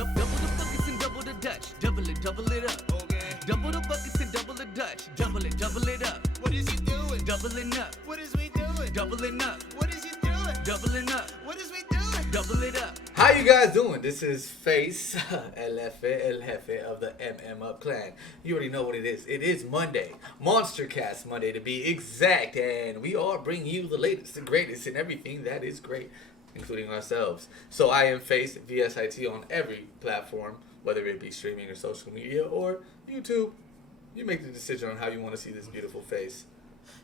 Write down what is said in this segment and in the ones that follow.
Double the buckets and double the Dutch. Double it up. Okay. Double the buckets and double the Dutch. Double it up. What is he doing? Doubling up. What is we doing? Doubling up. What is he doing? Doubling up. What is we doing? Double it up. How you guys doing? This is Face, El Jefe of the MMUp clan. You already know what it is. It is Monday, Monster Cast Monday to be exact, and we are bringing you the latest and greatest in everything that is great, including ourselves. So I am Face, VSIT on every platform, whether it be streaming or social media or YouTube. You make the decision on how you want to see this beautiful face.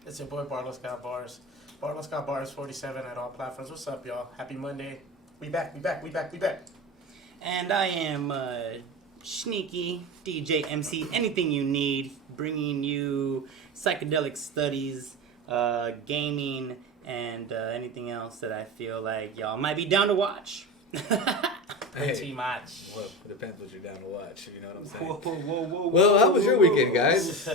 It's your boy BarlosGotBars. BarlosGotBars 47 at all platforms. What's up, y'all? Happy Monday. We back. And I am Shneaky, DJ, MC, anything you need, bringing you Psychedelic Studies, gaming, and anything else that I feel like y'all might be down to watch. Pretty much. Well, it depends what you're down to watch, you know what I'm saying? Whoa. Well, how was your weekend, guys?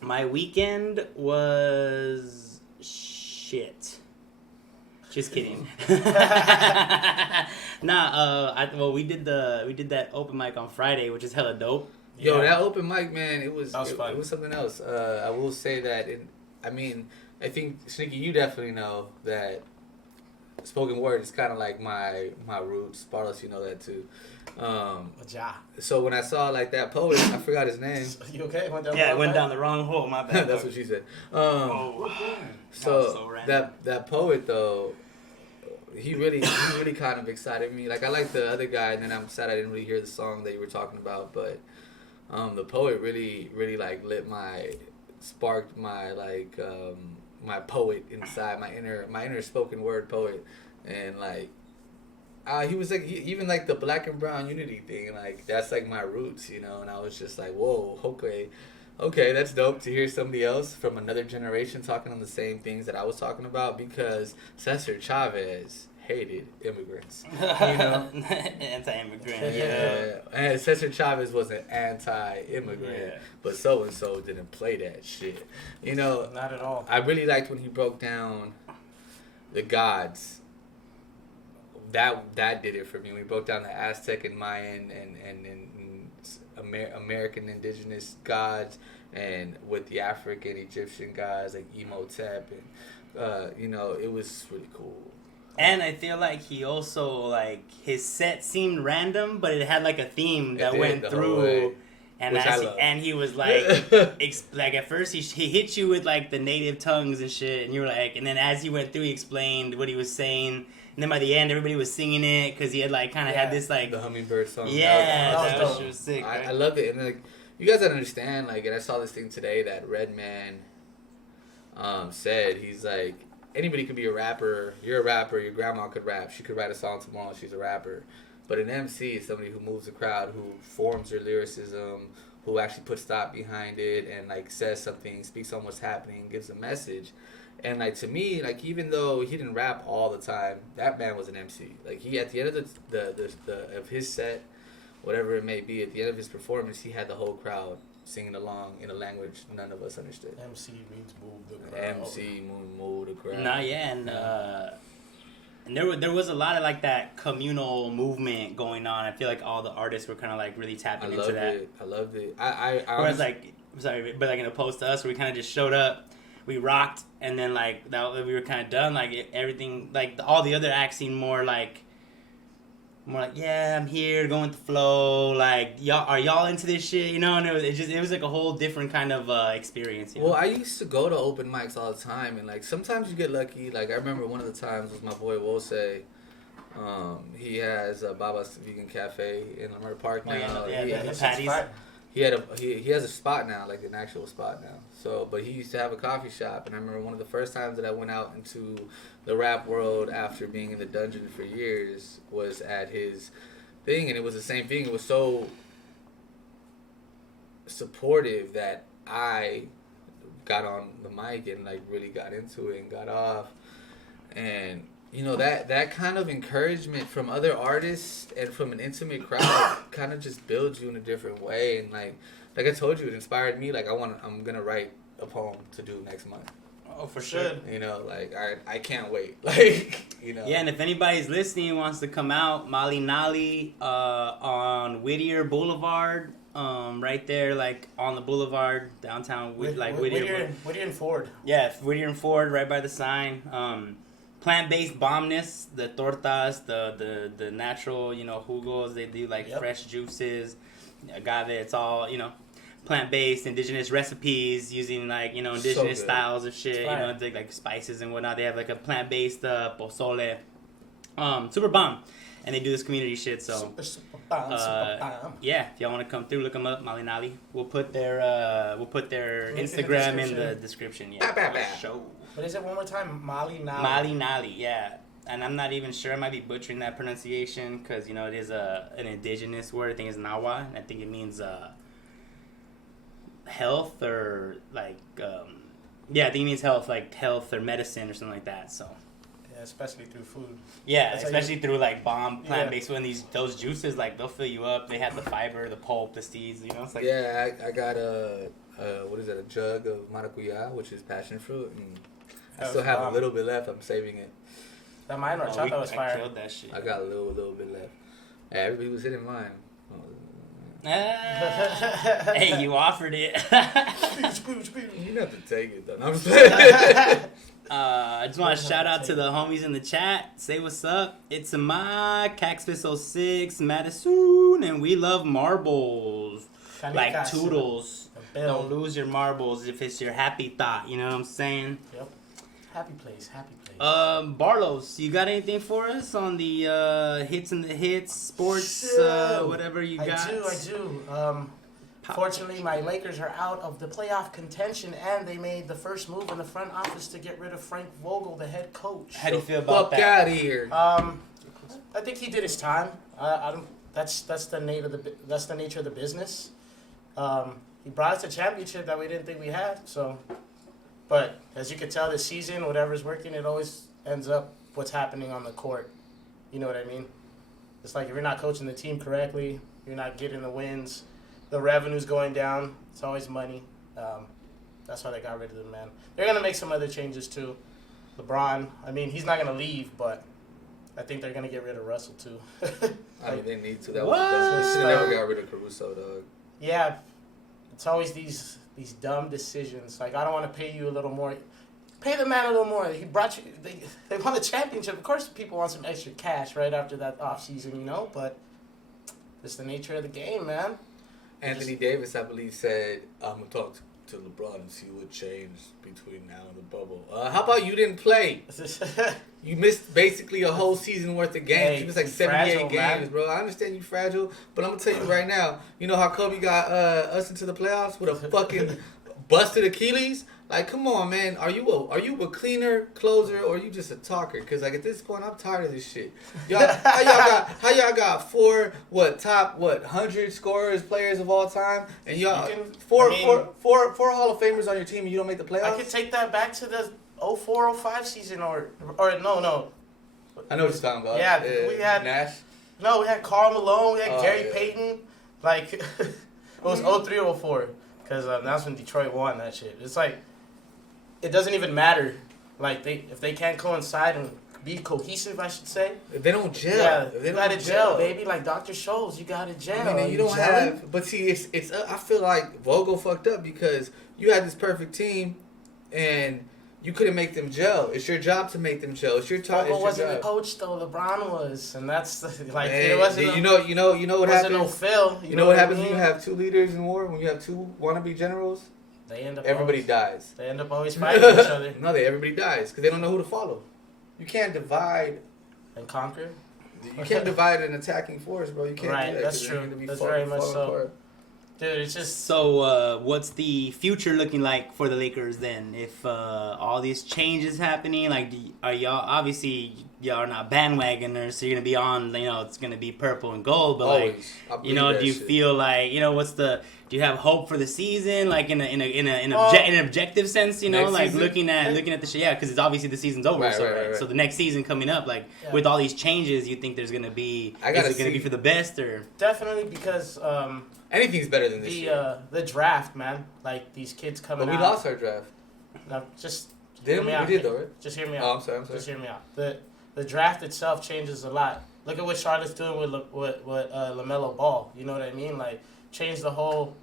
My weekend was shit. Just kidding. We did that open mic on Friday, which is hella dope. Yo, that open mic, man, it was fun. It was something else. I will say that, I think, Shneaky, you definitely know that spoken word is kind of like my roots. Barlos, you know that too. So when I saw like that poet, I forgot his name. You okay? It went down the wrong hole. My bad. That's what she said. So that poet though, he really kind of excited me. Like I like the other guy, and then I'm sad I didn't really hear the song that you were talking about. But the poet really like sparked my like my poet inside, my inner spoken word poet, and like. He was like even like the black and brown unity thing, like that's like my roots, you know. And I was just like, whoa, okay, that's dope to hear somebody else from another generation talking on the same things that I was talking about, because Cesar Chavez hated immigrants, you know. Anti-immigrant. Yeah. And Cesar Chavez was an anti-immigrant, but so and so didn't play that shit, you know. Not at all. I really liked when he broke down the gods. That did it for me. We broke down the Aztec and Mayan and American indigenous gods, and with the African Egyptian gods like Imhotep, and you know, it was really cool. And I feel like he also, like, his set seemed random, but it had like a theme that went through. And he was like, like at first he hit you with like the native tongues and shit, and you were like, and then as he went through, he explained what he was saying. And then by the end, everybody was singing it because he had like kind of had this like the hummingbird song. Yeah, that was sick. I loved it, and like you guys gotta understand, like, and I saw this thing today that Redman said. He's like, anybody could be a rapper. You're a rapper. Your grandma could rap. She could write a song tomorrow. She's a rapper. But an MC is somebody who moves the crowd, who forms their lyricism, who actually puts thought behind it, and like says something, speaks on what's happening, gives a message. And like to me, like even though he didn't rap all the time, that man was an MC. Like he, at the end of the of his set, whatever it may be, at the end of his performance, he had the whole crowd singing along in a language none of us understood. MC means move the crowd. MC move the crowd. And there was a lot of like that communal movement going on. I feel like all the artists were kind of like really tapping into that. I loved it. I Whereas like, sorry, but like in opposed to us, where we kind of just showed up, we rocked, and then like that we were kind of done. Like everything, like all the other acts seemed more like, yeah, I'm here, going with the flow. Like y'all into this shit, you know? And it was like a whole different kind of experience. You know? Well, I used to go to open mics all the time, and like sometimes you get lucky. Like I remember one of the times was my boy Wose. He has a Baba's Vegan Cafe in Lamar Park now. The patties. He has a spot now, like an actual spot now. So, but he used to have a coffee shop, and I remember one of the first times that I went out into the rap world after being in the dungeon for years was at his thing, and it was the same thing. It was so supportive that I got on the mic and like really got into it and got off, and you know, that kind of encouragement from other artists and from an intimate crowd kind of just builds you in a different way. And like I told you, it inspired me. Like I'm gonna write a poem to do next month. Oh, for sure. You know, like I can't wait. Like, you know. Yeah, and if anybody's listening and wants to come out, Malinalli on Whittier Boulevard, right there, like on the boulevard downtown, Whittier and Ford. Yeah, Whittier and Ford, right by the sign. Plant-based bombness, the tortas, the natural, you know, jugos. They do like fresh juices, agave. It's all, you know, plant-based, indigenous recipes using like, you know, indigenous styles of shit. You know, like spices and whatnot. They have like a plant-based pozole, super bomb, and they do this community shit. So super bomb. Yeah, if y'all want to come through, look them up, Malinalli. We'll put their Instagram in the description. Yeah, show. What is it one more time? Malinalli. Malinalli, yeah. And I'm not even sure. I might be butchering that pronunciation because, you know, it is an indigenous word. I think it's Nawa. And I think it means health or like, I think it means health, like health or medicine or something like that. So. Yeah, especially through food. Yeah, especially through like bomb plant-based food. And those juices, like they'll fill you up. They have the fiber, the pulp, the seeds, you know. It's like, yeah, I got a jug of maracuya, which is passion fruit, and I still have a little bit left. I'm saving it. That mine horchata was fire. I killed that shit. I got a little bit left. Yeah, everybody was hitting mine. Hey, you offered it. You didn't have to take it though. No, I'm just playing. I just want to shout out to the homies in the chat. Say what's up. It's Mike, Caxfist06, Madison, and we love marbles. Like toodles. Don't lose your marbles if it's your happy thought. You know what I'm saying? Yep. Happy place. Barlos, you got anything for us on the hits and the hits, sports, whatever you got? I do. Fortunately, my Lakers are out of the playoff contention, and they made the first move in the front office to get rid of Frank Vogel, the head coach. How do you feel about that? Fuck out of here. I think he did his time. That's the nature of the business. He brought us a championship that we didn't think we had. So, but as you can tell, this season, whatever's working, it always ends up what's happening on the court. You know what I mean? It's like if you're not coaching the team correctly, you're not getting the wins. The revenue's going down. It's always money. That's why they got rid of the man. They're going to make some other changes, too. LeBron, I mean, he's not going to leave, but I think they're going to get rid of Russell, too. I mean, they need to. That was they should never got rid of Caruso, dog. Yeah. It's always these dumb decisions. Like, I don't want to pay you a little more. Pay the man a little more. He brought you. They won the championship. Of course, people want some extra cash right after that offseason, you know, but it's the nature of the game, man. Anthony Davis, I believe, said, I'm going to talk to LeBron and see what changed between now and the bubble. How about you didn't play? You missed basically a whole season worth of games. Hey, you missed like 78 fragile, games, man. bro. I understand you fragile, but I'm going to tell you right now, you know how Kobe got us into the playoffs with a fucking busted Achilles? Like, come on, man. Are you a cleaner, closer, or are you just a talker? Because, like, at this point, I'm tired of this shit. How y'all got top 100 scorers, players of all time, and y'all four Hall of Famers on your team, and you don't make the playoffs? I could take that back to the 04-05 season, or no. I know what you're talking about. Yeah, we had Nash. No, we had Karl Malone, we had Gary yeah. Payton. Like, it was 03 or 04, because that's when Detroit won that shit. It's like, it doesn't even matter. Like, if they can't coincide and be cohesive, I should say. If they don't gel. Yeah, you gotta gel, baby. Like Dr. Scholl's, you gotta gel. I mean, you don't have. But see, it's. I feel like Vogel fucked up because you had this perfect team, and you couldn't make them gel. It's your job to make them gel. It's your time. Vogel wasn't the coach though. LeBron was, and that's like man, it wasn't. You know what happens. No Phil. You know what happens when you have two leaders in war? When you have two wannabe generals. Everybody dies. They end up always fighting each other. No, everybody dies because they don't know who to follow. You can't divide and conquer. You can't divide an attacking force, bro. You can't do that. That's true. That's very much so. Apart. Dude, it's just... So, what's the future looking like for the Lakers then? If all these changes happening, like, are y'all... Obviously, y'all are not bandwagoners, so you're going to be on, you know, it's going to be purple and gold. But, always. like, you know, do you feel like, you know, what's the... Do you have hope for the season, like in an objective sense, you know, like looking at the shit? Yeah, because it's obviously the season's over, right. So the next season coming up, like with all these changes, you think there's gonna be? Is it gonna be for the best or? Definitely, because anything's better than this year. The draft, man. Like these kids coming. But we lost our draft. No, just Did we? We did though, right? Just hear me out. Oh, I'm sorry. Just hear me out. The draft itself changes a lot. Look at what Charlotte's doing with LaMelo Ball. You know what I mean? Like, change the whole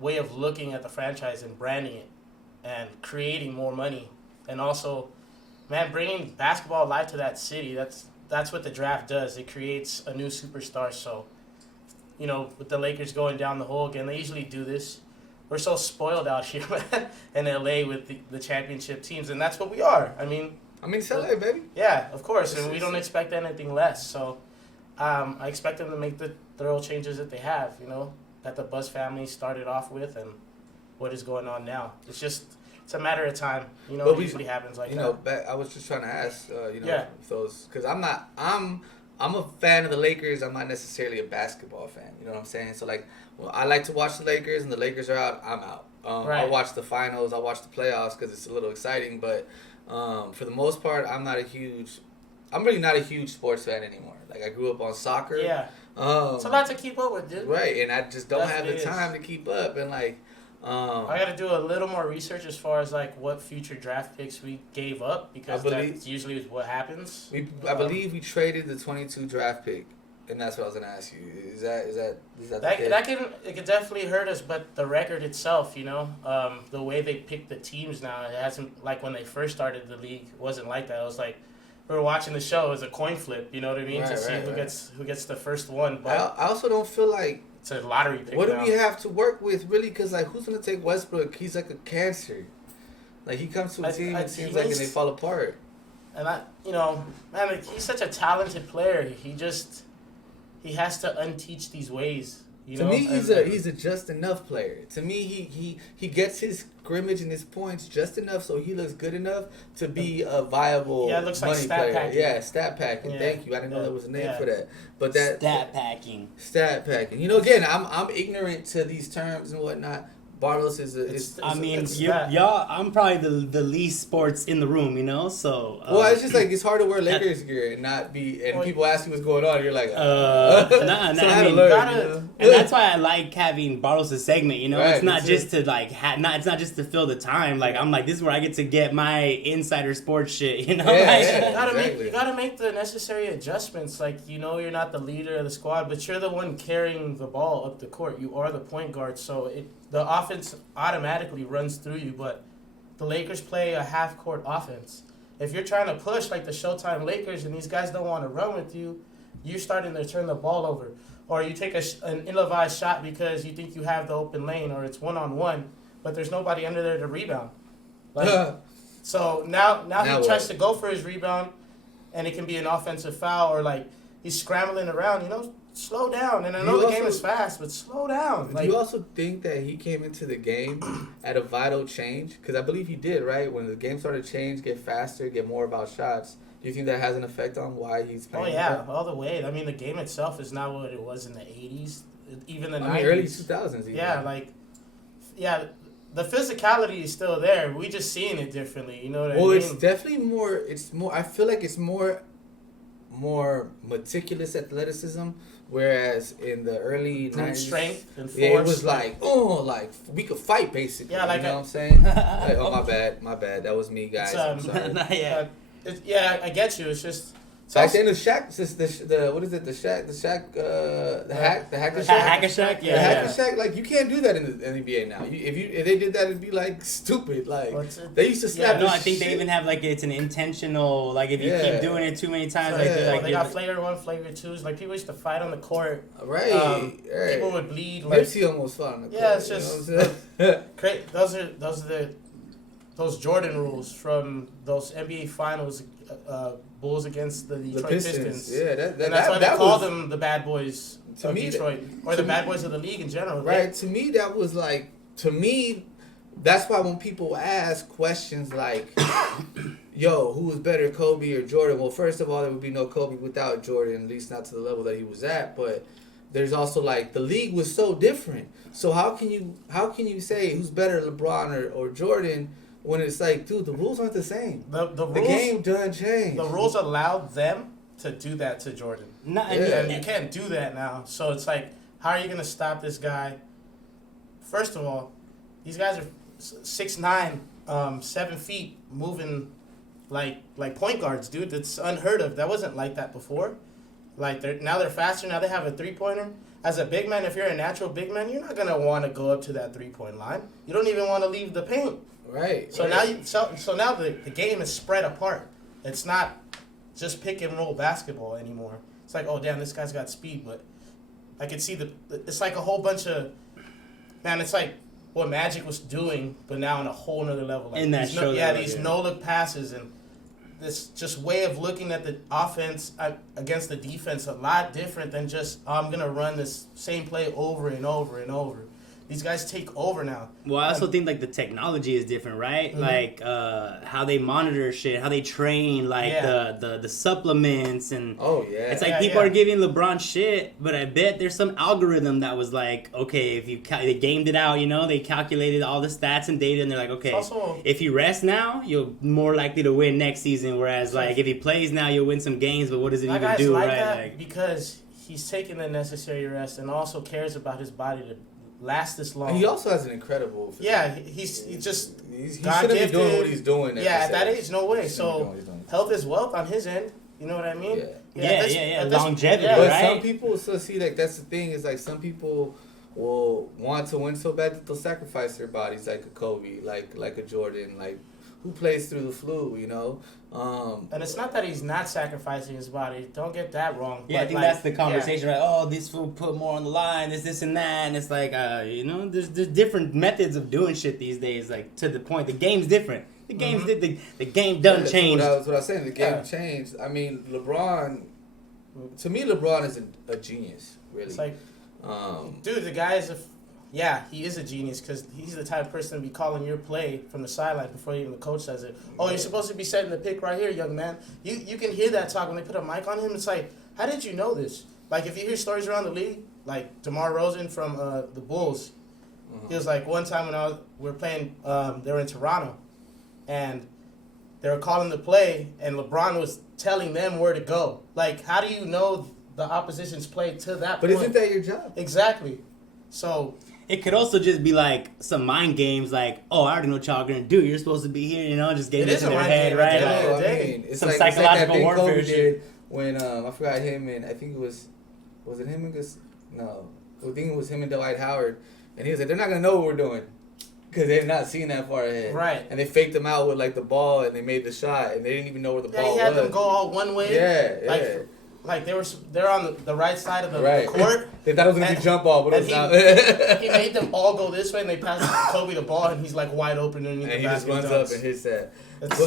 way of looking at the franchise and branding it and creating more money. And also, man, bringing basketball live to that city, that's what the draft does. It creates a new superstar. So, you know, with the Lakers going down the hole again, they usually do this. We're so spoiled out here, man, in LA with the championship teams, and that's what we are. I mean, it's LA, baby. Yeah, of course, and we don't expect anything less. So, I expect them to make the thorough changes that they have, you know, that the Buzz family started off with, and what is going on now. It's a matter of time. You know, it usually happens like that. You know, I was just trying to ask, those, because I'm a fan of the Lakers. I'm not necessarily a basketball fan. You know what I'm saying? So, like, well, I like to watch the Lakers, and the Lakers are out, I'm out. Right. I watch the finals, I watch the playoffs because it's a little exciting, but for the most part, I'm really not a huge sports fan anymore. Like, I grew up on soccer. Yeah. It's a lot to keep up with, dude. Right, and I just don't have the time to keep up, and like, I got to do a little more research as far as like what future draft picks we gave up, because that's usually what happens. I believe we traded the 22 draft pick, and that's what I was gonna ask you. Is that it could definitely hurt us, but the record itself, you know, the way they pick the teams now, it hasn't, like when they first started the league, it wasn't like that. It was like we were watching the show, it was a coin flip, you know what I mean, to see who gets the first one. But I also don't feel like it's a lottery pick. What do we have to work with, really? Because, like, who's going to take Westbrook? He's like a cancer. Like, he comes to a team, it seems like, and they fall apart. And man, like, he's such a talented player. He has to unteach these ways. To me, he's a just enough player. To me, he gets his scrimmage and his points just enough so he looks good enough to be a viable it looks money like stat player. packing. Yeah, stat packing. Yeah. Thank you. I didn't know there was a name for that. But that stat packing. Stat packing. You know, again, I'm ignorant to these terms and whatnot. Barlos is y'all. I'm probably the least sports in the room, you know. So well, it's just like it's hard to wear Lakers gear and not be. And people ask you what's going on, and you're like, nah. So I mean, and that's why I like having Barlos' segment. You know, right, it's not just to like, it's not just to fill the time. Like I'm like, this is where I get to get my insider sports shit. You know, you gotta make the necessary adjustments. Like, you know, you're not the leader of the squad, but you're the one carrying the ball up the court. You are the point guard, so the offense automatically runs through you, but the Lakers play a half-court offense. If you're trying to push like the Showtime Lakers and these guys don't want to run with you, you're starting to turn the ball over. Or you take an ill-advised shot because you think you have the open lane, or it's one-on-one, but there's nobody under there to rebound. Like, so now he tries to go for his rebound, and it can be an offensive foul, or like he's scrambling around, you know. Slow down. And I know the game is fast, but slow down. Do you also think that he came into the game at a vital change? Because I believe he did, right? When the game started to change, get faster, get more about shots, do you think that has an effect on why he's playing? Oh, yeah, all the way. I mean, the game itself is not what it was in the 80s, even the 90s. Early 2000s even. Yeah, the physicality is still there. We just seeing it differently, you know what I mean? Well, it's definitely more, I feel like it's more meticulous athleticism. Whereas in the early 90s, strength and force, it was like we could fight basically. Yeah, like you know what I'm saying? Like, oh, my bad. That was me, guys. I'm sorry. I get you. It's just. Back then, the Shaq, the Hacker Shack. Yeah. The Hacker Shack, like, you can't do that in the NBA now. If they did that, it'd be like stupid. Like, they used to slap. I think they even have like it's an intentional. Like, if you keep doing it too many times, they got flavor 1, flavor 2s. Like, people used to fight on the court. Right. People would bleed. Like, Nipsey almost fought on the court. Yeah, it's just those are those Jordan rules from those NBA Finals. Bulls against the Detroit Pistons. Yeah, that's why they call them the bad boys of Detroit, or the bad boys of the league in general. Right. To me, that was like. To me, that's why when people ask questions like, "Yo, who is better, Kobe or Jordan?" Well, first of all, there would be no Kobe without Jordan, at least not to the level that he was at. But there's also like the league was so different. So how can you say who's better, LeBron or Jordan? When it's like, dude, the rules aren't the same. The game done changed. The rules allowed them to do that to Jordan. And you can't do that now. So it's like, how are you going to stop this guy? First of all, these guys are 6'9", 7 feet moving like point guards, dude. That's unheard of. That wasn't like that before. Like they're faster. Now they have a 3-pointer. As a big man, if you're a natural big man, you're not gonna want to go up to that 3-point line. You don't even want to leave the paint. Right. So now the game is spread apart. It's not just pick and roll basketball anymore. It's like, oh damn, this guy's got speed, but I could see it's like a whole bunch of, man, it's like what Magic was doing, but now on a whole nother level. Like In that show. these no-look passes and this just way of looking at the offense against the defense a lot different than just, I'm going to run this same play over and over and over. These guys take over now. Well, I also think like the technology is different, right? Mm-hmm. Like how they monitor shit, how they train, like the supplements and. Oh yeah. It's like people are giving LeBron shit, but I bet there's some algorithm that was like, okay, if you they gamed it out, you know, they calculated all the stats and data, and they're like, okay, also, if you rest now, you're more likely to win next season. Whereas like if he plays now, you'll win some games, but what does it even do, like right? that Like because he's taking the necessary rest and also cares about his body to last this long. He also has an incredible physique. Yeah, he's just he God shouldn't be doing gifted. what he's doing. At that age, no way. He shouldn't be doing So what he's doing. health is wealth on his end. You know what I mean? Yeah. At this- Longevity, But right? some people, so see, like that's the thing is like some people will want to win so bad that they'll sacrifice their bodies, like a Kobe, like a Jordan, like who plays through the flu, you know. And it's not that he's not sacrificing his body. Don't get that wrong. Yeah, I but, think like, that's the conversation, right? Oh, this fool put more on the line, this and that, and it's like, you know, there's different methods of doing shit these days. Like to the point, the game's different. The game's the game done changed. That's what I was saying. The game changed. I mean, LeBron. To me, LeBron is a genius. Really. It's like, dude, the guy is he is a genius because he's the type of person to be calling your play from the sideline before even the coach says it. Oh, you're supposed to be setting the pick right here, young man. You can hear that talk when they put a mic on him. It's like, how did you know this? Like, if you hear stories around the league, like DeMar Rosen from the Bulls, he was like, one time when we were playing, they were in Toronto, and they were calling the play, and LeBron was telling them where to go. Like, how do you know the opposition's play to that But point? isn't that your job? Exactly. So It could also just be like some mind games, like, oh, I already know what y'all gonna do. You're supposed to be here, you know, just getting It it is in a their mind head, game right? at the end of Like, the day. It's Some like that psychological thing warfare Kobe shit. did when I forgot him and I think it was it him and Gus? No, I think it was him and Dwight Howard, and he was like, they're not gonna know what we're doing because they've not seen that far ahead, Right. And they faked them out with like the ball and they made the shot and they didn't even know where the ball he had was. them go all one way. Yeah. Like they're on the right side of the Right. court. They thought it was gonna be And- jump ball, but it was and not. He made them all go this way, and they passed Kobe the ball, and he's like wide open underneath And the he just basket. runs up and hits that. It's-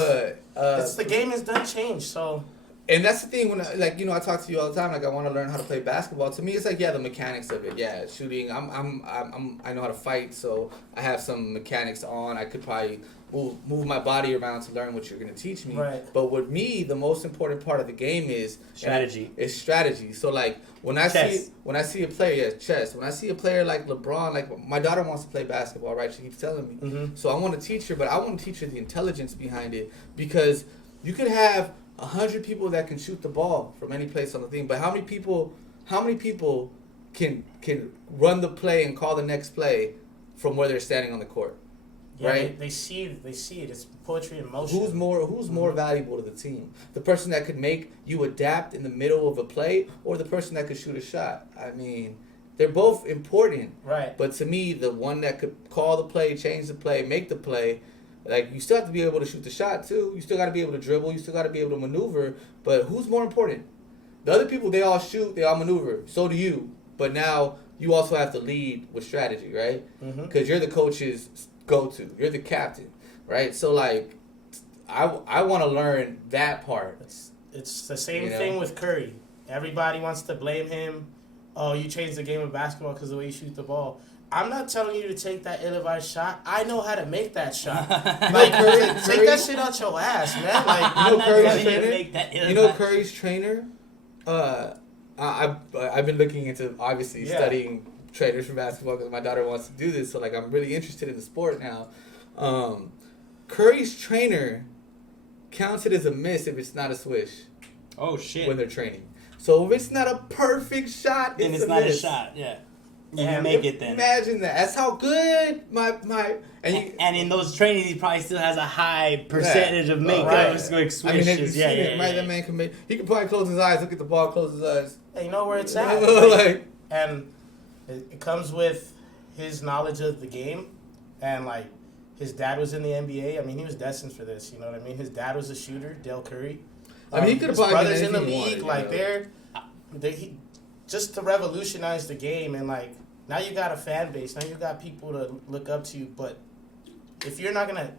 But It's the game has done change. So and that's the thing when I talk to you all the time. Like I want to learn how to play basketball. To me, it's like the mechanics of it. Yeah, shooting. I know how to fight, so I have some mechanics on. I could probably move my body around to learn what you're gonna teach me. Right. But with me, the most important part of the game is Strategy. It's strategy. So like when I see a player, chess. When I see a player like LeBron, like my daughter wants to play basketball, right? She keeps telling me. Mm-hmm. So I want to teach her, but I want to teach her the intelligence behind it because you could have 100 people that can shoot the ball from any place on the thing, but how many people can run the play and call the next play from where they're standing on the court? yeah, Right. they see it. It's poetry in motion. Who's more valuable to the team? The person that could make you adapt in the middle of a play, or the person that could shoot a shot? I mean, they're both important. Right. But to me, the one that could call the play, change the play, make the play, like you still have to be able to shoot the shot too. You still got to be able to dribble. You still got to be able to maneuver. But who's more important? The other people, they all shoot, they all maneuver. So do you. But now you also have to lead with strategy, right? Because you're the coach's go-to. You're the captain, right? So like, I want to learn that part. It's the same You know? thing with Curry. Everybody wants to blame him. Oh, you changed the game of basketball because of the way you shoot the ball. I'm not telling you to take that ill-advised shot. I know how to make that shot. Like, take that shit out your ass, man. Like, You know Curry's telling you to trainer? make that You know Curry's trainer? I've been looking into obviously studying trainers for basketball because my daughter wants to do this. So like I'm really interested in the sport now. Curry's trainer counts it as a miss if it's not a swish Oh shit. when they're training. So if it's not a perfect shot, then it's it's a not miss. a shot. Yeah. You make it then. Imagine that. That's how good and in those trainings, he probably still has a high percentage of makeup. Right. Just like swishes. I mean, have you seen yeah, it, right? That man can make. He can probably close his eyes, look at the ball, close his eyes. And you know where it's at. Like, and it comes with his knowledge of the game, and like his dad was in the NBA. I mean, he was destined for this. You know what I mean? His dad was a shooter, Dale Curry. I mean, he could have his probably brothers been in the anything he league. wanted, Like just to revolutionize the game, and like now you got a fan base. Now you got people to look up to. But if you're not gonna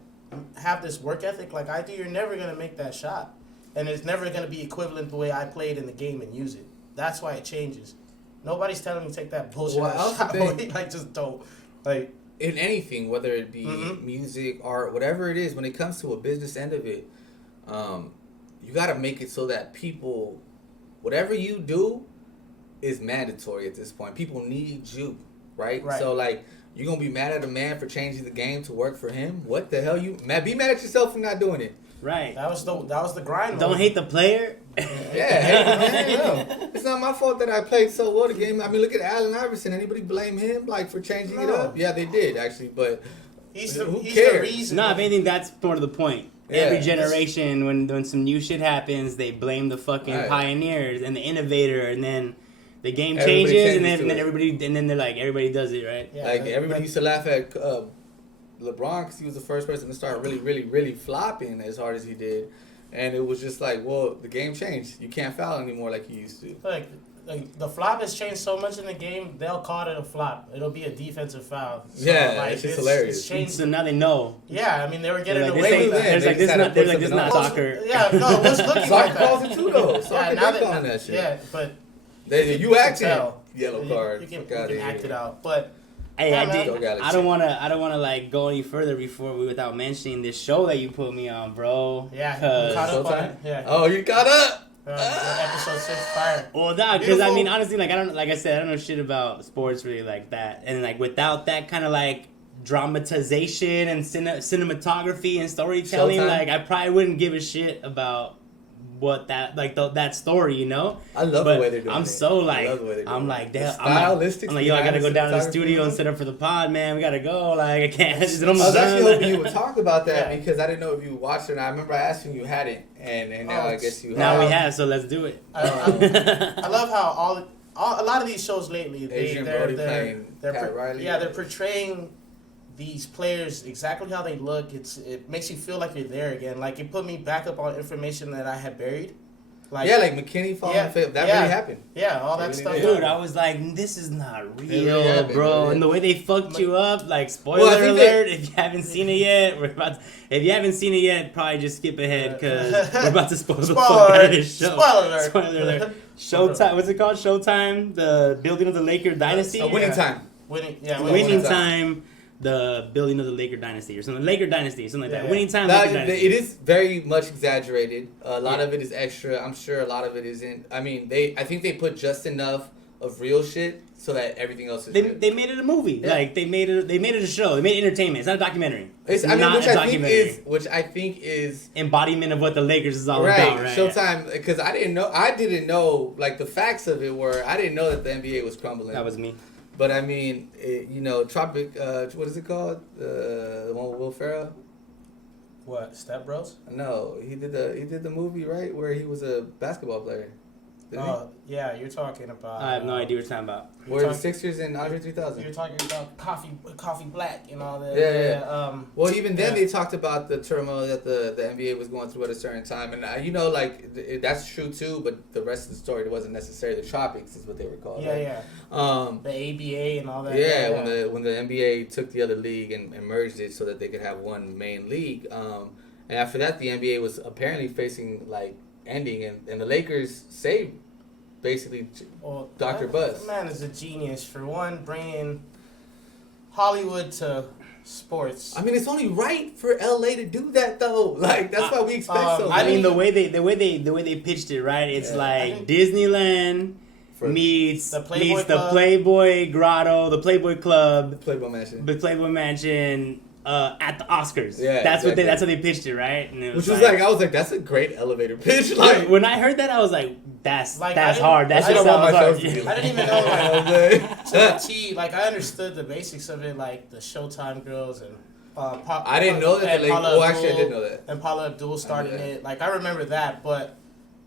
have this work ethic like I do, you're never gonna make that shot, and it's never gonna be equivalent the way I played in the game and use it. That's why it changes. Nobody's telling me to take that bullshit shot away. Like, just don't. Like, in anything, whether it be music, art, whatever it is, when it comes to a business end of it, you got to make it so that people, whatever you do, is mandatory at this point. People need you, right? So, like, you're going to be mad at a man for changing the game to work for him? What the hell? Be mad at yourself for not doing it. Right. That was the grind. Don't hate the player. Yeah, it's not my fault that I played so well the game. I mean, look at Allen Iverson. Anybody blame him like for changing it up? Yeah, they did actually, but he's who the cares? reason. No, I think that's more to the point. Yeah. Every generation, when some new shit happens, they blame the fucking pioneers and the innovator, and then the game changes, and then they're like, everybody does it, right? Yeah, like everybody used to laugh at LeBron because he was the first person to start really flopping as hard as he did. And it was just like, well, the game changed. You can't foul anymore like you used to. Like the flop has changed so much in the game, they'll call it a flop. It'll be a defensive foul. So, like, it's just hilarious. It's changed. So now they know. Yeah, I mean, they were getting like, away with that. There's not soccer. Yeah, no, it was looking like that. Soccer calls it too, though. Soccer now that shit. Yeah, but... you acting. Yellow card. You can act it out. But... Hey, I don't wanna like go any further without mentioning this show that you put me on, bro. Yeah, you caught up on it. Yeah. Oh, you caught up. Episode 6 fire. Well, because I mean, honestly, like I don't know shit about sports really like that, and like without that kind of like dramatization and cinematography and storytelling, like I probably wouldn't give a shit about what that that story, you know. I love the way they're doing I'm it. so like I'm like yo, I gotta go down to the studio and set up for the pod, man. We gotta go. Like I can't. It's almost I was actually done. hoping you would talk about that because I didn't know if you watched it. And I remember I asked you hadn't, and now I guess you have. Now we have, so let's do it. I love how a lot of these shows lately they're portraying these players exactly how they look. It makes you feel like you're there again. Like it put me back up on information that I had buried. Like McKinney falling off that really happened. Yeah, all that stuff. Dude, I was like, this is not real, bro. And the way they fucked you up, like spoiler alert, if you haven't seen it yet, probably just skip ahead because we're about to spoil the fuck out of this show. Spoiler alert. Showtime. What's it called? Showtime. The building of the Laker dynasty. Winning time. Winning time. The building of the Laker dynasty or something. Laker dynasty, something like that. Winning time. Laker dynasty. It is very much exaggerated. A lot of it is extra. I'm sure a lot of it isn't. I mean, I think they put just enough of real shit so that everything else is real. They made it a movie. Yeah. Like they made it a show. They made it entertainment. It's not a documentary. Which I think is embodiment of what the Lakers is all about. Right. Showtime, because I didn't know like the facts of it were I didn't know that the NBA was crumbling. That was me. But I mean, Tropic. What is it called? The one with Will Ferrell. What, Step Bros? No, he did the movie, right, where he was a basketball player. Yeah, you're talking about... I have no idea what you're talking about. Where the Sixers and Andre 3000. You're talking about Coffee Black and all that. Yeah. Well, even then they talked about the turmoil that the NBA was going through at a certain time. And, that's true too, but the rest of the story wasn't necessarily the Tropics is what they were called. Yeah, right? the ABA and all that. Yeah, when the NBA took the other league and merged it so that they could have one main league. And after that, the NBA was apparently facing, ending, and the Lakers saved basically Dr. Buzz. That man is a genius for one, bringing Hollywood to sports. I mean, it's only right for LA to do that though. Like that's why we expect so. I mean, the way they pitched it, right? It's Disneyland meets the Playboy Grotto, the Playboy Club, the Playboy Mansion. The Playboy Mansion at the Oscars. Yeah, that's exactly. that's how they pitched it, right? And it Which was like, I was like, that's a great elevator pitch. Like, when I heard that, I was like, that's Like, hard. That's I just don't want sounds hard. myself to be I didn't even know, like, to the T, like, I understood the basics of it, like, the Showtime girls and I didn't know that. Well, actually, I did know that. And Paula Abdul started it. Like, I remember that, but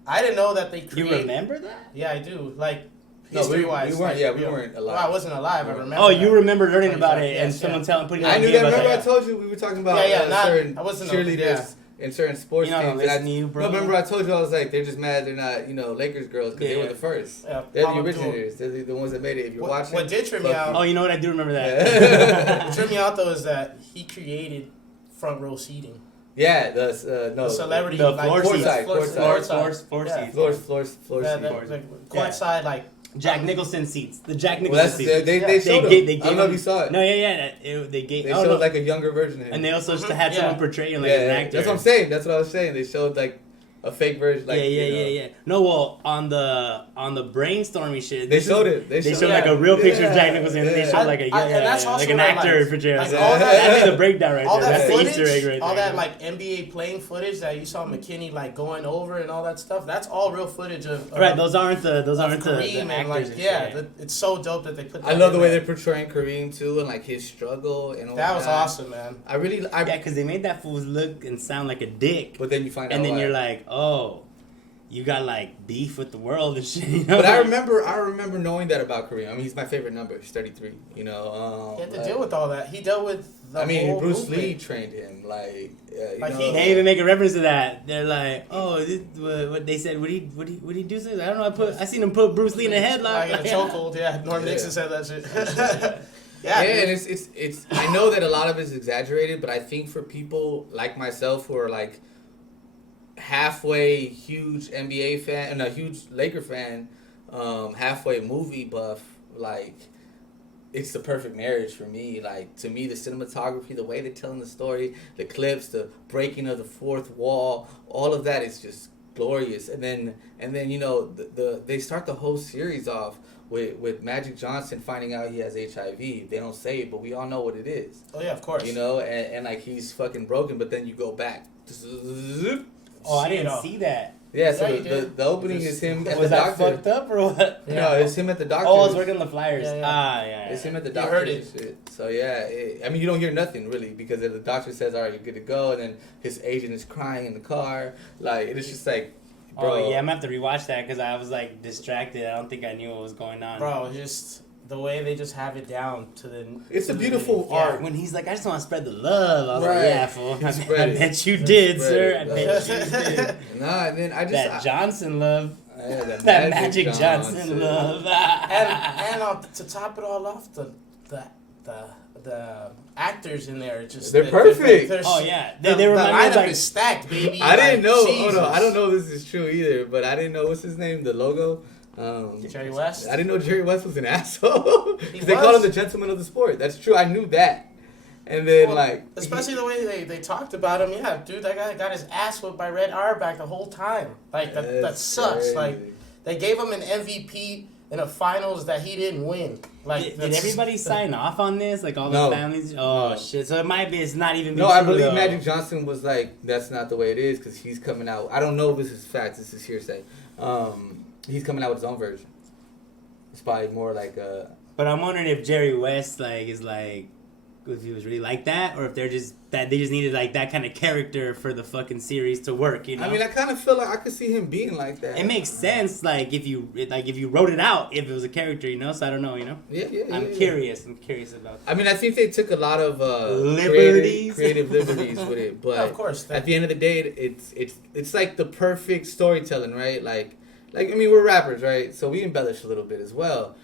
I didn't know that they created... You remember that? Yeah, I do. Like, No, history-wise. we weren't. Like, Yeah, we weren't alive. Well, I wasn't alive. I remember. Oh, you that. remember learning about it Yes, and someone putting I on knew game that. about Remember, I that. told you we were talking about certain I wasn't cheerleaders in certain sports You know, teams. listen to you, bro. No, remember I told you I was like, they're just mad they're not, Lakers girls because they were the first. Yeah, They're the Paula originators. They're the ones that made it. If you're watching, what did trip me out? Oh, you know what? I do remember that. What tripped me out though is that he created front row seating. Yeah, the celebrity the like floor seats. Floor Yeah. seats. floor Yeah, seats. like courtside, like Jack Nicholson seats. The Jack Well, Nicholson that's seats. they showed gave them. I don't know if him- you saw it. No, yeah. They gave. They oh, showed no. like a younger version of him. And they also had Yeah. someone portraying like an actor. That's what I'm saying. That's what I was saying. They showed like a fake version. Like, yeah. No, well, on the brainstorming shit, They showed it. They showed it. like a real picture of Yeah. Jack Nicholson. And they Yeah. showed like a and that's also like an what I actor liked. portrayal. Like, So all that- that'd be the breakdown right all there. that That's footage, the Easter egg right there. all that like NBA playing footage that you saw McKinney like going over and all that stuff. That's all real footage of Right, those aren't the Kareem and actors. like and yeah, shit. it's so dope that they put. That I love the in way there. they're portraying Kareem too, and like his struggle and all That was awesome, man. Yeah, because they made that fool look and sound like a dick. But then you find out. And then why. you're like, oh, you got like beef with the world and shit. You know? But I remember knowing that about Kareem. I mean, he's my favorite number. He's 33. He had to deal with all that. He dealt with. The whole Bruce movement. Lee trained him. Like Like, They even make a reference to that. They're like, oh, what they said? Would he do something? I don't know. I seen him put Bruce Lee in a headlock. Like in a chokehold. Yeah, Norm Nixon said that shit. Yeah, and it's. I know that a lot of it's exaggerated, but I think for people like myself who are like halfway huge NBA fan and a huge Laker fan, halfway movie buff, like it's the perfect marriage for me. Like to me, the cinematography, the way they're telling the story, the clips, the breaking of the fourth wall, all of that is just glorious. And then they start the whole series off with Magic Johnson finding out he has HIV. They don't say it, but we all know what it is. Oh yeah, of course. And like he's fucking broken, but then you go back. Oh, I didn't see that. Yeah, so Yeah, the opening is him at Was the that doctor. fucked up or what? No, it's him at the doctor. Oh, I was working on the flyers. Yeah. Yeah. It's him at the You doctor. heard and it. shit. So yeah, I mean you don't hear nothing really because the doctor says, "All right, you're good to go," and then his agent is crying in the car. Like it's just like, bro. Oh yeah, I'm gonna have to rewatch that because I was like distracted. I don't think I knew what was going on. Bro, just the way they just have it down to the. It's to a the- beautiful yeah. art. When he's like, I just want to spread the love. I was Right. like, yeah, fool. I Spread it. bet you did, Spread sir. it. I bet you did. Nah, and then I just That Johnson love. yeah, That Magic Johnson love. and to top it all off, the actors in there just They're perfect. Oh yeah, The they remind me lineup of like. is stacked, baby. I didn't know. Jesus. Hold on, I don't know if this is true either, but I didn't know what's his name, the logo. Jerry West. I didn't know Jerry West was an asshole. He Because they called him was. the gentleman of the sport. That's true. I knew that. And then Well, especially the way they talked about him. Yeah, dude, that guy got his ass whipped by Red Auerbach the whole time. Like that That's sucks. crazy. Like they gave him an MVP in a finals that he didn't win. Like Did that's- everybody sign off on this? Like all the No. families? Oh No. shit! So it might be. It's not even. No, be I true, believe though. Magic Johnson was like, that's not the way it is because he's coming out. I don't know if this is facts. This is hearsay. He's coming out with his own version. It's probably more like a. But I'm wondering if Jerry West is like, if he was really like that, or if they just needed like that kind of character for the fucking series to work. You know. I mean, I kind of feel like I could see him being like that. it makes sense, like if you wrote it out, if it was a character, you know. So I don't know, you know. Yeah. I'm curious about that. I mean, I think they took a lot of Liberties. creative liberties with it, but Yeah, of course. at the end of the day, it's like the perfect storytelling, right? Like I mean, we're rappers, right? So we embellish a little bit as well.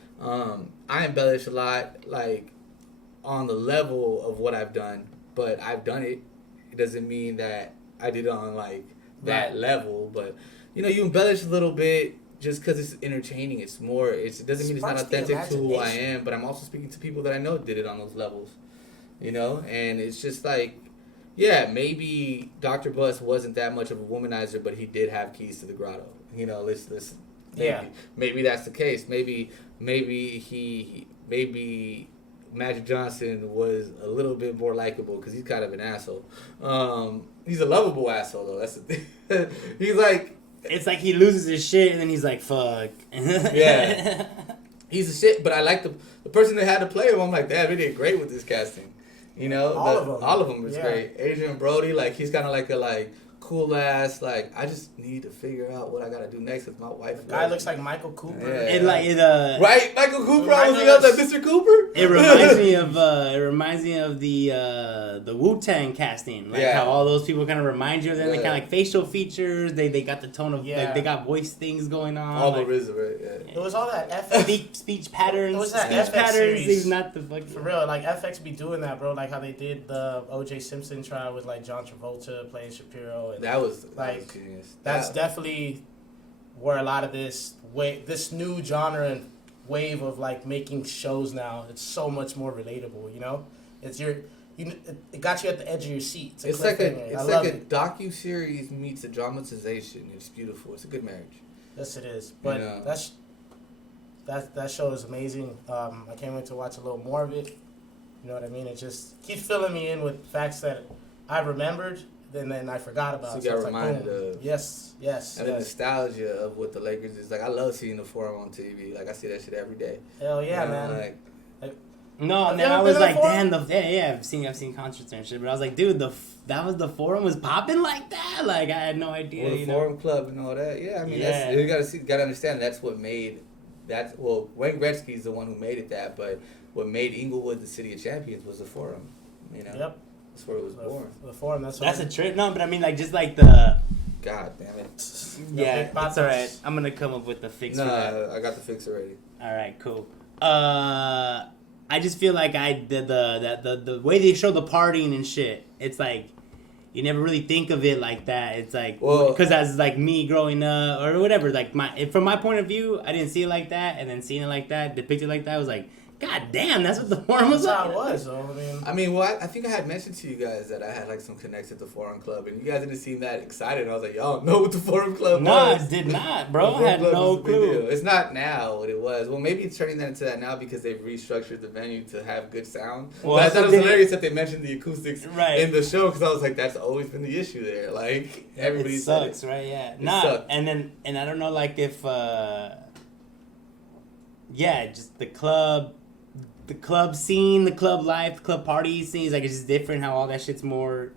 I embellish a lot, like on the level of what I've done, but I've done it. It doesn't mean that I did it on like that level, but you know, you embellish a little bit just because it's entertaining. It's more. It doesn't mean it's not Sparks the authentic to who I imagination. am, but I'm also speaking to people that I know did it on those levels. You know, and it's just like, yeah, maybe Dr. Bus wasn't that much of a womanizer, but he did have keys to the grotto. You know, let's maybe, Yeah. maybe that's the case. Maybe Magic Johnson was a little bit more likable because he's kind of an asshole. He's a lovable asshole though. That's the thing. He's like, it's like he loses his shit and then he's like, fuck. Yeah. He's a shit, but I like the person that had to play him. I'm like, damn, they did great with this casting. You know, all of them was great. Adrian Brody, like he's kind of like a cool ass. Like I just need to figure out what I gotta do next with my wife. The guy looks like Michael Cooper. Yeah. Right, Michael Cooper. I was like Mr. Cooper. It reminds me of the Wu-Tang casting, like how all those people kind of remind you of them. They kind of like facial features. They got the tone of like, they got voice things going on. All like, the RZA, right? Yeah. It was all that FX speech patterns. It was that speech FX patterns. series. Is not the fucking for real. Like FX be doing that, bro. Like how they did the O.J. Simpson trial with like John Travolta playing Shapiro. And that was genius. That's definitely where a lot of this new genre and wave of like making shows now. It's so much more relatable. You know, it got you at the edge of your seat. It's like a docu-series meets a dramatization. It's beautiful. It's a good marriage. Yes, it is. But that show is amazing. I can't wait to watch a little more of it. You know what I mean? It just keeps filling me in with facts that I remembered, then I forgot about. So you got reminded of. Yes. And the nostalgia of what the Lakers is. Like, I love seeing the Forum on TV. Like, I see that shit every day. Hell yeah, man. I was like, damn, I've seen concerts and shit, but I was like, dude, that was the Forum was popping like that. Like, I had no idea. The Forum Club and all that. Yeah, I mean, that's, you gotta understand that's what made that. Well, Wayne Gretzky's the one who made it that, but what made Inglewood the city of champions was the Forum. You know. Yep. That's where it was born. The Forum. That's a trip. No, but I mean, like, just like the. God damn it. Yeah, that's all right. I'm gonna come up with the fix. No, I got the fix already. All right, cool. I just feel like the way they show the partying and shit, it's like you never really think of it like that. It's like because as like me growing up or whatever, like from my point of view, I didn't see it like that, and then seeing it like that, depicted like that, I was like, God damn, that's what the Forum was like. That's how it was, though. I think I had mentioned to you guys that I had like some connects at the Forum Club, and you guys didn't seem that excited. I was like, y'all know what the Forum Club was? No, I did not, bro. I had no clue. It's not now what it was. Well, maybe it's turning that into that now because they've restructured the venue to have good sound. Well, but I thought it was hilarious that they mentioned the acoustics in the show because I was like, that's always been the issue there. Like, everybody it sucks, right? Yeah. Nah, and I don't know, like, if, just the club scene, the club life, the club party scene, like it's just different how all that shit's more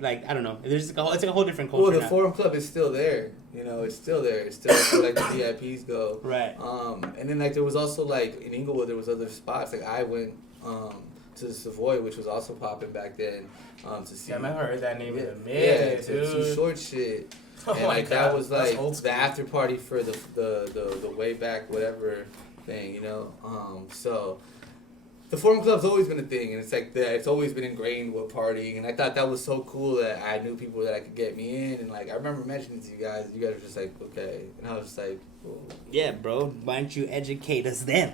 like I don't know. There's it's like a whole different culture. Well, the Forum Club is still there. You know, it's still there. It's still where, like the VIPs go. Right. And then like there was also like in Inglewood there was other spots. Like I went to the Savoy, which was also popping back then. To see. Yeah, I never heard that name in a minute, dude. Too Short shit. And like that was like the after party for the way back whatever thing, you know. So the Forum Club's always been a thing, and it's like it's always been ingrained with partying, and I thought that was so cool that I knew people that I could get me in, and like I remember mentioning to you guys were just like, okay, and I was just like, well, yeah, bro, why don't you educate us then,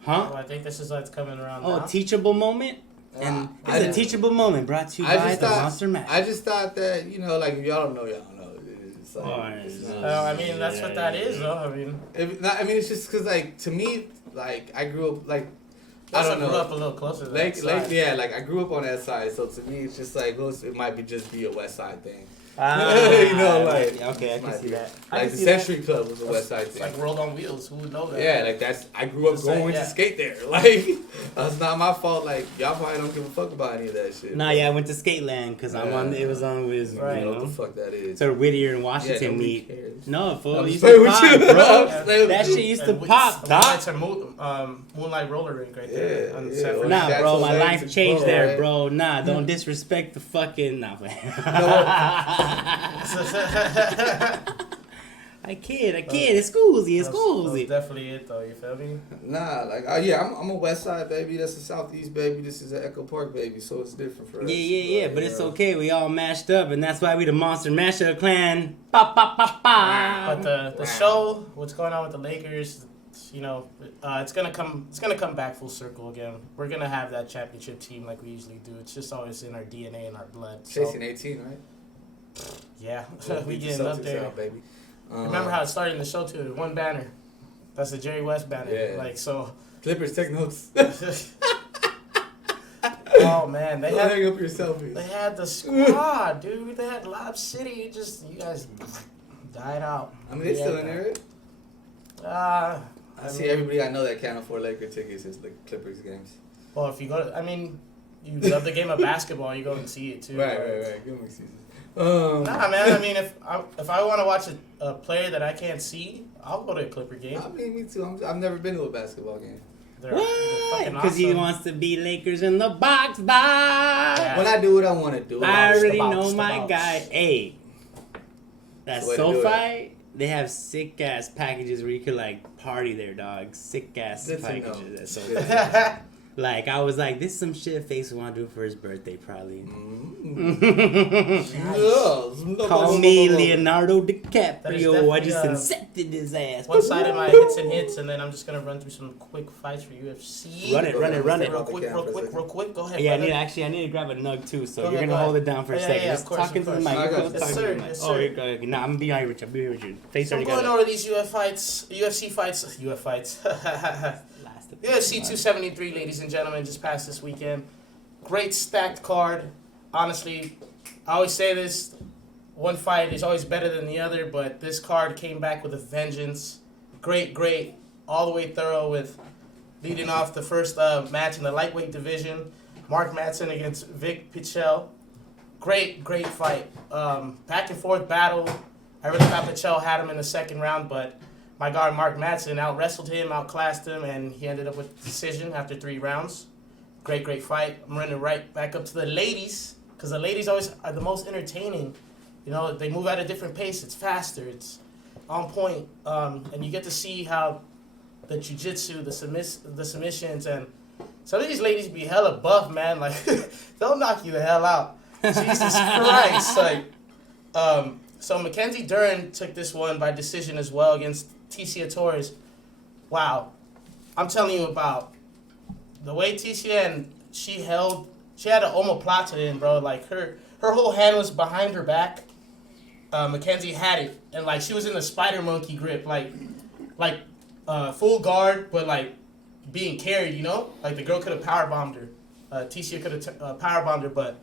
huh? Well, I think this is what's coming around. Oh, now. Teachable moment, and it's a teachable moment brought to you by the Monster Mash. I just thought that like if y'all don't know, y'all don't know. It's like, I mean, that's what that is, though. I mean, it's just because like to me, like I grew up like. I don't know. Grew up a little closer to that side. Yeah, like I grew up on that side, so to me it's just like it might be a West Side thing. You know, like okay, I can see that. Like the Century Club was a West Side thing. Like World on Wheels, who would know that? Yeah, like I grew up going to skate there. Like that's not my fault. Like y'all probably don't give a fuck about any of that shit. Nah, yeah, I went to Skateland because it was on with right. You know what the fuck that is? So Whittier and Washington meet. Cares. No, fool, used to pop, bro. That shit used to pop, dog. That's a Moonlight roller rink right there. Yeah. Nah, bro, my life changed there, bro. Nah, don't disrespect the fucking. Nah, I kid. It's coolsy. That's definitely it, though. You feel me? Nah, like I'm a West Side baby. That's a Southeast baby. This is an Echo Park baby. So it's different for us. Yeah. But it's okay. We all mashed up, and that's why we the Monster Mashup Clan. Ba ba ba ba. But the show, what's going on with the Lakers? You know, it's gonna come back full circle again. We're gonna have that championship team like we usually do. It's just always in our DNA and our blood. Chasing 18, right? Yeah, we getting up there. Out, baby. Remember how it started in the show too? One banner. That's the Jerry West banner. Yeah. Like so. Clippers take notes. Oh man, Don't hang up your selfies. they had the squad, dude. They had Lob City. You guys died out. I mean, they still in there. I see mean, everybody I know that can't afford Laker tickets is like Clippers games. Well, if you go to, I mean, you love the game of basketball, you go and see it too. Right. Good excuses. Nah, man. I mean, if I want to watch a player that I can't see, I'll go to a Clipper game. I mean, me too. I've never been to a basketball game. They're What? fucking Because he awesome. wants to be Lakers in the box. Yeah. When I do what I want to do, I already box, know the my box. guy. Hey, that That's the way to do SoFi, they have sick ass packages where you could like party there, dog. Sick ass Good to packages know. at Good SoFi. to Like I was like, this is some shit Face would want to do for his birthday, probably. Call me Leonardo That is DiCaprio. I just definitely, incepted his ass. One side of my hits, and then I'm just gonna run through some quick fights for UFC. Run it. Real quick. Go ahead. Yeah, brother. I need to grab a nug too. So Go you're ahead, gonna go hold ahead. it down for a Yeah, second. yeah, Just of course, talking of to the course. mic. I got Talking you. to Yes, the sir, mic. yes, Oh, sir. you're good. Nah, I'm behind with you. Face So I'm already going got over these UFC fights. UFC 273, ladies and gentlemen, just passed this weekend. Great stacked card. Honestly, I always say this, one fight is always better than the other, but this card came back with a vengeance. Great, all the way thorough with leading off the first match in the lightweight division. Mark Madsen against Vic Pichel. Great fight. Back and forth battle. I really thought Pichel had him in the second round, but my guard Mark Madsen out-wrestled him, outclassed him, and he ended up with decision after 3 rounds. Great fight. I'm running right back up to the ladies, because the ladies always are the most entertaining. You know, they move at a different pace. It's faster. It's on point. And you get to see how the jiu-jitsu, the submissions, and some of these ladies be hella buff, man. Like, they'll knock you the hell out. Jesus Christ. Like, so Mackenzie Dern took this one by decision as well against Ticia Torres. Wow. I'm telling you about the way Ticia she had an omoplata in, bro. Like, her whole hand was behind her back. Mackenzie had it, and like she was in the spider monkey grip, like full guard, but like being carried, you know? Like the girl could have power bombed her. Ticia could have power bombed her, but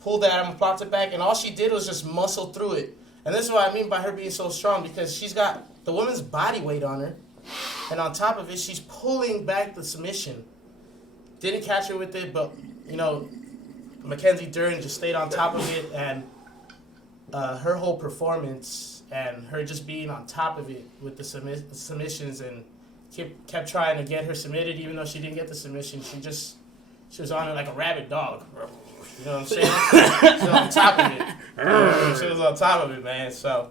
pulled that omoplata back, and all she did was just muscle through it. And this is what I mean by her being so strong, because she's got the woman's body weight on her, and on top of it, she's pulling back the submission. Didn't catch her with it, but, you know, Mackenzie Dern just stayed on top of it, and her whole performance and her just being on top of it with the submissions and kept trying to get her submitted, even though she didn't get the submission. She was on it like a rabid dog. You know what I'm saying? She was on top of it. She was on top of it, man. So,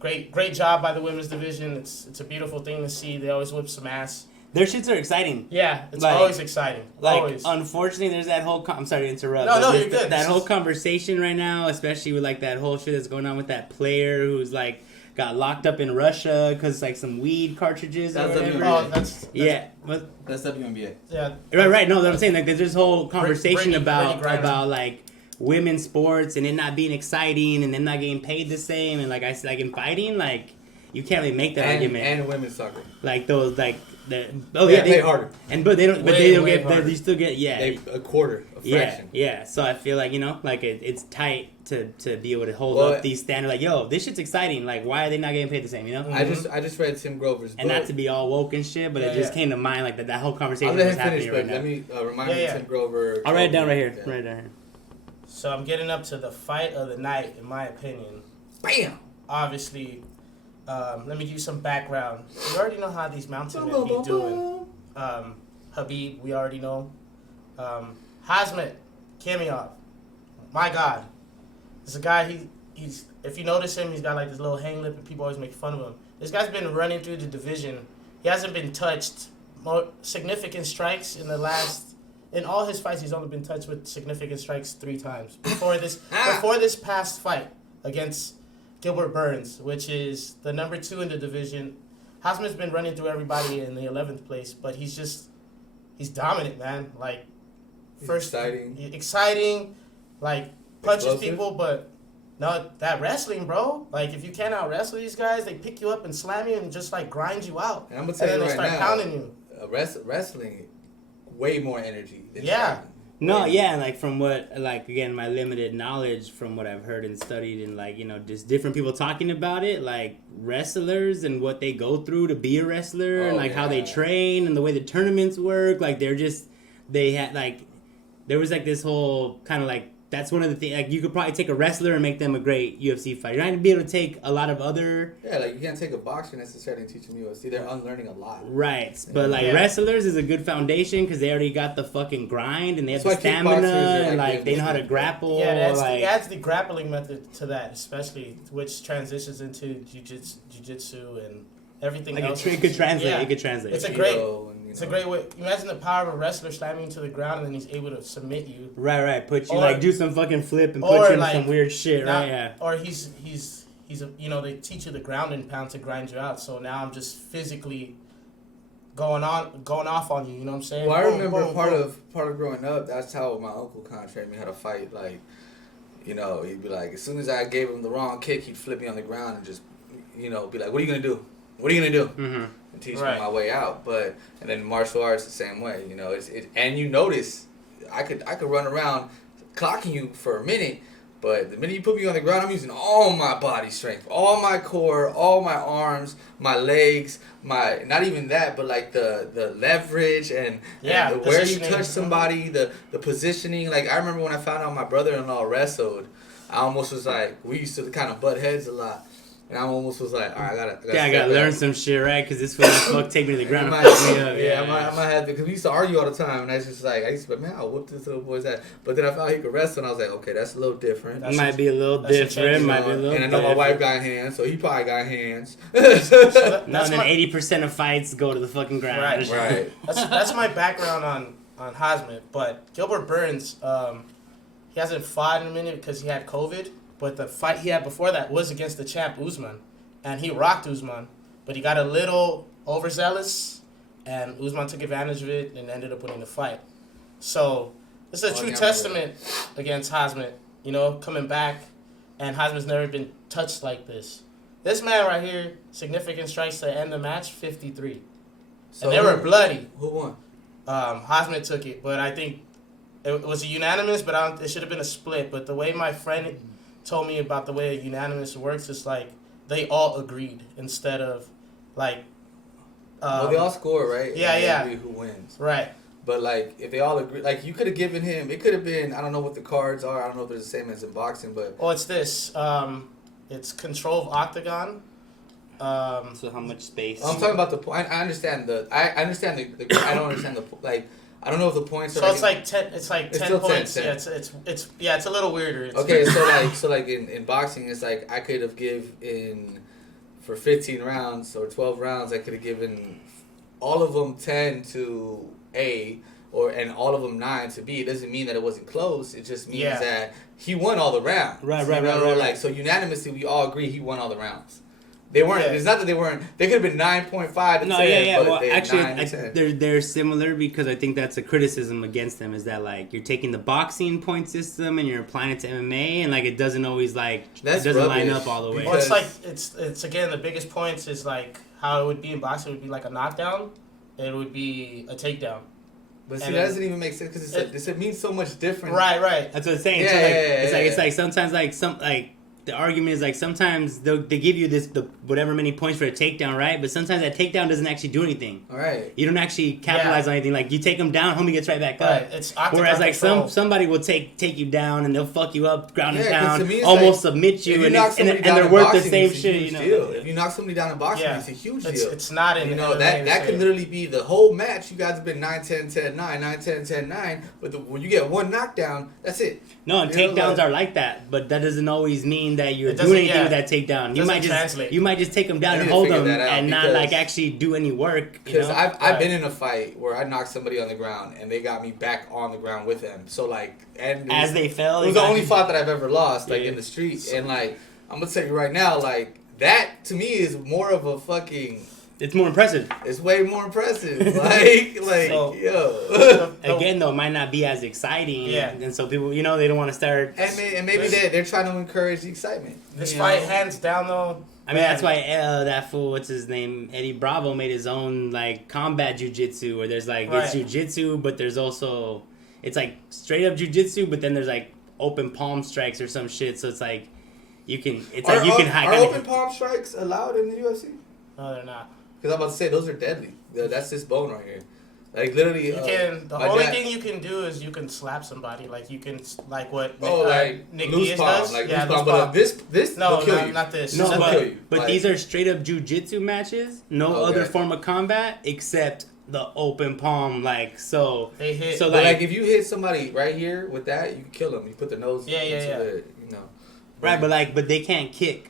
great job by the women's division. It's a beautiful thing to see. They always whip some ass. Their shits are exciting. Yeah, it's Like- always exciting. Like, Always. unfortunately, there's that whole... I'm sorry to interrupt. No, but no, there's you're good. That This whole is- conversation right now, especially with, like, that whole shit that's going on with that player who's, like, got locked up in Russia because, like, some weed cartridges or That's whatever. WNBA. Oh, that's Yeah. But, That's WNBA. yeah. right. No, I'm saying, like, there's this whole conversation Brittany Griner. about, like, women's sports and it not being exciting and them not getting paid the same. And, like, in fighting, like, you can't really make that argument. And women's soccer. Like, those, like... They they pay harder. but they don't Way get harder. you still get They a quarter, a fraction. yeah. So I feel like, you know, like it's tight to be able to hold Well, up these standards. Like, yo, this shit's exciting. Like, why are they not getting paid the same? You know, I just read Tim Grover's book. and not to be all woke and shit, but it just came to mind like that whole conversation I'll let was him finish, happening but right let now. me remind Yeah, you yeah. Tim Grover. I'll write it down right here. Yeah. Right down here. So I'm getting up to the fight of the night, in my opinion. Bam! Obviously, let me give you some background. You already know how these mountain men be doing. Habib, we already know. Hazmat Kamiov, my God. This is a guy, he's if you notice him, he's got like this little hang lip and people always make fun of him. This guy's been running through the division. He hasn't been touched. More significant strikes in all his fights, he's only been touched with significant strikes 3 times. Before this past fight against Gilbert Burns, which is the number 2 in the division. Hazmat's been running through everybody in the 11th place, but he's dominant, man. Like, exciting, like, punches Explosive. people, but no, that wrestling, bro. Like, if you can't out-wrestle these guys, they pick you up and slam you and just, like, grind you out. And I'm gonna And tell then you they right start now, pounding you. wrestling way more energy than Yeah. striking. No, yeah, and like from what, like again, my limited knowledge from what I've heard and studied, and like just different people talking about it, like wrestlers and what they go through to be a wrestler, and like how they train and the way the tournaments work, like they had like there was like this whole kind of like. That's one of the things, like, you could probably take a wrestler and make them a great UFC fighter. You're not going to be able to take a lot of other... Yeah, like, you can't take a boxer necessarily and teach them UFC. They're unlearning a lot. Right. But, like, wrestlers is a good foundation because they already got the fucking grind and they have the stamina and, like, they know how to grapple. Yeah, it adds the grappling method to that, especially, which transitions into jiu-jitsu and everything like else. It could translate. Yeah. It could translate. It's a great way. Imagine the power of a wrestler slamming you to the ground and then he's able to submit you. Right. Put you like do some fucking flip and put you in some weird shit. Right. Yeah. Or he's they teach you the ground and pound to grind you out. So now I'm just physically going off on you. You know what I'm saying? Well, I remember part of growing up. That's how my uncle kind of trained me how to fight. Like, he'd be like, as soon as I gave him the wrong kick, he'd flip me on the ground and just, be like, what are you gonna do? What are you gonna do? Mm-hmm. And teach me my way out. And then martial arts the same way. And you notice I could run around clocking you for a minute, but the minute you put me on the ground, I'm using all my body strength, all my core, all my arms, my legs, not even that, but like the leverage and where you touch somebody, the positioning. Like, I remember when I found out my brother-in-law wrestled, I almost was like, we used to kind of butt heads a lot. And I almost was like, all right, I gotta learn some shit, right? Because this fuck take me to the ground. I might have to, because we used to argue all the time, and I used to be like, man, I'll whoop this little boy's ass. But then I found he could wrestle, and I was like, okay, that's a little different. Might be a little different. And I know my wife got hands, so he probably got hands. And then 80% of fights go to the fucking ground. Right. That's my background on Hazmat. But Gilbert Burns, he hasn't fought in a minute because he had COVID. But the fight he had before that was against the champ Usman, and he rocked Usman, but he got a little overzealous, and Usman took advantage of it and ended up winning the fight. So this is a true testament against Hazmat, coming back, and Hazmat's never been touched like this. This man right here, significant strikes to end the match, 53, and they were bloody. Who won? Hazmat took it, but I think it was a unanimous, but it should have been a split. But the way my friend told me about the way a unanimous works, it's like they all agreed instead of like they all score, right? Yeah. Agree who wins, right? But like, if they all agree, like, you could have given him, it could have been, I don't know what the cards are, I don't know if they're the same as in boxing, but it's this it's control of octagon. So how much space? I'm talking about the point. I understand the I don't understand the like. I don't know if the points are. So it's like 10. It's like 10 points. 10. Yeah, it's a little weirder. Okay, so like in boxing, it's like I could have for 15 rounds or 12 rounds, I could have given all of them 10 to A, and all of them 9 to B. It doesn't mean that it wasn't close. It just means that he won all the rounds. Right. Like, so unanimously, we all agree he won all the rounds. They weren't. Yeah. It's not that they weren't. They could have been 9.5 to 10. But well, actually, they're similar because I think that's a criticism against them is that like you're taking the boxing point system and you're applying it to MMA and like it doesn't always line up all the way. Well, it's like it's again the biggest points is like how it would be in boxing. It would be like a knockdown. It would be a takedown. But see, that doesn't even make sense because it means so much different. Right. That's what I'm saying. It's like sometimes the argument is like sometimes they give you the whatever many points for a takedown, right? But sometimes that takedown doesn't actually do anything. All right. You don't actually capitalize on anything. Like you take them down, homie gets right back up. It's whereas like somebody will take you down and they'll fuck you up, ground and down, almost like, submit you, and they're worth the same shit. If you knock somebody down in boxing, it's a huge deal. It's not in that could literally be the whole match. You guys have been 9-10-10-9, 9-10-10-9, but when you get one knockdown, that's it. No, and takedowns are like that, but that doesn't always mean that you're doing anything with that takedown. You might just take them down and hold them and not like actually do any work. Because I've been in a fight where I knocked somebody on the ground and they got me back on the ground with them. So like, and as they fell, it was the only fight that I've ever lost, like in the street. And like, I'm gonna tell you right now, like that to me is more of a fucking. It's more impressive. It's way more impressive. Again, though, it might not be as exciting. Yeah. And so people, they don't want to start. And maybe they're trying to encourage the excitement. This fight, hands down, though. I mean, that's why that fool, what's his name, Eddie Bravo, made his own like combat jujitsu, where there's like it's jujitsu, but there's also it's like straight up jujitsu, but then there's like open palm strikes or some shit. So it's like you can, Are open palm strikes allowed in the UFC? No, they're not. Because I'm about to say those are deadly. That's this bone right here. Like literally, you can. The only thing you can do is you can slap somebody. Like you can, like what Nick loose Diaz palm, does. like yeah, loose palm. But this no, will kill you. not this. No, but like, these are straight up jujitsu matches. No other form of combat except the open palm. Like so, they hit. So like if you hit somebody right here with that, you can kill them. You put their nose into the, you know. Right, but they can't kick.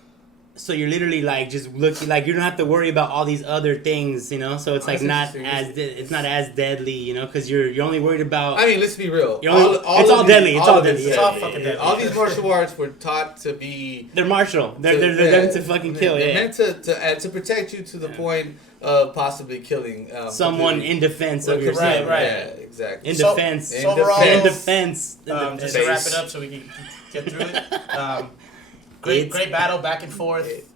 So you're literally like just looking like you don't have to worry about all these other things, you know. So it's like it's not as deadly, you know, because you're only worried about. I mean, let's be real. It's all deadly. It's all deadly. It's all fucking deadly. All these martial arts were taught to be. They're martial. They're meant to fucking kill. They're meant to protect you to the point of possibly killing someone in defense of yourself. Right. Yeah, exactly. In defense. In defense. Just to wrap it up, so we can get through it. Great battle back and forth. It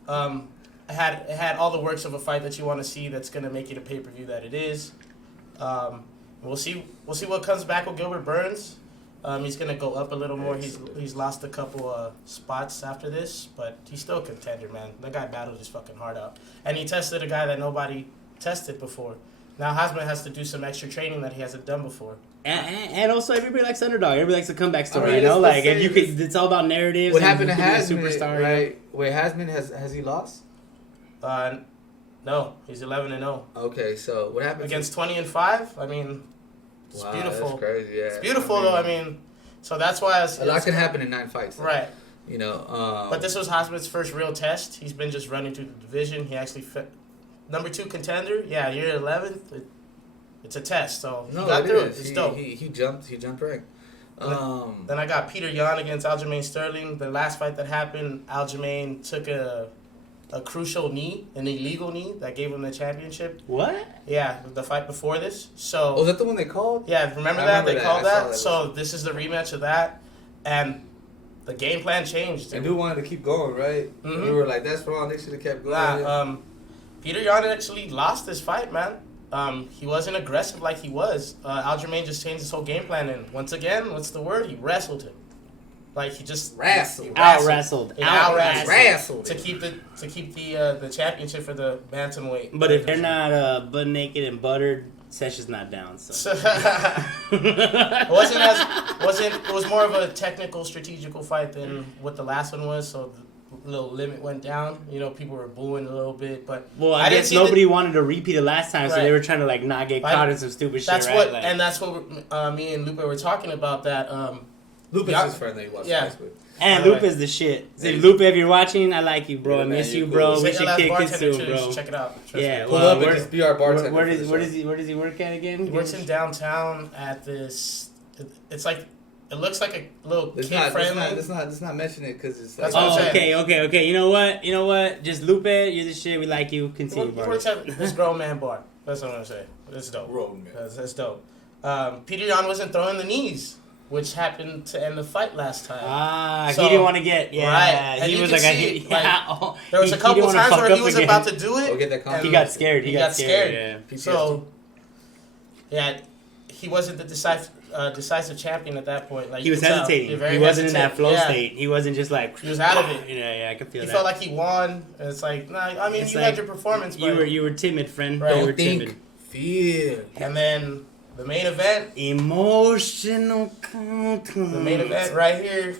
had all the works of a fight that you want to see. That's gonna make it a pay per view that it is. We'll see what comes back with Gilbert Burns. He's gonna go up a little more. He's lost a couple spots after this, but he's still a contender, man. That guy battled his fucking heart out, and he tested a guy that nobody tested before. Now Hasman has to do some extra training that he hasn't done before. And also everybody likes underdog. Everybody likes a comeback story, you know. Like if you could, it's all about narratives. What happened to Hasman? Superstar, right? Wait, Hasman has he lost? No, he's 11-0. Okay, so what happened against 20-5? I mean, it's beautiful. That's crazy. Yeah, it's beautiful though. I mean, so that's why a lot can happen in 9 fights. Though. Right. You know. But this was Hasman's first real test. He's been just running through the division. He actually number 2 contender. Yeah, you're 11th. It's a test, so he got through it. It's dope. He jumped rank. Then I got Peter Yan against Aljamain Sterling. The last fight that happened, Aljamain took a crucial knee, an illegal knee that gave him the championship. What? Yeah, the fight before this. So. Oh, is that the one they called? Yeah, remember that? They called that. So this is the rematch of that, and the game plan changed. And dude wanted to keep going, right? Mm-hmm. We were like, that's wrong. They should have kept going. Nah, Peter Yan actually lost this fight, man. He wasn't aggressive like he was. Aljamain just changed his whole game plan, and once again, what's the word? He wrestled him. Like he just out-wrestled to keep the championship for the bantamweight. But if they're not butt naked and buttered, Session's not down. So it was more of a technical, strategical fight than what the last one was. So the little limit went down. You know, people were booing a little bit, but I guess nobody wanted to repeat it last time, so they were trying to like not get caught in some stupid shit. That's right? and that's what me and Lupe were talking about. That Lupe is his friend that he watched fights with. And Lupe is the shit. So Lupe, if you're watching, I like you, bro. I miss you, bro. We should kick it soon, bro. Check it out. Yeah, pull up and just be our bartender. Where does he work at again? He works in downtown at this. It's like it looks like a little kid friendly. Let's not mention it because it's. That's what I'm saying. Okay. You know what? Just Lupe, you're the shit. We like you. Continue, bro. He works at this grown man bar. That's what I'm gonna say. It's dope. Grown man. That's dope. Peter Yan wasn't throwing the knees, which happened to end the fight last time. So, he didn't want to get right. And he was like, there was a couple times where he was about to do it. That he got scared. He got scared. Yeah. So, he wasn't the decisive champion at that point. Like he was hesitating. He wasn't in that flow state. He wasn't just like he was out of it. Yeah, I could feel that. He felt like he won. And it's like, nah. I mean, you had your performance. But you were timid, friend. Right. You were timid. Feel. And then. The main event. Emotional content. The main event right here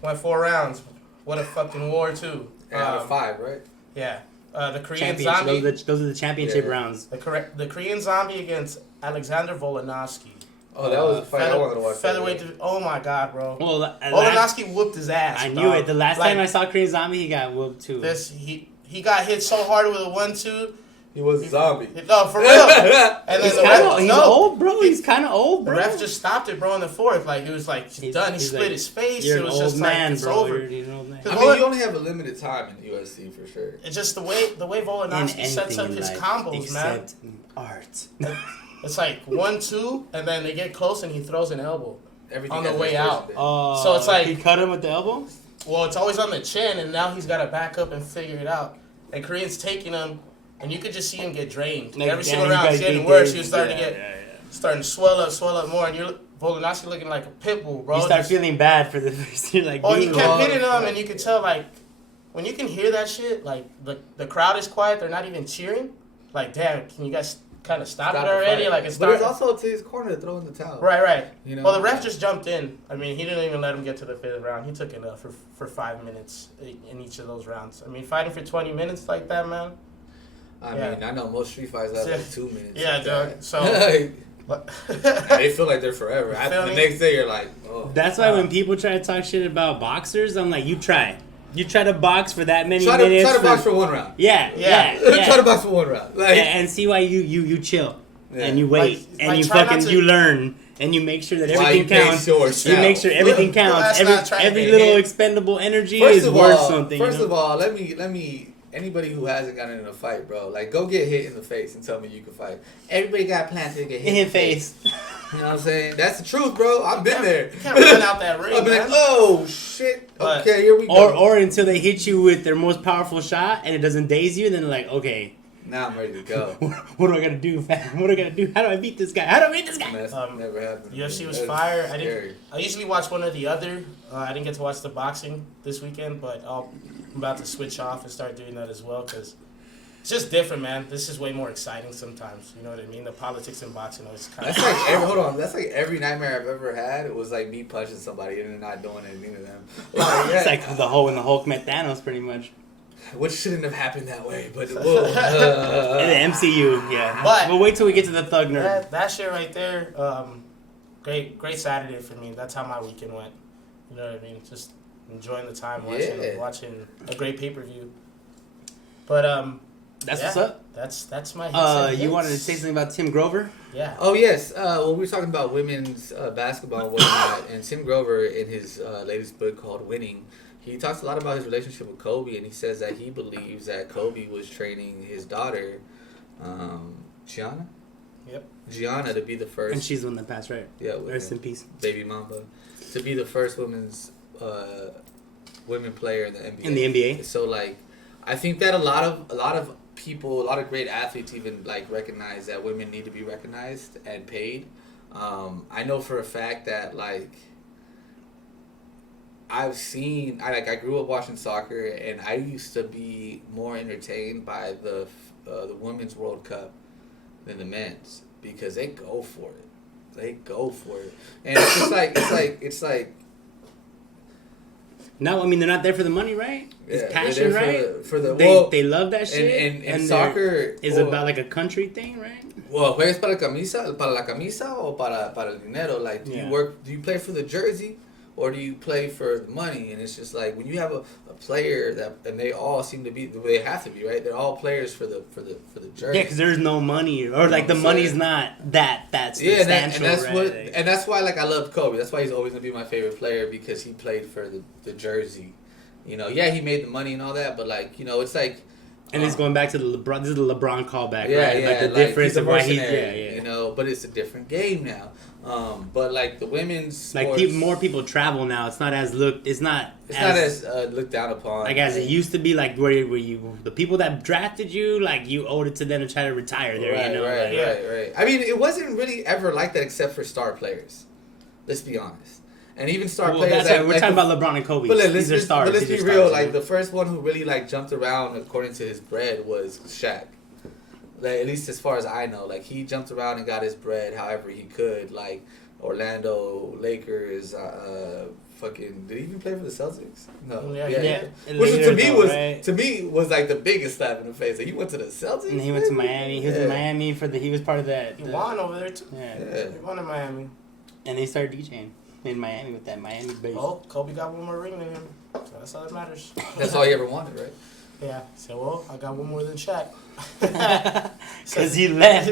went 4 rounds. What a fucking war, too. Out of 5, right? Yeah. The Korean Zombie. Those are the championship rounds. The Korean Zombie against Alexander Volkanovski. Oh, that was a fight I wanted to watch. Featherweight. Oh, my God, bro. Well, Volkanovski whooped his ass. I knew it. The last time I saw Korean Zombie, he got whooped, too. He got hit so hard with a 1-2. He was a zombie. No, for real. And then he's old, bro. He's kind of old, bro. The ref just stopped it, bro, in the 4th. Like, it was like, he's done. He split his face. You're it was an just old man, it's bro. over. You're an old man. I mean, you only have a limited time in the UFC, for sure. It's just the way Volkanovski sets up his combos, man. Art. It's like 1-2, and then they get close, and he throws an elbow on the way out. So it's like... He cut him with the elbow? Well, it's always on the chin, and now he's got to back up and figure it out. and Kareem's taking him, and you could just see him get drained. Like, Every yeah, single you round, guys it's getting beat worse. Dave. You're starting to swell up more, and you're Volkanovski looking like a pit bull, bro. You start feeling bad for the first. You're like, oh, he dude. kept hitting him, and you could tell like when you can hear that shit, like the crowd is quiet. They're not even cheering. Like, damn, can you guys kind of stop it already? Like, it's but starting. it's also to his corner to throw in the towel. Right. You know? Well, the ref just jumped in. I mean, he didn't even let him get to the 5th round. He took it for 5 minutes in each of those rounds. I mean, fighting for 20 minutes like that, man. I mean, I know most street fights last like 2 minutes. Yeah, like dog. So they feel like they're forever. After the next day, you're like, oh. That's why when people try to talk shit about boxers, I'm like, you try to box for that many try minutes. to box for 1 round. Yeah. Try to box for 1 round. Like, and see why you chill and you wait and like you try fucking not to- you learn and you make sure that Why everything you pay counts. short You make sure everything Well, counts. that's not Every trying to little hit. expendable energy First is of worth all, something. First you know? of all, let me. Anybody who hasn't gotten in a fight, bro, like go get hit in the face and tell me you can fight. Everybody got plans to get hit in the face. You know what I'm saying? That's the truth, bro. I've been there. You can't run out that ring, I've been like, man. oh shit. But- Okay, here we go. Or until they hit you with their most powerful shot and it doesn't daze you, then they're like, okay, now I'm ready to go. what do I gotta do, fam? What do I gotta do? How do I beat this guy? That's never happened. UFC was That's fire. scary. I usually watch one or the other. I didn't get to watch the boxing this weekend, but I'm about to switch off and start doing that as well because it's just different, man. This is way more exciting sometimes. You know what I mean? The politics in boxing is kind That's like that's like every nightmare I've ever had. It was like me punching somebody and not doing anything to them. Like, It's like the whole when the Hulk met Thanos, pretty much. which shouldn't have happened that way, but it will. In the MCU, yeah. But- we'll wait till we get to the Thugnerd. that shit right there. Great Saturday for me. That's how my weekend went. You know what I mean? Just enjoying the time watching a great pay-per-view. But That's what's up. That's my hits and You hits. wanted to say something about Tim Grover? Yeah. Oh yes. Well, we were talking about women's basketball and whatnot, and Tim Grover in his latest book called Winning, he talks a lot about his relationship with Kobe, and he says that he believes that Kobe was training his daughter, Gianna. Yep. Gianna to be the first. And she's the one that passed, right? Yeah. Rest in peace. Baby Mamba, to be the first women's women player in the NBA. In the NBA. So like, I think that a lot of people, a lot of great athletes even like recognize that women need to be recognized and paid. I know for a fact that like I grew up watching soccer, and I used to be more entertained by the Women's World Cup than the men's because they go for it. And it's just like No, I mean, they're not there for the money, right? It's Yeah, passion, they're there right? for the They love that shit. and soccer is about like a country thing, right? Well, ¿juegas para la camisa o para el dinero? Like, do you play for the jersey or do you play for the money? And it's just like when you have a player and they all seem to be, they have to be, right? They're all players for the jersey. Yeah, because there's no money, or like the money's not that substantial, right? And that's why like I love Kobe. That's why he's always gonna be my favorite player because he played for the jersey. You know, yeah, he made the money and all that, but like, you know, it's like. And it's going back to the LeBron. This is the LeBron callback, Yeah, right? yeah. Like the difference he's a of why he's mercenary, you know, but it's a different game now. But like the women's like sports, more people travel now. It's not as looked. It's not as looked down upon. like as it used to be. Like where you the people that drafted you, like you owed it to them to try to retire there. Right, you know, right. I mean, it wasn't really ever like that except for star players. Let's be honest. And even star players. That's right. We're talking about LeBron and Kobe. But These are stars. But let's These be are real. stars, Like you know? the first one who really like jumped around according to his bread was Shaq. Like, at least as far as I know, like he jumped around and got his bread however he could. Like Orlando, Lakers, fucking. Did he even play for the Celtics? No. Yeah. Which Later, to me was like the biggest slap in the face. Like he went to the Celtics. And he went to Miami. He was in Miami he was part of that. He won over there too. Yeah. He won in Miami. And they started DJing in Miami with that Miami bass. Oh, Kobe got one more ring than him. So that's all that matters. That's all he ever wanted, right? Yeah. So, well, I got one more than Shaq. Because he left.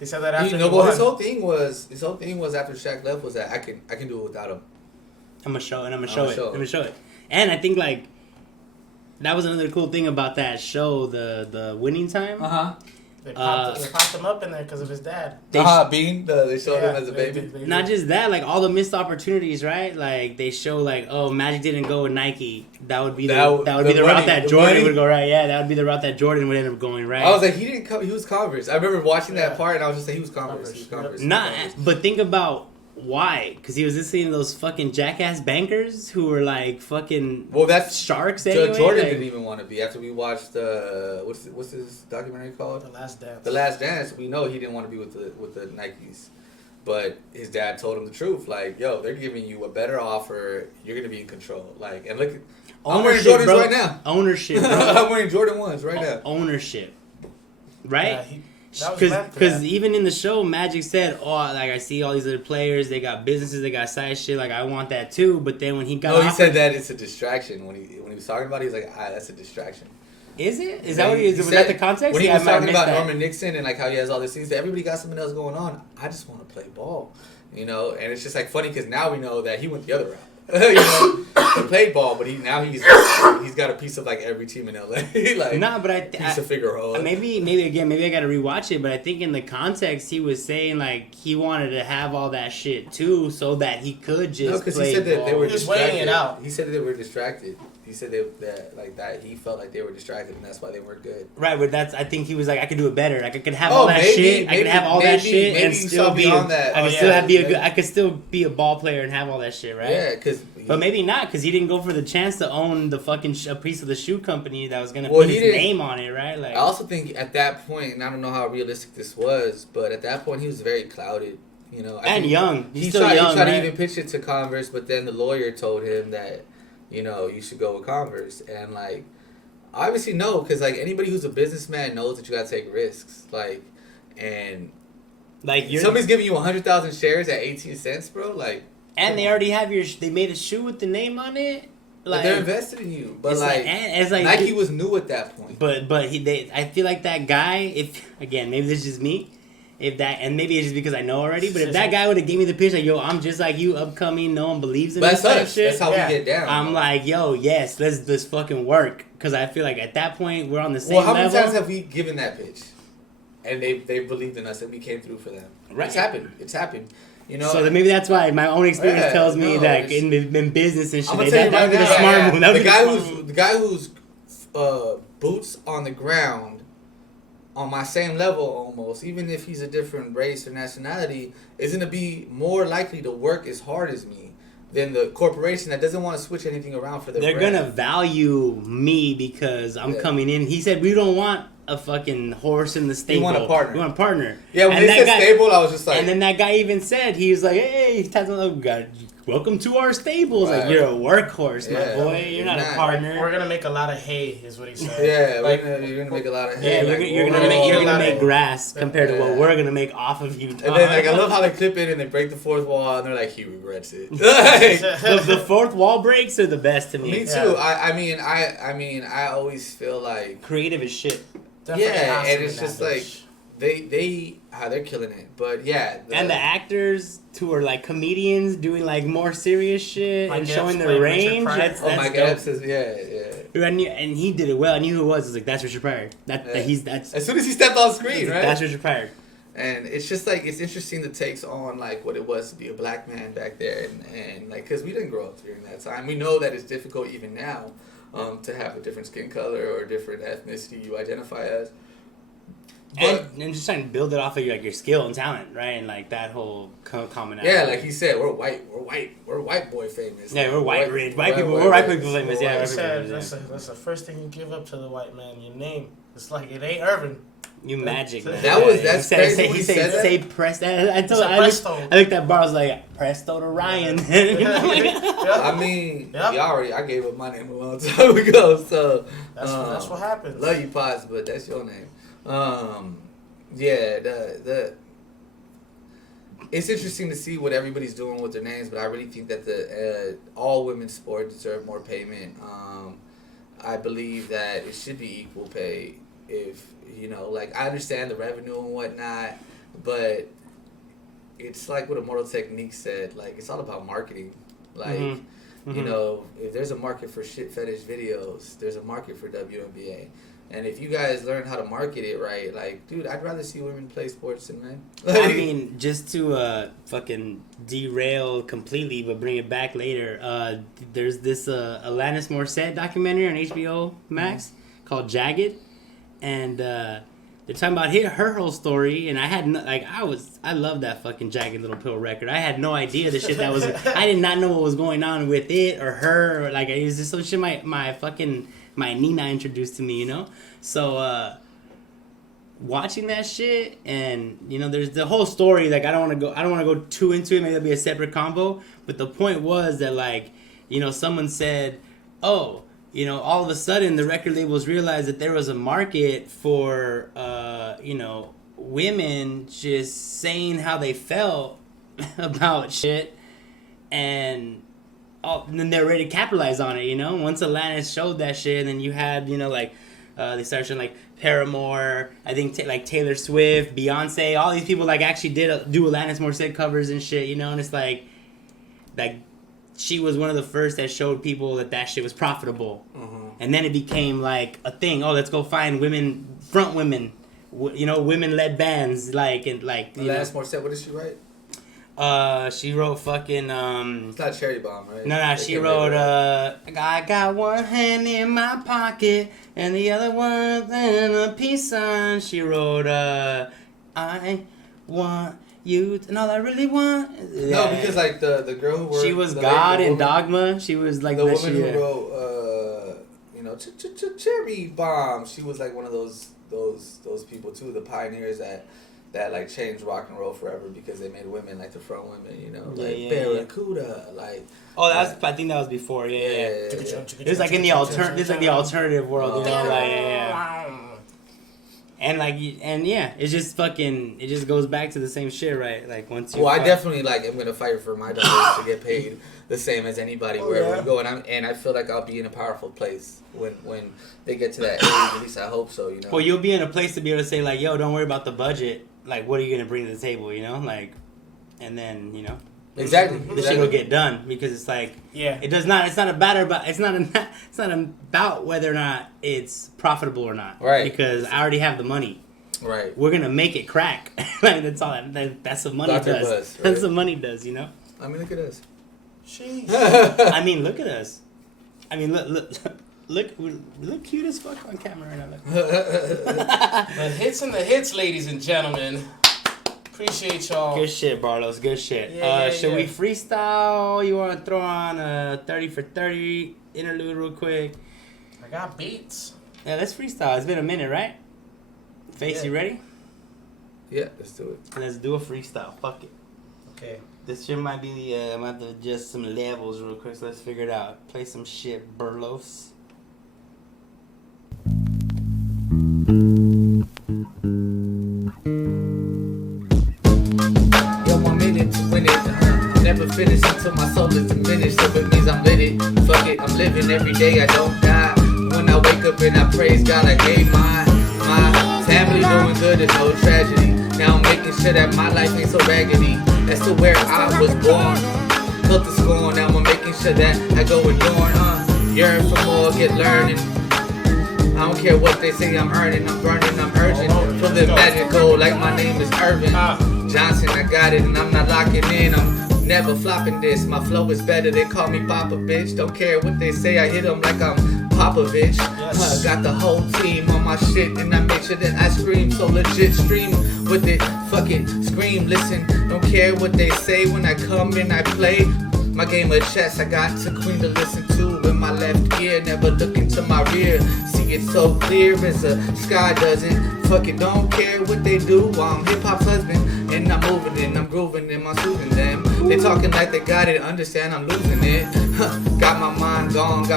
He said that after You know, he well, won. his whole thing was after Shaq left was that I can do it without him. I'm gonna show it. And I think like that was another cool thing about that show, the Winning Time. They popped him up in there because of his dad. Bean. They showed him as a baby. They Not did. just that, like all the missed opportunities, right? Like they show, like, oh, Magic didn't go with Nike. That would be the route that Jordan would go, right? Yeah, that would be the route that Jordan would end up going, right? I was like, he didn't come. He was Converse. I remember watching that part, and I was just like, he was Converse. He was Converse. But think about why? Because he was listening to those fucking jackass bankers who were like fucking sharks. Anyway. Jordan didn't even want to be. After we watched what's this documentary called? The Last Dance. The Last Dance. We know he didn't want to be with the Nikes, but his dad told him the truth. Like, yo, they're giving you a better offer. You're gonna be in control. Like, and look, I'm wearing Jordans right now. Ownership, bro. I'm wearing Jordan 1s right now. Ownership, right? Yeah, Because even in the show, Magic said, "Oh, like I see all these other players. They got businesses. They got side shit. Like I want that too." But then when he got, he said that it's a distraction. When he was talking about it, he's like, that's a distraction. Is it? Is that what he is? Was that the context? When he was talking about Norman Nixon and like how he has all these things, that everybody got something else going on. I just want to play ball, you know. And it's just like funny because now we know that he went the other route. You know, he played ball, but he's got a piece of like every team in LA. Like, nah, but piece of Figueroa. Maybe I got to rewatch it. But I think in the context, he was saying like he wanted to have all that shit too, so that he could just because play he said that they were just distracted. weighing it out. He said that they were distracted. He said that he felt like they were distracted, and that's why they weren't good. Right, but I think he was like, I could do it better. Like I could have all that shit. I could have all that shit and still be. I could still be a ball player and have all that shit, right? Yeah, but maybe not, because he didn't go for the chance to own the fucking a piece of the shoe company that was gonna put his name on it, right? Like, I also think at that point, and I don't know how realistic this was, but at that point he was very clouded, you know. And young. He tried right? to even pitch it to Converse, but then the lawyer told him that, you know, you should go with Converse, and like, obviously no, because like anybody who's a businessman knows that you gotta take risks, like, and like somebody's giving you 100,000 shares at 18 cents, bro, like. And they already have they made a shoe with the name on it. Like, they're invested in you, but it's like Nike was new at that point. But I feel like that guy. If again, maybe this is just me. And maybe it's just because I know already. But if that guy would have gave me the pitch, like, yo, I'm just like you, upcoming. No one believes in me. That's how we get down. I'm like, yo, yes, let's fucking work. Because I feel like at that point we're on the same level. level. Well, how many times have we given that pitch, and they believed in us, and we came through for them? Right. It's happened. You know, so maybe that's why my own experience tells me that in business and shit, that would be the smart move. The guy who's boots on the ground, on my same level almost, even if he's a different race or nationality, is going to be more likely to work as hard as me than the corporation that doesn't want to switch anything around for their brand. They're going to value me because I'm coming in. He said, we don't want a fucking horse in the stable. We want a partner. We want a partner. Yeah, when they said stable, I was just like... And then that guy even said, he was like, hey, welcome to our stables. Right. Like, you're a workhorse, my boy. You're not a partner. We're going to make a lot of hay, is what he said. Yeah, you're going to make a lot of hay. Yeah, you're going to make grass compared to what we're going to make off of you. And then, like, I love how they clip it and they break the fourth wall and they're like, he regrets it. the fourth wall breaks are the best to me. Me too. Yeah. I mean, I always feel like... creative as shit. Definitely and it's just like they're killing it, but yeah. And the actors who are like comedians doing like more serious shit and showing their range. That's Mike Epps is and he did it well. I knew who it was. I was like, that's Richard Pryor. That's as soon as he stepped on screen, right? That's Richard Pryor. And it's just like it's interesting the takes on like what it was to be a black man back there, and like because we didn't grow up during that time, we know that it's difficult even now. To have a different skin color or a different ethnicity you identify as. But, and just trying to build it off of your skill and talent, right? And like that whole commonality. Yeah, like he said, we're white boy famous. Yeah, we're white people famous. Yeah, that's the first thing you give up to the white man. Your name. It's like it ain't Irvin. You magic, man. That's crazy. He said say Presto. I looked at Bar. I was like Presto to Ryan. I mean, I gave up my name a long time ago. So that's what happens. Love you, Pots, but that's your name. Yeah, it's interesting to see what everybody's doing with their names, but I really think that the all women's sport deserve more payment. I believe that it should be equal pay. If you know, like I understand the revenue and whatnot, but it's like what Immortal Technique said. Like it's all about marketing. Like you know, if there's a market for shit fetish videos, there's a market for WNBA. And if you guys learn how to market it right, like, dude, I'd rather see women play sports than men. I mean, just to fucking derail completely, but bring it back later. There's this Alanis Morissette documentary on HBO Max called Jagged, and they're talking about her whole story. And I had I love that fucking Jagged Little Pill record. I had no idea the shit that was. I did not know what was going on with it or her. Or like, it was just some shit my Nina introduced to me, you know? So, watching that shit, and, you know, there's the whole story, like, I don't want to go too into it, maybe it'll be a separate combo, but the point was that, like, you know, someone said, oh, you know, all of a sudden the record labels realized that there was a market for, you know, women just saying how they felt about shit, and then they're ready to capitalize on it, you know? Once Alanis showed that shit, then you had, you know, like, they started showing, like, Paramore, I think, like, Taylor Swift, Beyonce, all these people, like, actually do Alanis Morissette covers and shit, you know? And it's like, she was one of the first that showed people that shit was profitable. Mm-hmm. And then it became, like, a thing. Oh, let's go find front women, you know, women-led bands, like, and, like, Alanis Morissette, what did she write? She wrote fucking, It's not Cherry Bomb, right? No, she wrote, I got one hand in my pocket, and the other one's in a peace sign. She wrote, I want you, and all I really want. No, because, like, the girl who worked... She was God in Dogma. She was, like, the woman who wrote, you know, Cherry Bomb. She was, like, one of those people, too, the pioneers that like changed rock and roll forever because they made women like the front women, you know, like Barracuda, like. Oh, I think that was before, yeah. It's like in the alternative world, you know, like And like, and yeah, it's just fucking, it just goes back to the same shit, right? Like once you. Well, I definitely like am gonna fight for my dollars to get paid the same as anybody wherever we go, and I feel like I'll be in a powerful place when they get to that age. At least I hope so, you know. Well, you'll be in a place to be able to say like, yo, don't worry about the budget. Like, what are you gonna bring to the table, you know? Like, and then, you know. Exactly. The shit will get done because it's like it's not about whether or not it's profitable or not. Right. Because I already have the money. Right. We're gonna make it crack. Like that's all that's what money does. Buzz, right? That's what money does, you know? I mean, look at us. Sheesh. I mean, look at us. I mean, look cute as fuck on camera right now. The hits and the hits, ladies and gentlemen. Appreciate y'all. Good shit, Barlos. Good shit. Should we freestyle? You want to throw on a 30 for 30 interlude real quick? I got beats. Yeah, let's freestyle. It's been a minute, right? Face, you ready? Yeah, let's do it. Let's do a freestyle. Fuck it. Okay. This shit might be I'm going to have to adjust some levels real quick, so let's figure it out. Play some shit, Barlos. Never finish until my soul is diminished. So it means I'm lit it. Fuck it, I'm living every day. I don't die. When I wake up and I praise God, like hey, my family doing good. There's no tragedy. Now I'm making sure that my life ain't so raggedy. That's to where I was born. Built the scorn. Now I'm making sure that I go and dorn. Yearn for more, get learning. I don't care what they say. I'm earning, I'm burning, I'm urging. For the magical, like my name is Irvin Johnson. I got it, and I'm not locking in. I'm never flopping this, my flow is better, they call me Papa bitch. Don't care what they say, I hit them like I'm Popovich. Got the whole team on my shit, and I make sure that I scream so legit. Stream with it, fuck it, scream, listen. Don't care what they say when I come in, I play my game of chess. I got the queen to listen to in my left ear, never look into my rear. See it so clear as the sky doesn't. Fuck it, don't care what they do. I'm hip-hop's husband, and I'm moving and I'm grooving and I'm soothing them. They talking like they got it, understand I'm losing it. Got my mind gone,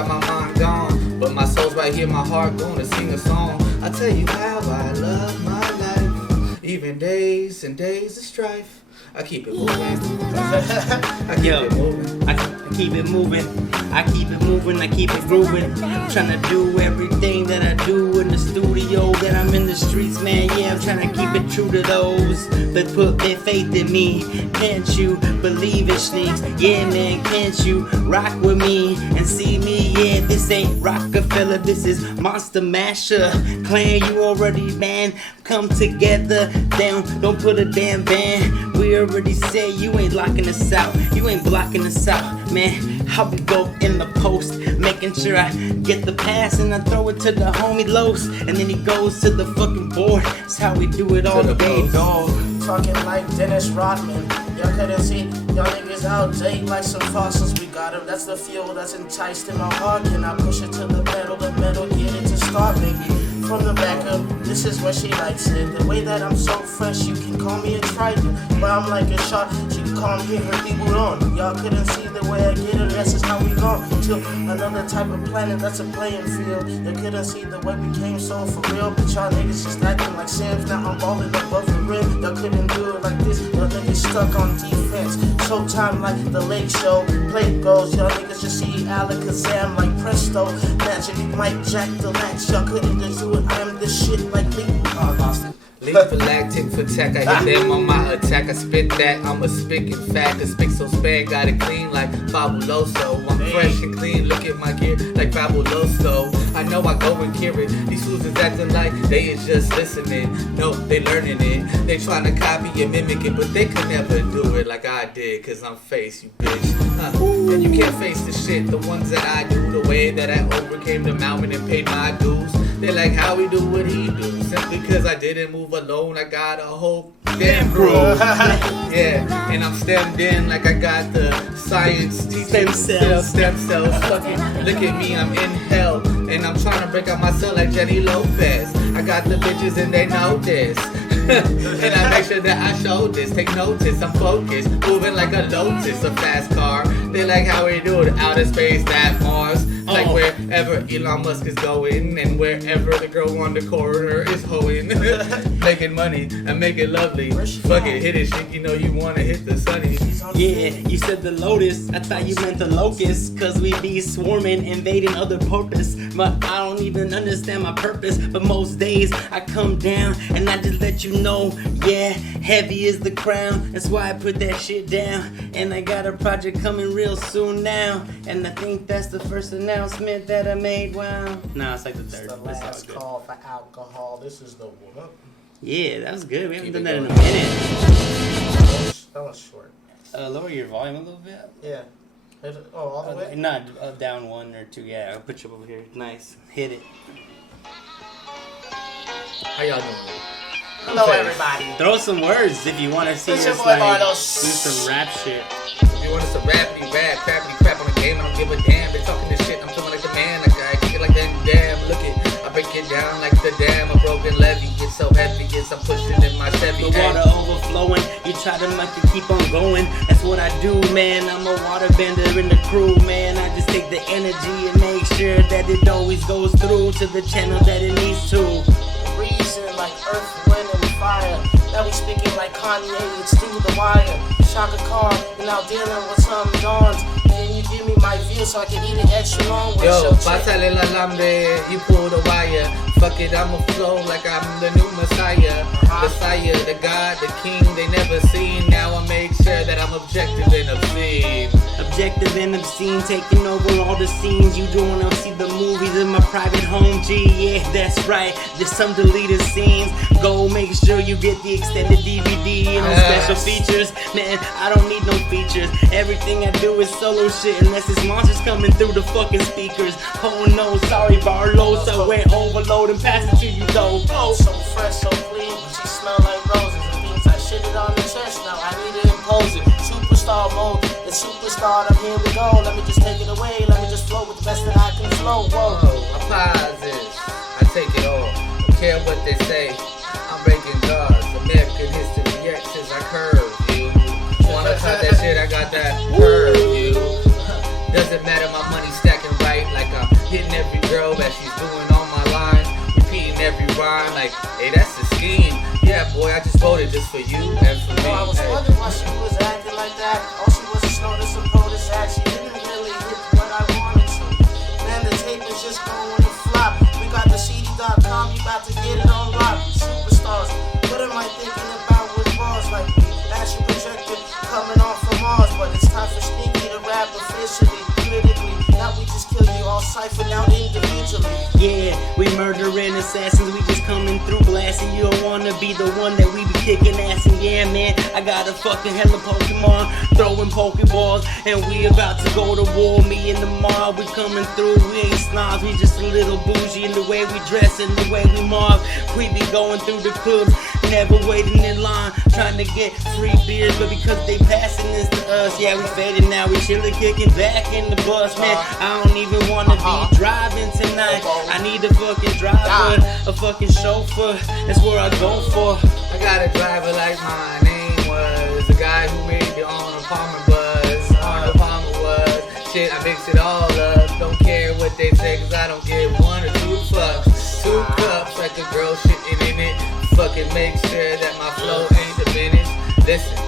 but my soul's right here, my heart gonna sing a song. I tell you how I love my life, even days and days of strife. I keep it moving. I keep it moving. I keep it moving, I keep it grooving. I'm trying to do everything that I do in the studio, that I'm in the streets, man. Yeah, I'm trying to keep it true to those that put their faith in me. Can't you believe it, Sneaks? Yeah, man, can't you rock with me and see me? Yeah, this ain't Rockefeller, this is Monster Masher. Clan, you already, man, come together. Down, don't put a damn ban. We already said you ain't locking us out. You ain't blocking us out, man. How we go in the post, making sure I get the pass and I throw it to the homie Los, and then he goes to the fucking board. That's how we do it all day, dog. Talking like Dennis Rodman. Y'all couldn't see, y'all niggas outdate like some fossils. We got him, that's the fuel that's enticed in my heart. Can I push it to the metal get it to start, baby? From the back up, this is where she likes it. The way that I'm so fresh, you can call me a trident. But I'm like a shot, she can call me her tiburon. Y'all couldn't see the way I get it, that's just how we go. To another type of planet, that's a playing field. You couldn't see the way we came so for real. But y'all niggas just acting like Sims, now I'm balling above the rim. Y'all couldn't do it like this, y'all niggas stuck on defense. Showtime like the Lake Show, plate goes. Y'all niggas just see Alakazam like Presto. Magic, Mike Jack the Latch, y'all couldn't just do it. I'm the shit like me. Oh, I lost it. Leap for lactic for tech, I hit them on my attack. I spit that, I'm a spickin' fact. A spick so span, got it clean like Fabuloso. I'm fresh and clean, look at my gear like Fabuloso. I know I go and cure it. These fools is acting like they is just listening. No, they learning it. They trying to copy and mimic it, but they could never do it like I did, cause I'm face, you bitch. And you can't face the shit, the ones that I do, the way that I overcame the mountain and paid my dues. They like how we do what he do. Simply cause I didn't move alone, I got a whole damn crew. Yeah, and I'm stemmed in like I got the science teaching stem cells. Fucking look at me, I'm in hell. And I'm trying to break out my cell like Jenny Lopez. I got the bitches and they know this. And I make sure that I show this. Take notice, I'm focused. Moving like a lotus, a fast car. They like how we do it. Outer space, that Mars. Like wherever Elon Musk is going, and wherever the girl on the corner is hoeing. Making money and make it lovely. Fuck it, hit it, shit. You know you wanna hit the sunny. Yeah, you said the lotus. I thought you meant the locust. Cause we be swarming, invading other purpose. But I don't even understand my purpose. But most days I come down and I just let you know. Yeah, heavy is the crown. That's why I put that shit down. And I got a project coming real soon now. And I think that's the first announcement that I made. Wow. No, it's like the third. The last call for alcohol. This is the warm-up. Yeah, that was good. We haven't done that in a minute. That was short. Lower your volume a little bit. Yeah. All the way? Not down one or two. Yeah, I'll put you over here. Nice. Hit it. How y'all doing? Hello, everybody. Throw some words if you want to see It's your us boy like, do Barlos. some rap shit. If you want us to rapidy rap, crappity crap on the game, I don't give a damn. They talking this shit, I'm feeling like the man. Like I kick it like that damn. Look it, I break it down like the dam. A broken levee, it's so heavy, it's I'm pushing in my Chevy. The water overflowing, you try to make it keep on going. That's what I do, man. I'm a water bender in the crew, man. I just take the energy and make sure that it always goes through to the channel that it needs to. Reason like earth, wind, and fire. Now we speaking like Kanye, it's through the wire. Shaka car, and now dealing with some dawns. Can you give me my view so I can eat it extra long? Yo, pásale la lambe, you pull the wire. Fuck it, I'ma flow like I'm the new Messiah. Messiah, the God, the King they never seen. Now I make sure that I'm objective and obscene. Objective and obscene, taking over all the scenes. You don't wanna see the movies in my private home, G. Yeah, that's right, there's some deleted scenes. Go make sure you get the extended DVD and the special features. Man, I don't need no features. Everything I do is solo shit unless it's monsters coming through the fucking speakers. Oh no, sorry Barlos, I went overload and passed it to you though. Oh, so fresh, so clean, but she smell like roses. It means I shit it on the chest, now I need to impose it. Superstar mode, it's superstardom, here we go. Let me just take it away, let me just flow with the best that I can flow. Whoa. I pause it, I take it all. Don't care what they say, I'm breaking guards. American history X's, I curve you. Wanna talk that shit, I got that curve you. Doesn't matter, my money stacking right. Like I'm hitting every girl that she's doing on my line. Repeating every rhyme like, hey, that's the scheme. Yeah, boy, I just voted just for you and for me. I was wondering why she was acting like that. All she was a snow, this a POTUS act. She didn't really hit what I wanted. about to get it on lock. Superstars. What am I thinking about with bars like me? Astral projected coming off from Mars, but it's time for Shneaky to rap officially, politically. Now we just kill you all ciphered out individually. Yeah, we murdering assassins, we just coming through blasting. You don't wanna be the one that we be kicking ass. And yeah, man, I got a fucking hella Pokemon throwing Pokeballs, and we about to go to war. Me and the mob, we coming through. We ain't snobs, we just a little bougie in the way we dress and the way we mob. We be going through the clubs, never waiting in line, trying to get free beers, but because they passing this to us, yeah, we faded now. We chillin', kicking back in the bus, man. I don't even wanna be driving tonight. I need a fucking driver, a fucking chauffeur. That's where I go for. I got a driver like my name was the guy who made the Arnold Palmer buzz. Arnold Palmer was shit. I mix it all up. Don't care what they say, 'cause I don't give one or two fucks. 2 cups like a girl shitting in it. Fucking make sure that my flow ain't diminished. Listen,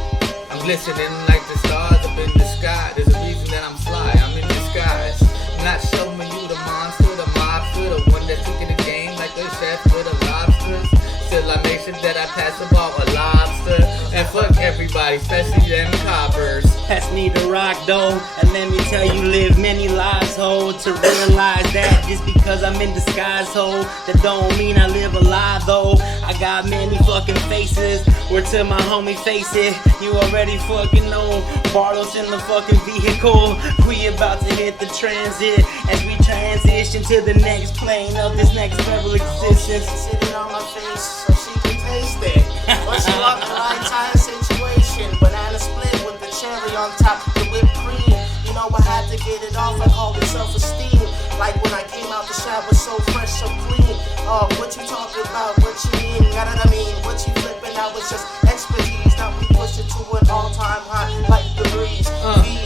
I'm glistening like the stars up in the sky. There's a reason that I'm sly. I'm in disguise. I'm not showing you the monster, the mobster, the one that's cooking the game like a chef with the lobsters. Still I make sure that I pass the ball a lobster. And fuck everybody, especially them coppers. Pass me the rock though, and let me tell you, live many lives, ho. To realize that just because I'm in disguise, ho, that don't mean I live alive though. I got many fucking faces, where to my homie face it. You already fucking know, Barlos in the fucking vehicle. We about to hit the transit as we transition to the next plane of this next level existence. Sitting on my face so she can taste it. But she walked the right entire situation. Banana split with the cherry on top, the whipped cream. You know I had to get it off, I called it self-esteem. Like when I came out the shower, so fresh, so clean. Oh, what you talking about, what you mean? Got what I mean, what you flipping out was just expertise. Now we push it to an all-time high, like the breeze.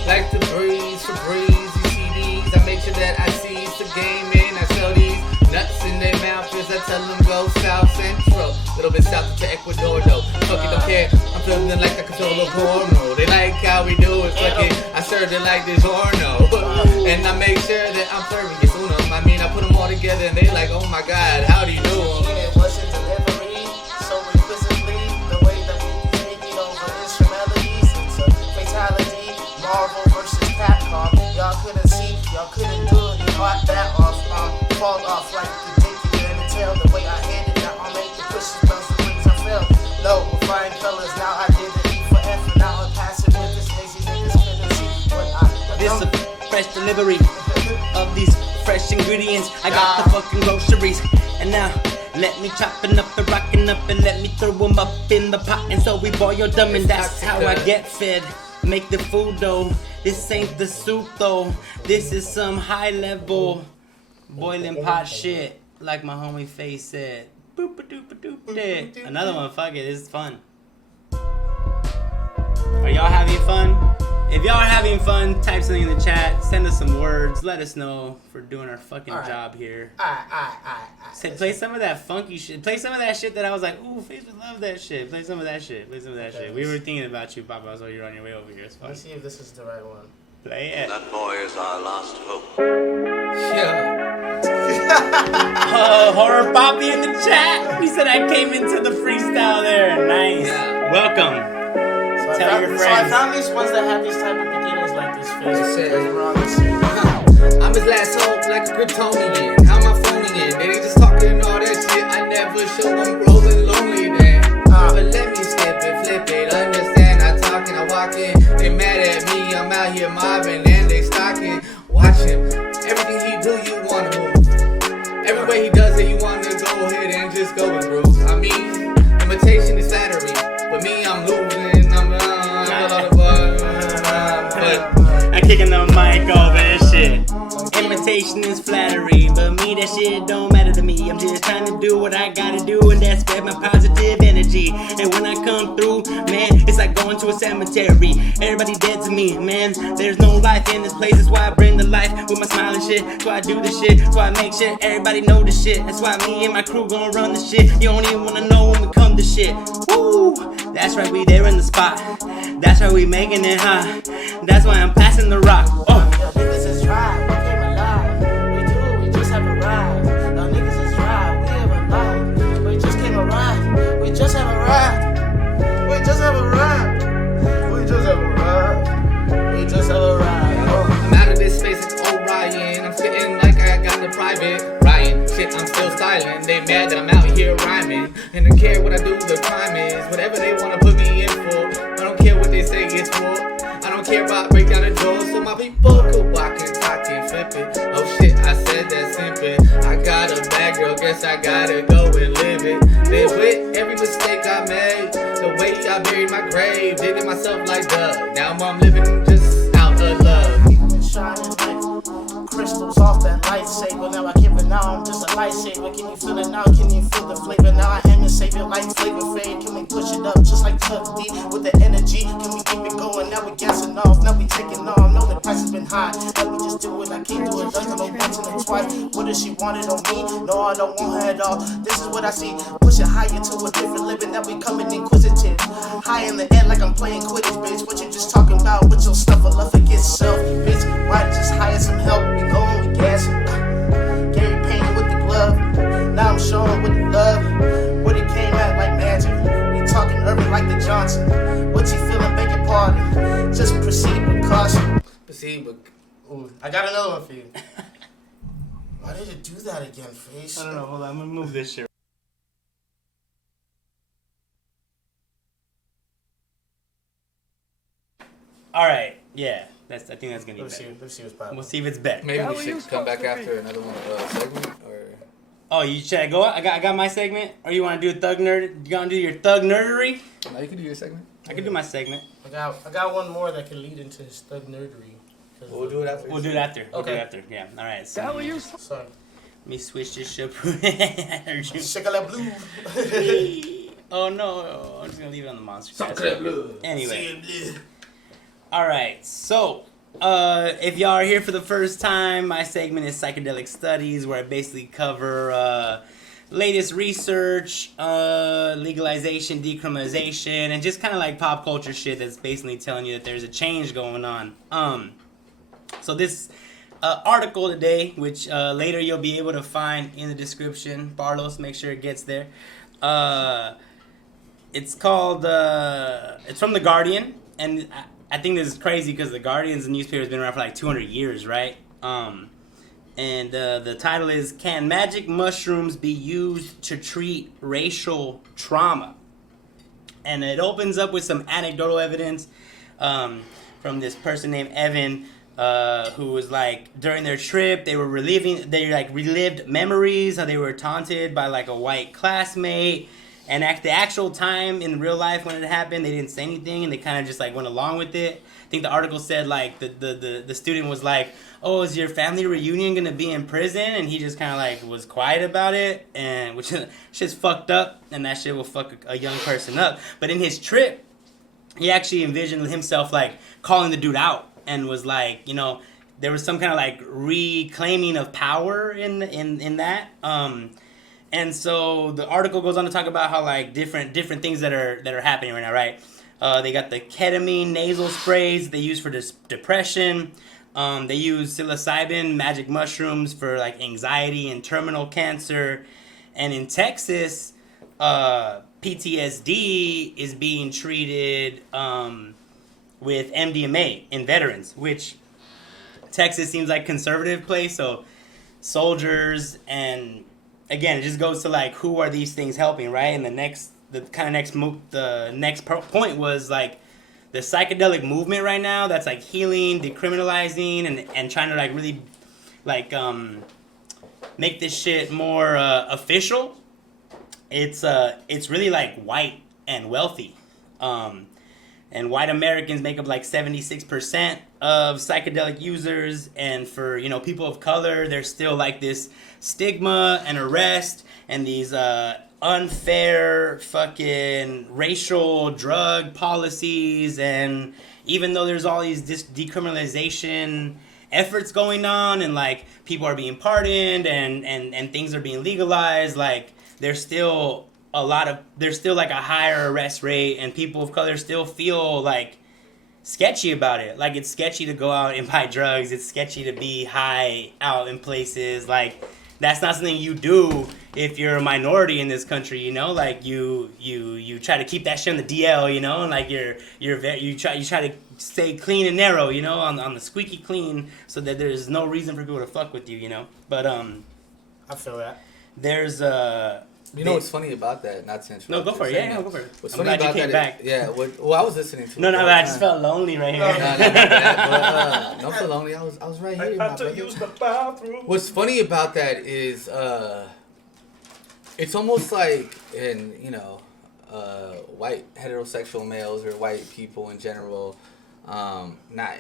Like the breeze, Febreze, you see these. I make sure that I seize the game in. I sell these nuts in their mouth as I tell them go south central. Little bit south to Ecuador though. Fuck it, don't care. I'm feeling like I control a porno. They like how we do it. Fuck it, I serve it like this Horno. And I make sure that I'm serving you soon. I mean, I put them all together and they like, oh my god, how do you do them? It wasn't delivery, so inquisitively, the way that we can speak it over instrumentalities. It's a fatality, Marvel versus Capcom. Y'all couldn't see, y'all couldn't do it. You caught that off, fall off like the dick you didn't tell. The way I hit it, now I'll make the pushes bounce the wings I felt. No, with flying colors, now I did the E for F, and now I'm passing with this lazy niggas couldn't see what I This is a fresh delivery of these fresh ingredients. I got the fucking groceries, and now let me chopping up and rocking up, and let me throw them up in the pot, and so we boil them, and that's how I get fed. Make the food though. This ain't the soup though. This is some high level boiling pot shit, like my homie Face said. Boop a doop a doop. Another one. Fuck it. This is fun. Are y'all having fun? If y'all are having fun, type something in the chat. Send us some words. Let us know if we're doing our fucking job here. Play some of that funky shit. Play some of that shit that I was like, ooh, Face would love that shit. Play some of that shit. Play some of that shit. We were thinking about you, Papa, so you're on your way over here. It's fun. Let's see if this is the right one. Play it. That boy is our last hope. Yeah. Horror Poppy in the chat. He said I came into the freestyle there. Nice. Welcome. Tell your friends. So I found these ones that have these type of beginnings like this face. I'm his last hope like a Kryptonian. How am I phoning in? They just talking all that shit. I never show them rolling lonely then. But let me skip it, flip it, understand. I talking, I walking. They mad at me, I'm out here mobbing and they stalking. Watch him, everything he do, you wanna move. Every way he does it, you wanna go ahead and just go and groove. I mean, imitation is flattery, but me, I'm losing. I'm kicking the mic over this shit. Imitation is flattery, but me, that shit don't matter to me. I'm just trying to do what I gotta do, and that's spread my positive energy. And when I come through, man, it's like going to a cemetery. Everybody dead to me, man. There's no life in this place. That's why I bring the life with my smile and shit. That's why I do this shit. That's why I make sure everybody know the shit. That's why me and my crew gonna run the shit. You don't even wanna know when we come to shit. Woo! That's right, we there in the spot. That's right, we making it hot. That's why I'm passing the rock. Oh. Niggas is right, we came alive. We do, we just have arrived. Now niggas is right, we have alive. private. Ryan, shit, I'm still styling. They mad that I'm out here rhyming. And don't care what I do, the crime is whatever they wanna put me in for. I don't care what they say it's for. I don't care about break down the doors so my people could walk and talk and flip it. Oh shit, I said that simply. I got a bad girl, guess I gotta go and live it. Live with every mistake I made. The way I buried my grave, digging myself like Doug. Now I'm living just out of love. Shining like crystals off that lightsaber. Now I give it, now I'm just a lightsaber. Can you feel it now? Can you feel the flavor? Now I am your savior, like flavor fade. Can we push it up just like Tug D with the energy? Can we keep it going? Now we gassing off, now we taking off. Know the price has been high. Let me just do it. I can't do it. Doesn't know once and then twice. What does she want it on me? No, I don't want her at all. This is what I see. Push it higher to a different living. Now we coming inquisitive. High in the air like I'm playing Quidditch, bitch. What you just talking about with your stuff? I love forget self, bitch. Why just hire some help? We going, we gassing. Gary Payne with the glove. Now I'm showing with the love. What it came out like magic. We talking urban like the Johnson. What's he feeling? Beg your pardon. Just proceed with caution. Proceed with. Ooh, I got another one for you. Why did it do that again, Face? I don't know. Hold on. I'm gonna move this shit. All right. Yeah. I think that's gonna be better. Let's see what's popping. We'll see if it's better. Maybe we should come back after another one segment or. Oh, should I go? I got my segment. Or you want to do a Thugnerd? You want to do your Thugnerd-ery? No, you can do your segment. I can do my segment. I got one more that can lead into his Thugnerd-ery. We'll do it after. We'll do it after. We'll do Okay. it after. Yeah. All right. So, Sorry. let me switch this shit. Chocolat blue. Oh no! I'm just gonna leave it on the monster. Chocolat blue. Anyway. All right. So, if y'all are here for the first time, my segment is Psychedelic Studies, where I basically cover latest research, legalization, decriminalization, and just kind of like pop culture shit that's basically telling you that there's a change going on. So this article today, which later you'll be able to find in the description, Barlos, make sure it gets there. It's called, it's from The Guardian, and I think this is crazy because The Guardian's newspaper has been around for like 200 years, right? And the title is, Can Magic Mushrooms Be Used to Treat Racial Trauma? And it opens up with some anecdotal evidence from this person named Evan, who was like, during their trip, they relived memories, how they were taunted by like a white classmate. And at the actual time in real life when it happened, they didn't say anything and they kind of just like went along with it. I think the article said like the student was like, "Oh, is your family reunion gonna be in prison?" And he just kind of like was quiet about it, and which shit's fucked up, and that shit will fuck a young person up. But in his trip, he actually envisioned himself like calling the dude out and was like, you know, there was some kind of like reclaiming of power in that. And so the article goes on to talk about how like different things that are happening right now, right? They got the ketamine nasal sprays they use for depression. They use psilocybin, magic mushrooms for like anxiety and terminal cancer. And in Texas, PTSD is being treated with MDMA in veterans, which Texas seems like a conservative place. So soldiers and again, it just goes to like who are these things helping, right? And the next point was like the psychedelic movement right now that's like healing, decriminalizing, and trying to like really like make this shit more official. It's really like white and wealthy, and white Americans make up like 76% of psychedelic users, and for people of color, there's still like this stigma and arrest and these unfair fucking racial drug policies. And even though there's all these decriminalization efforts going on and like people are being pardoned and things are being legalized, like there's still like a higher arrest rate, and people of color still feel like sketchy about it. Like it's sketchy to go out and buy drugs. It's sketchy to be high out in places. Like that's not something you do if you're a minority in this country, like you try to keep that shit on the DL, and like you try to stay clean and narrow, on the squeaky clean, so that there's no reason for people to fuck with you, But I feel that. There's You know what's funny about that? Not to interrupt. No, go for it. saying Yeah, that. go for it. What's I'm funny glad you about came that? back. Yeah. Well, I was listening to. No, it no, the but I whole just time. felt lonely right here. No, not that. But don't feel lonely. I was right here. My brother. the bathroom. What's funny about that is it's almost like in white heterosexual males or white people in general, not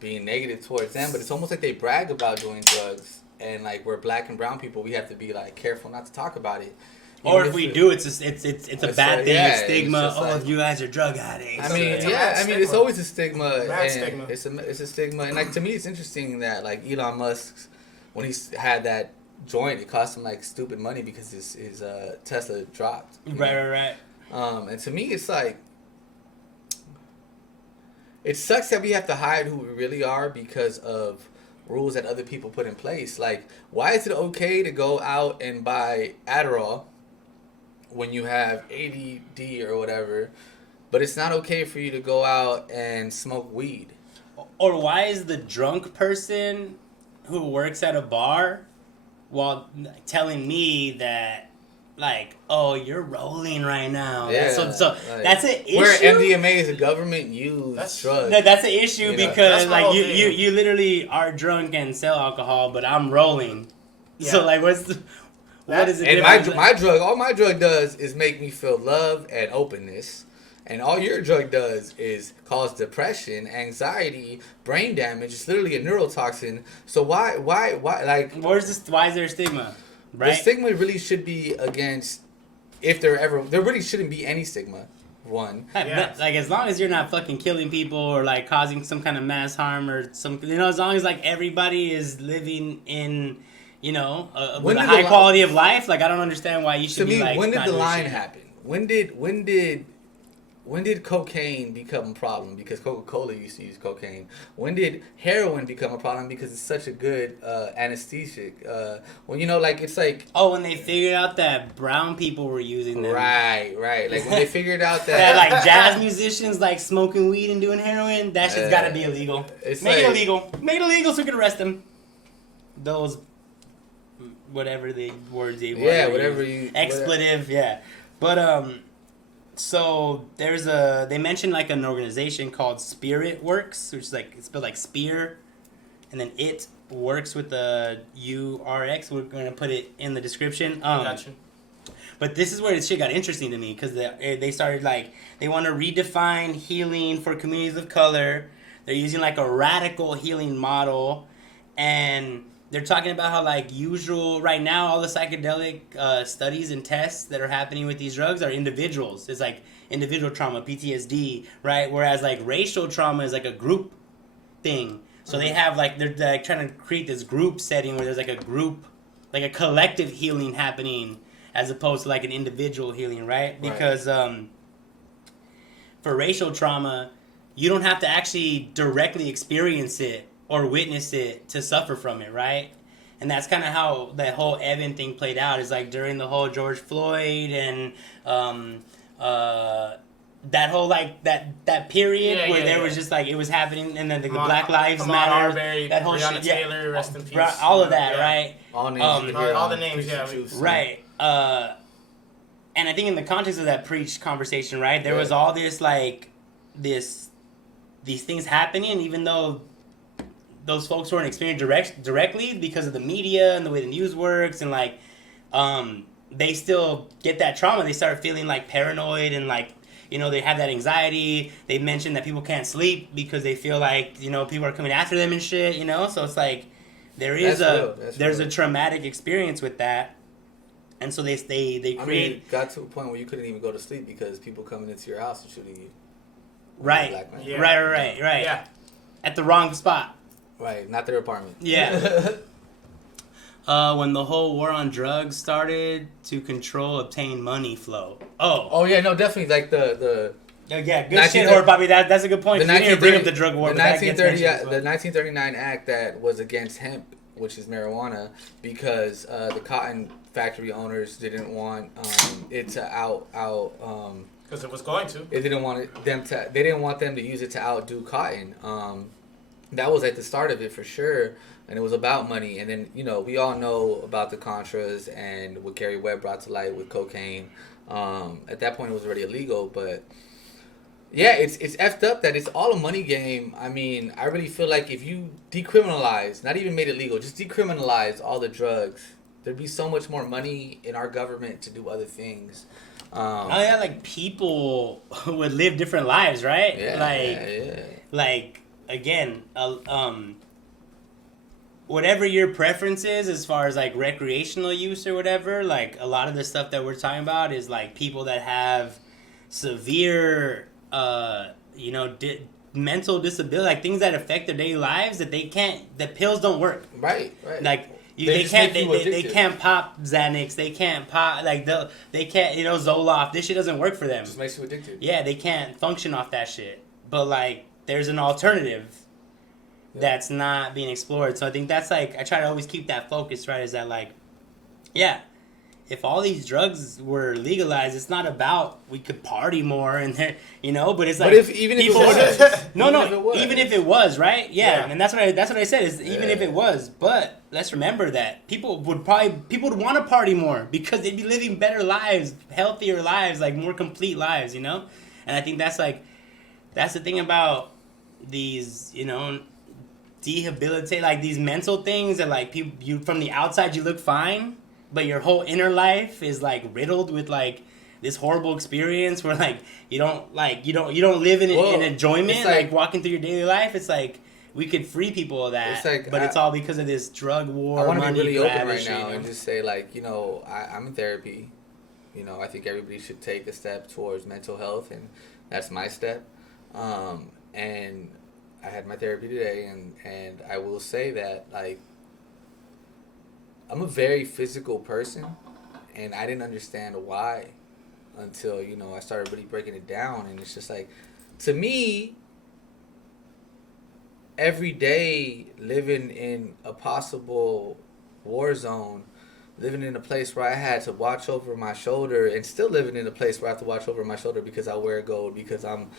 being negative towards them, but it's almost like they brag about doing drugs, and like we're black and brown people, we have to be like careful not to talk about it. Or if we do, it's a bad thing, yeah, a stigma. it's just like, You guys are drug addicts. I mean, It's a yeah, mad I mean, it's stigma. always a stigma. Mad And stigma. It's a stigma, and like to me, it's interesting that like Elon Musk, when he had that joint, it cost him like stupid money because his Tesla dropped. Right. And to me, it's like it sucks that we have to hide who we really are because of rules that other people put in place. Like, why is it okay to go out and buy Adderall when you have ADD or whatever, but it's not okay for you to go out and smoke weed? Or why is the drunk person who works at a bar while telling me that, like, oh, you're rolling right now? Yeah, So like, that's an issue. Where MDMA is a government used drug. No, that's an issue You know, because that's my like whole you thing. literally are drunk and sell alcohol, but I'm rolling. Yeah. So like, what is the And all my drug does is make me feel love and openness. And all your drug does is cause depression, anxiety, brain damage. It's literally a neurotoxin. So why, like... Why is there a stigma? Right? The stigma really should be against... There really shouldn't be any stigma, one. Yeah. Like, as long as you're not fucking killing people or, like, causing some kind of mass harm or some... as long as, like, everybody is living in... with a high quality of life, like I don't understand why you should be like. When did the line shit. happen? When did cocaine become a problem? Because Coca-Cola used to use cocaine. When did heroin become a problem? Because it's such a good anesthetic. It's like. Oh, when they figured out that brown people were using them. Right. Like when they figured out that like jazz musicians like smoking weed and doing heroin, that shit's gotta be illegal. Make it illegal so we can arrest them. Those. Whatever the words they expletive, yeah. But so they mentioned like an organization called It Wurx, which is like it's spelled like spear, and then It Wurx with the URX. We're gonna put it in the description. Gotcha. But this is where the shit got interesting to me because they started like they want to redefine healing for communities of color. They're using like a radical healing model, and they're talking about how, like, usual, right now, all the psychedelic studies and tests that are happening with these drugs are individuals. It's, like, individual trauma, PTSD, right? Whereas, like, racial trauma is, like, a group thing. So they have, like, they're like, trying to create this group setting where there's, like, a group, like, a collective healing happening as opposed to, like, an individual healing, right? Because for racial trauma, you don't have to actually directly experience it or witness it to suffer from it, right? And that's kind of how that whole Evan thing played out. Is like during the whole George Floyd and that whole like that period where there was just like it was happening, and then the Black Lives Matter, Arbery, that whole Breonna shit, Taylor, rest in peace, all of that, right? All names, all the names, Right. And I think in the context of that preach conversation, right, there was all this like these things happening, even though those folks weren't experiencing directly because of the media and the way the news works, and like they still get that trauma. They start feeling like paranoid and like they have that anxiety. They mentioned that people can't sleep because they feel like people are coming after them and shit. So it's like there's a traumatic experience with that, and so they create. I mean, it got to a point where you couldn't even go to sleep because people coming into your house and shooting you. Right. Right. Yeah. At the wrong spot. Right, not their apartment. Yeah. When the whole war on drugs started to control obtain money flow. Oh yeah, no, definitely like the good shit, or Bobby. That's a good point. You didn't bring up the drug war. The 1939 Act that was against hemp, which is marijuana, because the cotton factory owners didn't want it to out. Because it was going to. They didn't want them to use it to outdo cotton. That was at the start of it for sure. and it was about money. And then, you know, we all know about the Contras and what Gary Webb brought to light with cocaine. At that point, it was already illegal, but yeah, it's effed up that it's all a money game. I mean, I really feel like if you decriminalize, not even made it legal, just decriminalize all the drugs, there'd be so much more money in our government to do other things. Like people would live different lives, right? Yeah, like again, whatever your preference is as far as like recreational use or whatever, like a lot of the stuff that we're talking about is like people that have severe mental disability, like things that affect their daily lives that they can't, the pills don't work. Right. Like they can't pop Xanax, they can't pop they can't, Zoloft. This shit doesn't work for them. Just makes you addicted. Yeah, they can't function off that shit. But like there's an alternative that's not being explored. So I think that's like, I try to always keep that focus, right? Is that like, yeah, if all these drugs were legalized, it's not about we could party more and but it's like, but even if it was, even if it was, right? Yeah. And that's what I said is even if it was, but let's remember that people would want to party more because they'd be living better lives, healthier lives, like more complete lives, And I think that's the thing about these, rehabilitate, like these mental things that like people, you from the outside you look fine, but your whole inner life is like riddled with like this horrible experience where like you don't live in enjoyment, like walking through your daily life. It's like we could free people of that, it's all because of this drug war. I want to be really open right ravishing, now and just say like, I'm in therapy. I think everybody should take a step towards mental health, and that's my step. And I had my therapy today, and I will say that like I'm a very physical person, and I didn't understand why until, I started really breaking it down. And it's just like, to me, every day living in a possible war zone, living in a place where I had to watch over my shoulder, and still living in a place where I have to watch over my shoulder because I wear gold, because I'm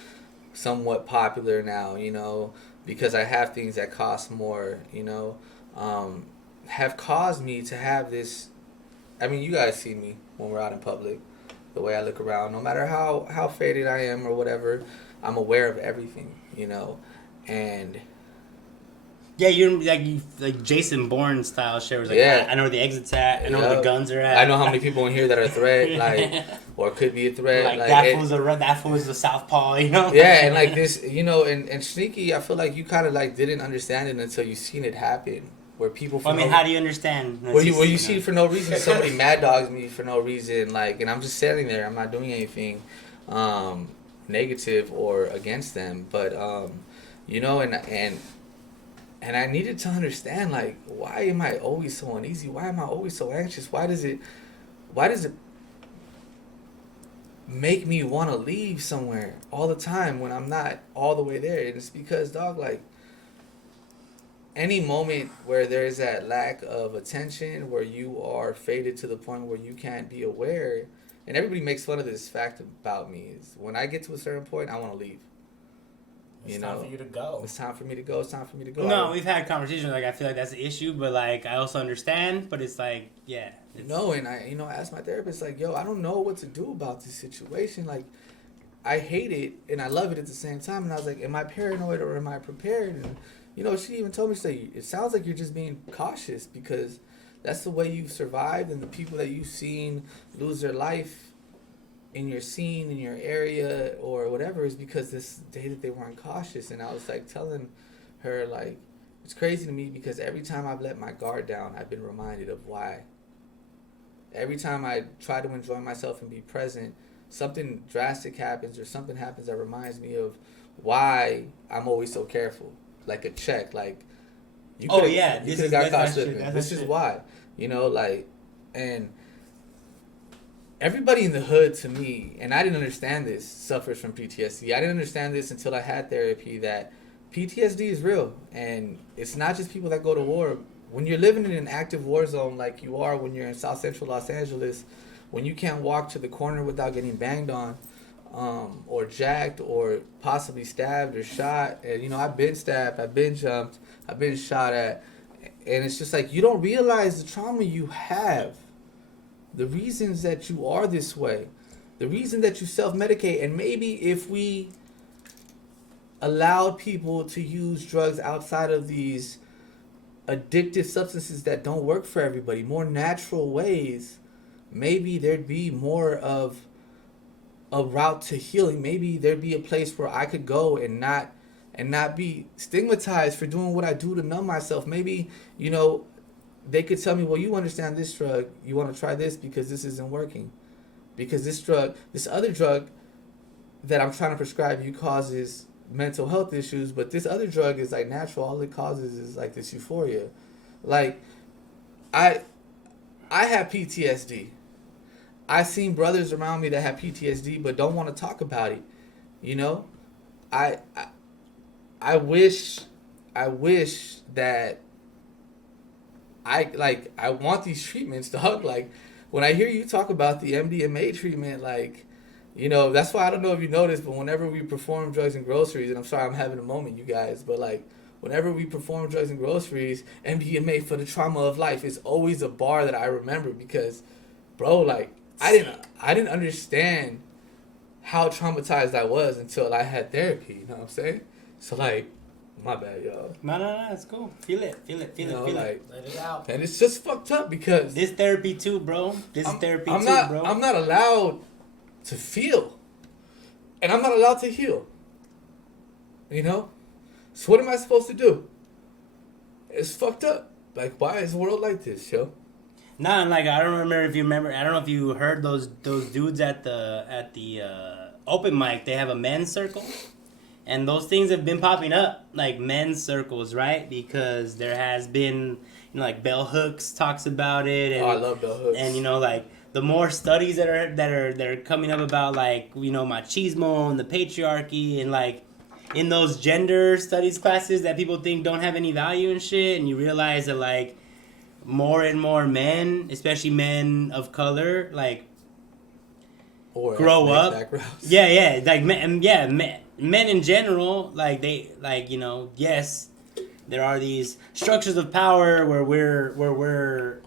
somewhat popular now, because I have things that cost more, have caused me to have this. I mean, you guys see me when we're out in public, the way I look around, no matter how faded I am or whatever, I'm aware of everything, and yeah, you're like Jason Bourne style shit. Like, I know where the exit's at. I know where the guns are at. I know how many people in here that are a threat, like, or could be a threat. Like that fool's a southpaw, Yeah, and like this, and Shneaky, I feel like you kind of like didn't understand it until you seen it happen. Where people. How do you understand? Where you see for no reason somebody mad dogs me for no reason, like, and I'm just sitting there. I'm not doing anything negative or against them, but and I needed to understand, like, why am I always so uneasy? Why am I always so anxious? Why does it make me want to leave somewhere all the time when I'm not all the way there? And it's because, dog, like, any moment where there's that lack of attention, where you are faded to the point where you can't be aware, and everybody makes fun of this fact about me, is when I get to a certain point, I want to leave. It's time for you to go. It's time for me to go. It's time for me to go. No, we've had conversations, like, I feel like that's the issue, but, like, I also understand, but it's like, yeah. And I, asked my therapist, like, yo, I don't know what to do about this situation. Like, I hate it, and I love it at the same time. And I was like, am I paranoid or am I prepared? And, she even told me, it sounds like you're just being cautious because that's the way you've survived, and the people that you've seen lose their life in your scene, in your area, or whatever, is because this day that they weren't cautious. And I was like telling her, like, it's crazy to me because every time I've let my guard down, I've been reminded of why. Every time I try to enjoy myself and be present, something drastic happens or something happens that reminds me of why I'm always so careful. Like a check, like, you could have got caught slipping. This is why, and everybody in the hood, to me, and I didn't understand this, suffers from PTSD. I didn't understand this until I had therapy, that PTSD is real. And it's not just people that go to war. When you're living in an active war zone like you are when you're in South Central Los Angeles, when you can't walk to the corner without getting banged on, or jacked, or possibly stabbed or shot. And, I've been stabbed, I've been jumped, I've been shot at. And it's just like, you don't realize the trauma you have, the reasons that you are this way, the reason that you self-medicate. And maybe if we allowed people to use drugs outside of these addictive substances that don't work for everybody, more natural ways, maybe there'd be more of a route to healing. Maybe there'd be a place where I could go and not be stigmatized for doing what I do to numb myself. Maybe, you know, they could tell me, well, you understand this drug, you want to try this because this isn't working. Because this other drug that I'm trying to prescribe you causes mental health issues, but this other drug is like natural. All it causes is like this euphoria. Like, I have PTSD. I've seen brothers around me that have PTSD but don't want to talk about it. You know, I wish that I want these treatments, dog. Like, when I hear you talk about the MDMA treatment, like, you know, that's why I don't know if you noticed, but whenever we perform drugs and groceries, and I'm sorry I'm having a moment, you guys, but like, whenever we perform drugs and groceries, MDMA for the trauma of life is always a bar that I remember because, bro, like, I didn't understand how traumatized I was until I had therapy, you know what I'm saying? So, like, my bad, y'all. No, it's cool. Feel it. You know, Let it out. And it's just fucked up because This therapy too, bro. I'm not allowed to feel. And I'm not allowed to heal. You know? So what am I supposed to do? It's fucked up. Like, why is the world like this, yo? Nah, like I don't remember. I don't know if you heard those dudes at the open mic. They have a men's circle, and those things have been popping up, like men's circles, right? Because there has been, you know, like Bell Hooks talks about it. And, I love Bell Hooks. And you know, like the more studies that are coming up about, like, you know, machismo and the patriarchy, and like in those gender studies classes that people think don't have any value and shit, and you realize that like more and more men, especially men of color, like or grow up. backgrounds. Yeah, like men in general, like they, like, you know, yes, there are these structures of power where we're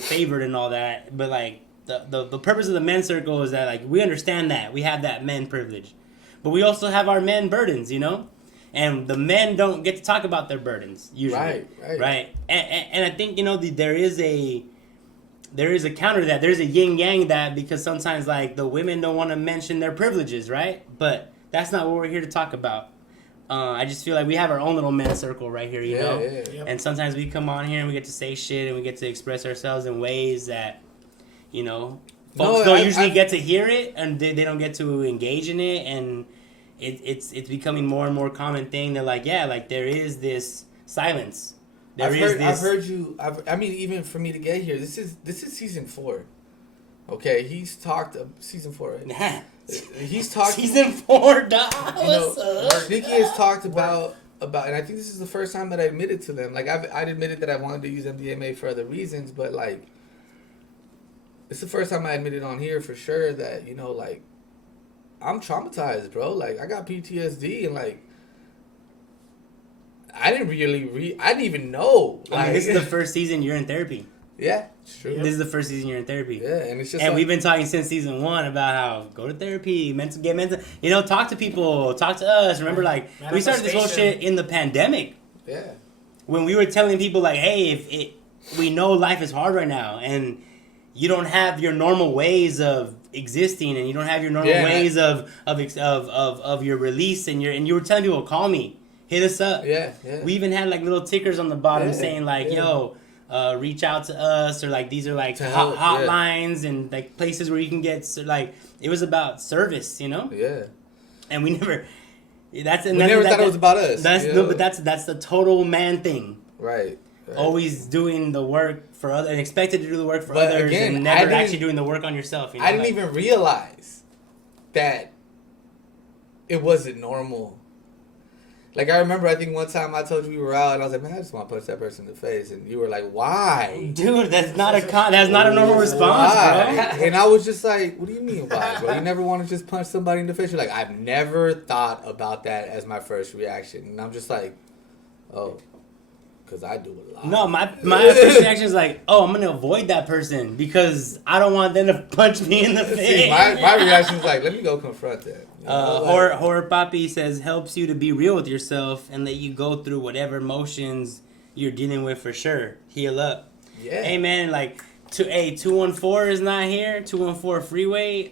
favored and all that, but like the purpose of the men's circle is that, like, we understand that we have that men privilege, but we also have our men burdens, you know. And the men don't get to talk about their burdens usually, right? And I think, you know, there is a counter to that. There's a yin yang that, because sometimes like the women don't want to mention their privileges, right? But that's not what we're here to talk about. I just feel like we have our own little men's circle right here, you know. Yep. And sometimes we come on here and we get to say shit and we get to express ourselves in ways that, you know, folks don't usually get to hear it, and they don't get to engage in it, and it's becoming more and more common thing that, like, yeah, like there is this silence. I've heard you. I mean, even for me to get here, this is season 4. Okay, he's talked season 4. Right? He's talked season 4. Dog. You know, Shneaky has talked about, and I think this is the first time that I admitted to them. Like, I'd admitted that I wanted to use MDMA for other reasons, but like, it's the first time I admitted on here for sure that, you know, like, I'm traumatized, bro. Like, I got PTSD, and like, I didn't even know. Like, I mean, this is the first season you're in therapy. Yeah, it's true. This is the first season you're in therapy. Yeah, and it's just. And like, we've been talking since season 1 about how go to therapy, get mental. You know, talk to people, talk to us. Remember, like, we started this whole shit in the pandemic. Yeah. When we were telling people, like, hey, we know life is hard right now, and you don't have your normal ways of existing, and you don't have your normal ways of your release, and you were telling people, call me, hit us up. Yeah. We even had like little tickers on the bottom saying like, yo, reach out to us, or like these are like hotlines and like places where you can get, like, it was about service, you know. Yeah. And we never. We never thought it was about us. But that's the total man thing. Right. Always doing the work for others and expected to do the work for others, and never actually doing the work on yourself. You know? I didn't even realize that it wasn't normal. Like, I remember, I think one time I told you we were out, and I was like, man, I just want to punch that person in the face. And you were like, why? Dude, that's not a normal response, bro. And I was just like, what do you mean why, bro? You never want to just punch somebody in the face? You're like, I've never thought about that as my first reaction. And I'm just like, oh, because I do a lot. No, my first reaction is like, oh, I'm gonna avoid that person because I don't want them to punch me in the face. See, my reaction is like, let me go confront that. You know, Horror Papi says helps you to be real with yourself and let you go through whatever emotions you're dealing with for sure. Heal up. Yeah. Hey man, like 214 is not here. 214 Freeway.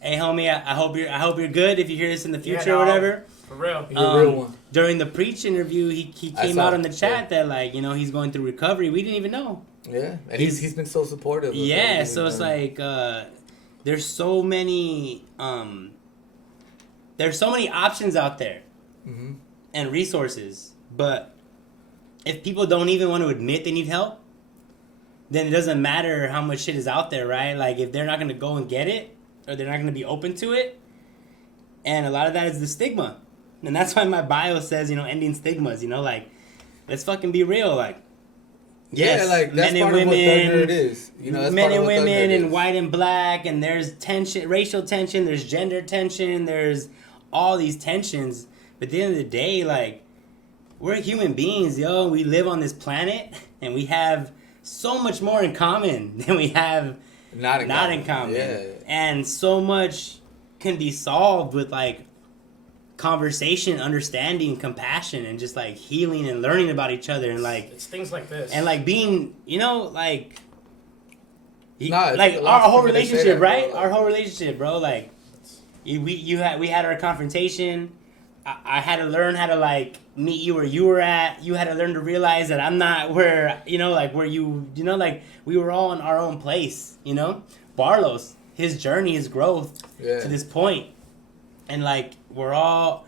Hey homie, I hope you're good if you hear this in the future or whatever. For real. You're a real one. During the preach interview, he came out in the chat that like, you know, he's going through recovery. We didn't even know. Yeah, and he's been so supportive. Yeah, so it's like there's so many options out there and resources, but if people don't even want to admit they need help, then it doesn't matter how much shit is out there, right? Like if they're not gonna go and get it, or they're not gonna be open to it, and a lot of that is the stigma. And that's why my bio says, you know, ending stigmas, you know, like, let's fucking be real, like, yes, yeah, like, that's men part and women, of what Thugnerd is. You know, that's men part and of what women Thugnerd and is. white and black, and there's tension, racial tension, there's gender tension, there's all these tensions. But at the end of the day, like, we're human beings, yo. We live on this planet, and we have so much more in common than we have not in common. Yeah. And so much can be solved with, like, conversation, understanding, compassion, and just like healing and learning about each other, and like it's things like this, and like being, you know, like like our whole relationship, that, right? Bro. Our whole relationship, bro. Like we had our confrontation. I had to learn how to like meet you where you were at. You had to learn to realize that I'm not where, you know, like where you know, like we were all in our own place, you know. Barlos, his journey, his growth to this point. And, like, we're all,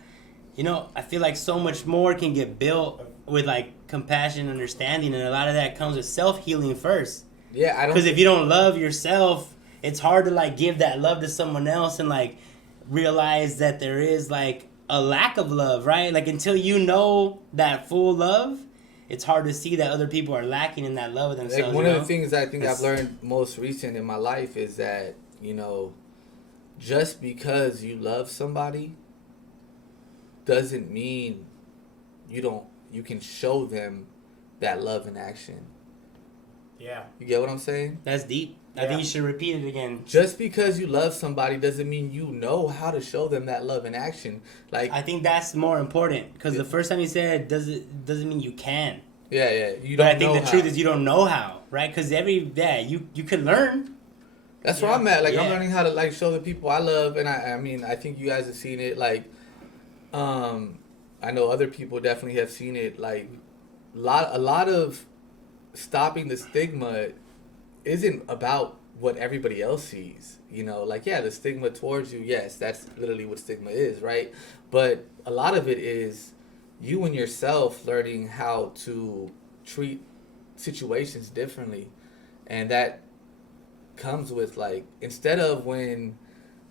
you know, I feel like so much more can get built with, like, compassion and understanding. And a lot of that comes with self-healing first. Yeah, I don't... Because if you don't love yourself, it's hard to, like, give that love to someone else and, like, realize that there is, like, a lack of love, right? Like, until you know that full love, it's hard to see that other people are lacking in that love of themselves. Like, one of the things I think I've learned most recent in my life is that, you know, just because you love somebody doesn't mean you can show them that love in action. Yeah. You get what I'm saying? That's deep. I think you should repeat it again. Just because you love somebody doesn't mean you know how to show them that love in action. Like, I think that's more important, because the first time you said doesn't mean you can. Yeah. You but don't I think the truth is you don't know how, right? Because you can learn. That's where I'm at. Like, I'm learning how to, like, show the people I love. And I mean, I think you guys have seen it. Like, I know other people definitely have seen it. Like, a lot of stopping the stigma isn't about what everybody else sees. You know, like, yeah, the stigma towards you, yes, that's literally what stigma is, right? But a lot of it is you and yourself learning how to treat situations differently. And that comes with, like, instead of when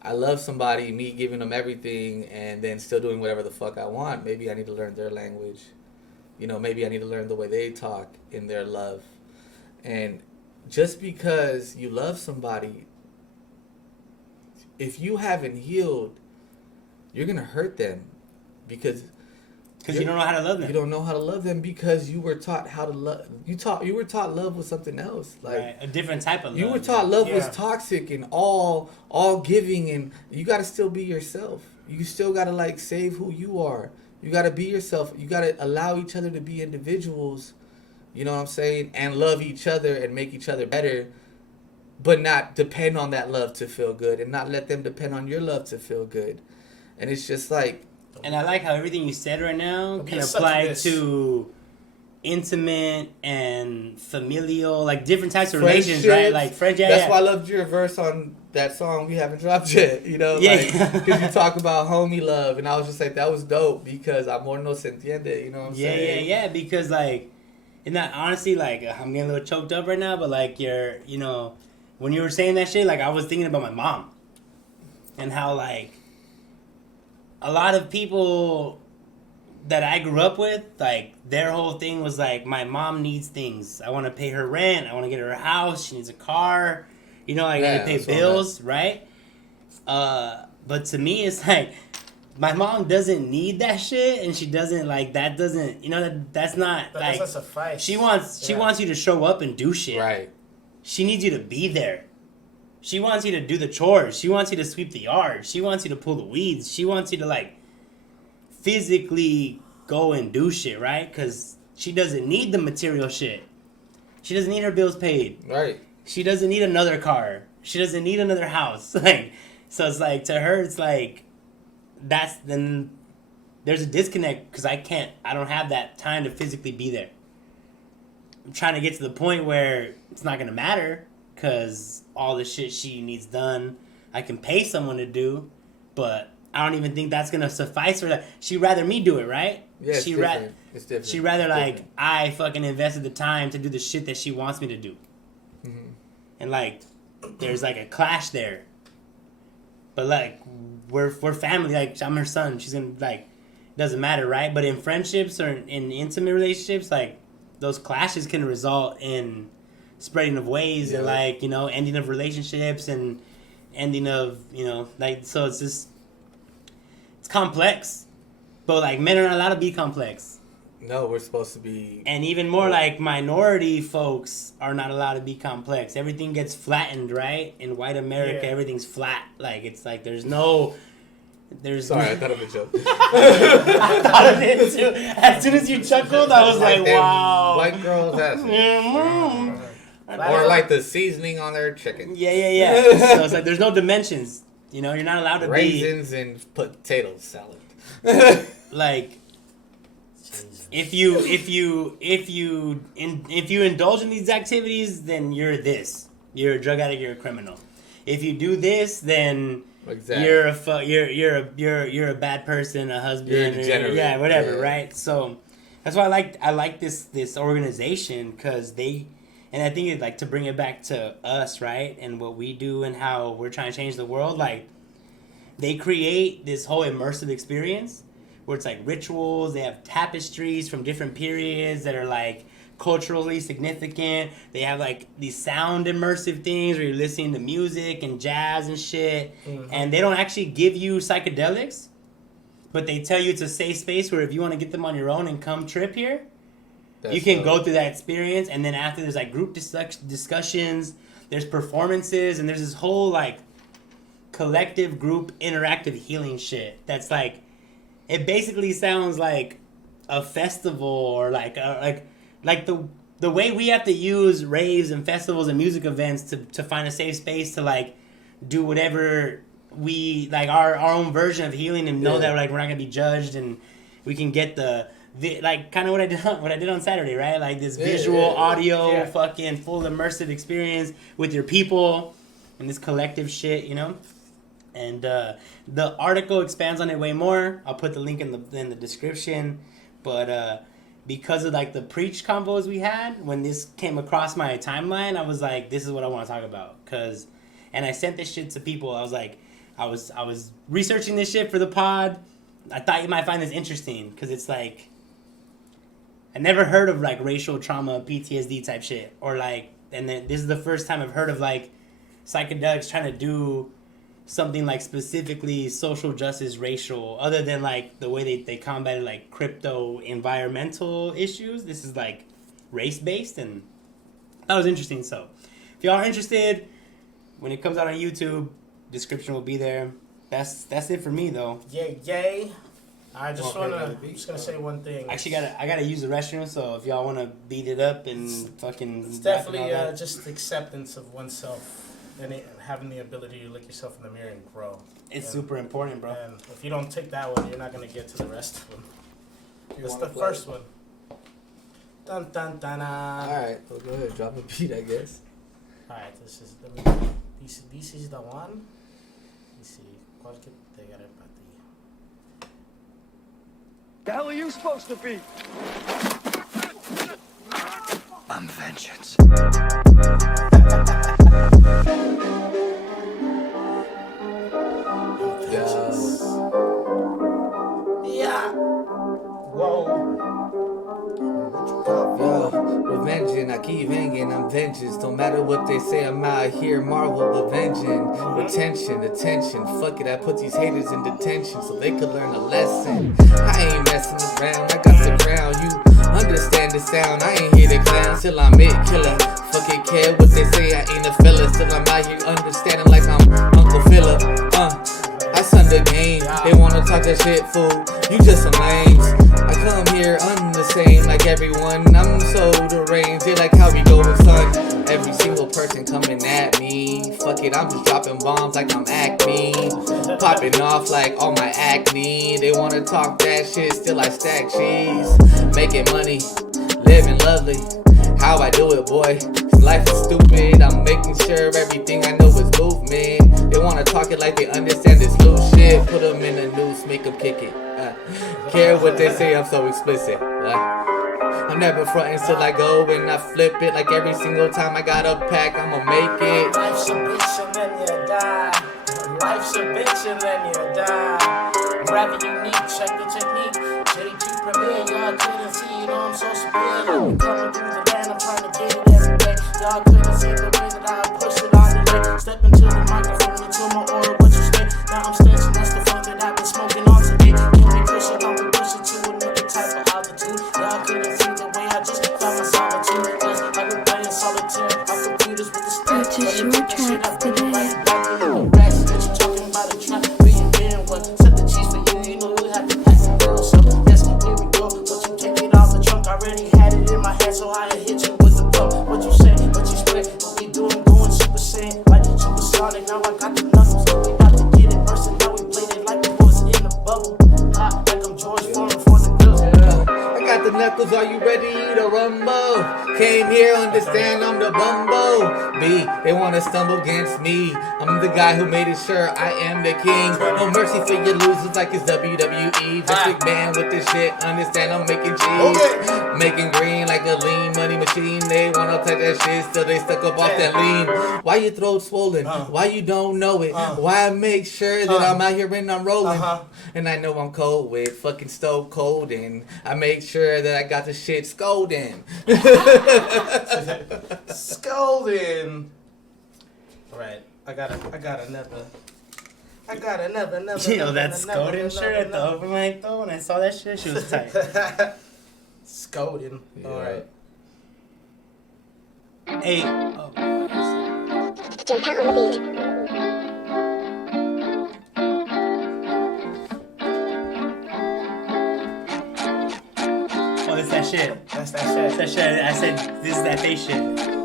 I love somebody, me giving them everything and then still doing whatever the fuck I want, maybe I need to learn their language. You know, maybe I need to learn the way they talk in their love. And just because you love somebody, if you haven't healed, you're going to hurt them because you don't know how to love them. You don't know how to love them because you were taught how to love. You were taught love was something else, like right. A different type of love. You were taught love was toxic and all giving, and you got to still be yourself. You still got to, like, save who you are. You got to be yourself. You got to allow each other to be individuals. You know what I'm saying? And love each other and make each other better, but not depend on that love to feel good, and not let them depend on your love to feel good. And it's just like. And I like how everything you said right now can apply to intimate and familial, like different types of relations, right? Like friendship. That's why I loved your verse on that song we haven't dropped yet. You know, because you talk about homie love, and I was just like, that was dope because amor no se entiende. You know what I'm saying? Yeah. Because like, and that honestly, like, I'm getting a little choked up right now, but like, you know, when you were saying that shit, like, I was thinking about my mom and how, like, a lot of people that I grew up with, like, their whole thing was like, my mom needs things. I want to pay her rent. I want to get her a house. She needs a car. You know, I got to pay bills, right? But to me, it's like, my mom doesn't need that shit, and she doesn't like that. Doesn't that's not That like doesn't suffice. she wants you to show up and do shit. Right. She needs you to be there. She wants you to do the chores. She wants you to sweep the yard. She wants you to pull the weeds. She wants you to like physically go and do shit, right? Because she doesn't need the material shit. She doesn't need her bills paid. Right. She doesn't need another car. She doesn't need another house. Like, so it's like to her, it's like then there's a disconnect because I don't have that time to physically be there. I'm trying to get to the point where it's not gonna matter because all the shit she needs done, I can pay someone to do, but I don't even think that's gonna suffice for that. She'd rather me do it, right? Yeah, it's different. It's different. She'd rather It's like different. I fucking invested the time to do the shit that she wants me to do, and like there's like a clash there. But like we're family. Like I'm her son. She's gonna like doesn't matter, right? But in friendships or in intimate relationships, like those clashes can result in spreading of ways and like ending of relationships and ending of like so it's just it's complex. But like men are not allowed to be complex. No, we're supposed to be. And even more like minority folks are not allowed to be complex. Everything gets flattened, right? In white America, everything's flat. Like it's like there's Sorry, I thought of a joke. I thought of it too. As soon as you chuckled, I was like, wow. White girls ass. Or like the seasoning on their chicken. Yeah. So it's like there's no dimensions. You're not allowed to Raisins and potato salad. like if you indulge in these activities, then you're this. You're a drug addict. You're a criminal. If you do this, then you're a bad person, a husband, you're a degenerate. Whatever, right? So that's why I like this organization because and I think it like to bring it back to us, right, and what we do and how we're trying to change the world. Like they create this whole immersive experience where it's like rituals. They have tapestries from different periods that are like culturally significant. They have like these sound immersive things where you're listening to music and jazz and shit. And they don't actually give you psychedelics, but they tell you it's a safe space where if you want to get them on your own and come trip here, you can go through that experience. And then after there's like group discussions, there's performances, and there's this whole like collective group interactive healing shit that's like it basically sounds like a festival or like the way we have to use raves and festivals and music events to find a safe space to like do whatever we like our own version of healing and know that like we're not gonna be judged and we can get the like kind of what I did on Saturday, right? Like this visual, audio, fucking full immersive experience with your people and this collective shit, And the article expands on it way more. I'll put the link in the description. But because of like the preach combos we had, when this came across my timeline, I was like, this is what I want to talk about. And I sent this shit to people. I was like, I was researching this shit for the pod. I thought you might find this interesting because it's like I never heard of like racial trauma, PTSD type shit, or like, and then this is the first time I've heard of like psychedelics trying to do something like specifically social justice, racial, other than like the way they combated like crypto environmental issues. This is like race based, and that was interesting. So if y'all are interested, when it comes out on YouTube, description will be there. That's it for me though. Yay. I just gonna say one thing. Actually, I gotta use the restroom, so if y'all wanna beat it up and fucking. It's definitely just acceptance of oneself and having the ability to look yourself in the mirror and grow. It's super important, bro. And if you don't take that one, you're not gonna get to the rest of them. It's the first one. Dun dun dun. All right, well, go ahead, drop a beat, I guess. All right, this is the one. Let's see. ¿Cuál que pegaré para ti? The hell are you supposed to be? I'm vengeance. Yeah. Whoa. Yo, revenge, aquí vengan, I'm vengeance. Don't matter what they say, I'm out here Marvel avenging. Attention, fuck it, I put these haters in detention so they could learn a lesson. I ain't messing around, I got the crown, you understand the sound. I ain't here to clown, still I'm it killer. Fuck it, care what they say, I ain't a fella. Still I'm out here understanding like I'm Uncle Phillip. I son the game, they wanna talk that shit, fool. You just some lames. I come here, I'm the same like everyone. I'm so deranged, they like how we going, son. Every single person coming at me. Fuck it, I'm just dropping bombs like I'm Acme. Popping off like all my acne. They wanna talk that shit, still I stack cheese. Making money, living lovely. How I do it, boy. Life is stupid. I'm making sure everything I know is movement. They wanna talk it like they understand this loose shit. Put them in a noose, make them kick it. Care what they say, I'm so explicit. I'm never frontin' till I go and I flip it. Like every single time I got a pack, I'ma make it. Life's a bitch and then you die. Life's a bitch and then you die. Rapping unique, check the technique. J2 Premier, y'all couldn't see, you know I'm so superior. Coming through the land, I'm trying to get it every day. Y'all couldn't see the way that I push it all the way. Step into the microphone until my order what you say. Now I'm stretching, that's the funk that I've been smoking on today. Can we push it on, we push it to another type of altitude. Y'all couldn't see the way I just found my solitude. Yes, I've been playing solitaire on computers with the stats. Purchase your tracks today. What you talking about a trap? Reinventing what? Set the cheese for you, you know you have to pass the girl. So, yes, here we go. But you take it off the trunk, I already had it in my hand, so I hit you with the pump. What you say, what you spray, what we doing, going super saiyan, like supersonic. Now I got the knuckles, we about to get it bursting. Now we played it like we was in a bubble. Hot like I'm George Foreman for the girls. I got the knuckles, are you ready to rumble? Came here, understand I'm the bumbo. They wanna stumble against me. I'm the guy who made it sure I am the king. No mercy for your losers like it's WWE. Vince McMahon with this shit, understand I'm making cheese. Making green like a lean money machine. They wanna touch that shit, still they stuck up off that lean. Why your throat swollen? Why you don't know it? Why I make sure that I'm out here and I'm rolling? And I know I'm cold with fucking stove cold, and I make sure that I got the shit scolding. Scolding. Alright, I got another. You know that scolding shirt at the open mic though. When I saw that shit, she was tight. Scolding. Yeah. Alright. Hey. Oh. Oh, it's that shit. That's that shit. It's that shit. I said, this is that they shit.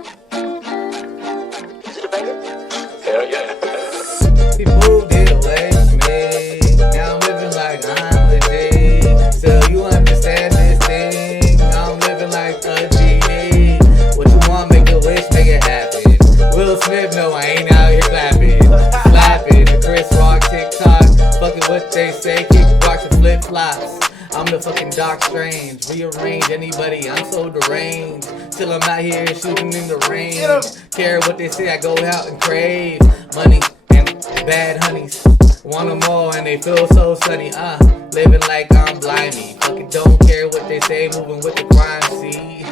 He moved it away from me. Now I'm living like I'm legit. So you understand this thing. I'm living like a G. What you want, make a wish, make it happen. Will Smith, no, I ain't out here clapping. Slapping, the Chris Rock, TikTok. Fucking what they say, kickbox and flip flops. I'm the fucking Doc Strange. Rearrange anybody, I'm so deranged. Till I'm out here shooting in the rain. Care what they say, I go out and crave money and bad honeys. Want them all and they feel so sunny. Living like I'm blimey. Fucking don't care what they say, moving with the crime scene.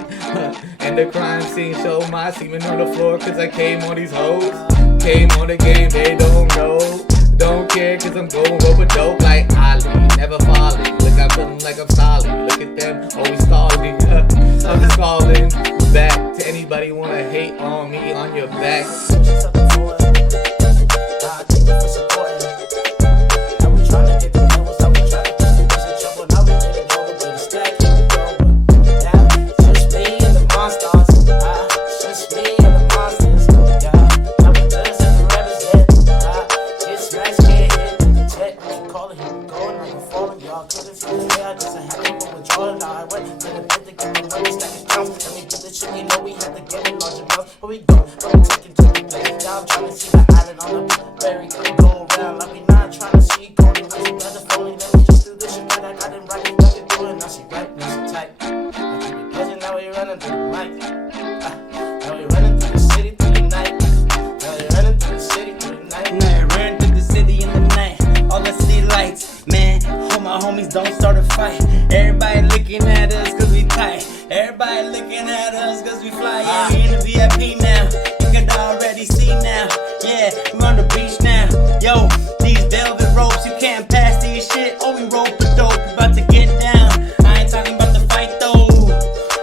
And the crime scene show my semen on the floor cause I came on these hoes. Came on the game, they don't know. Don't care cause I'm going over dope like Ali. Never falling, look I'm feeling like I'm solid. Look at them, always stalling. I'm just calling back to anybody wanna hate on me on your back. Don't start a fight. Everybody looking at us cause we tight. Everybody looking at us cause we fly. Yeah, we in the VIP now. You can Yeah, we on the beach now. Yo, these velvet ropes, you can't pass these shit. Oh, we rope a dope, about to get down. I ain't talking about the fight though.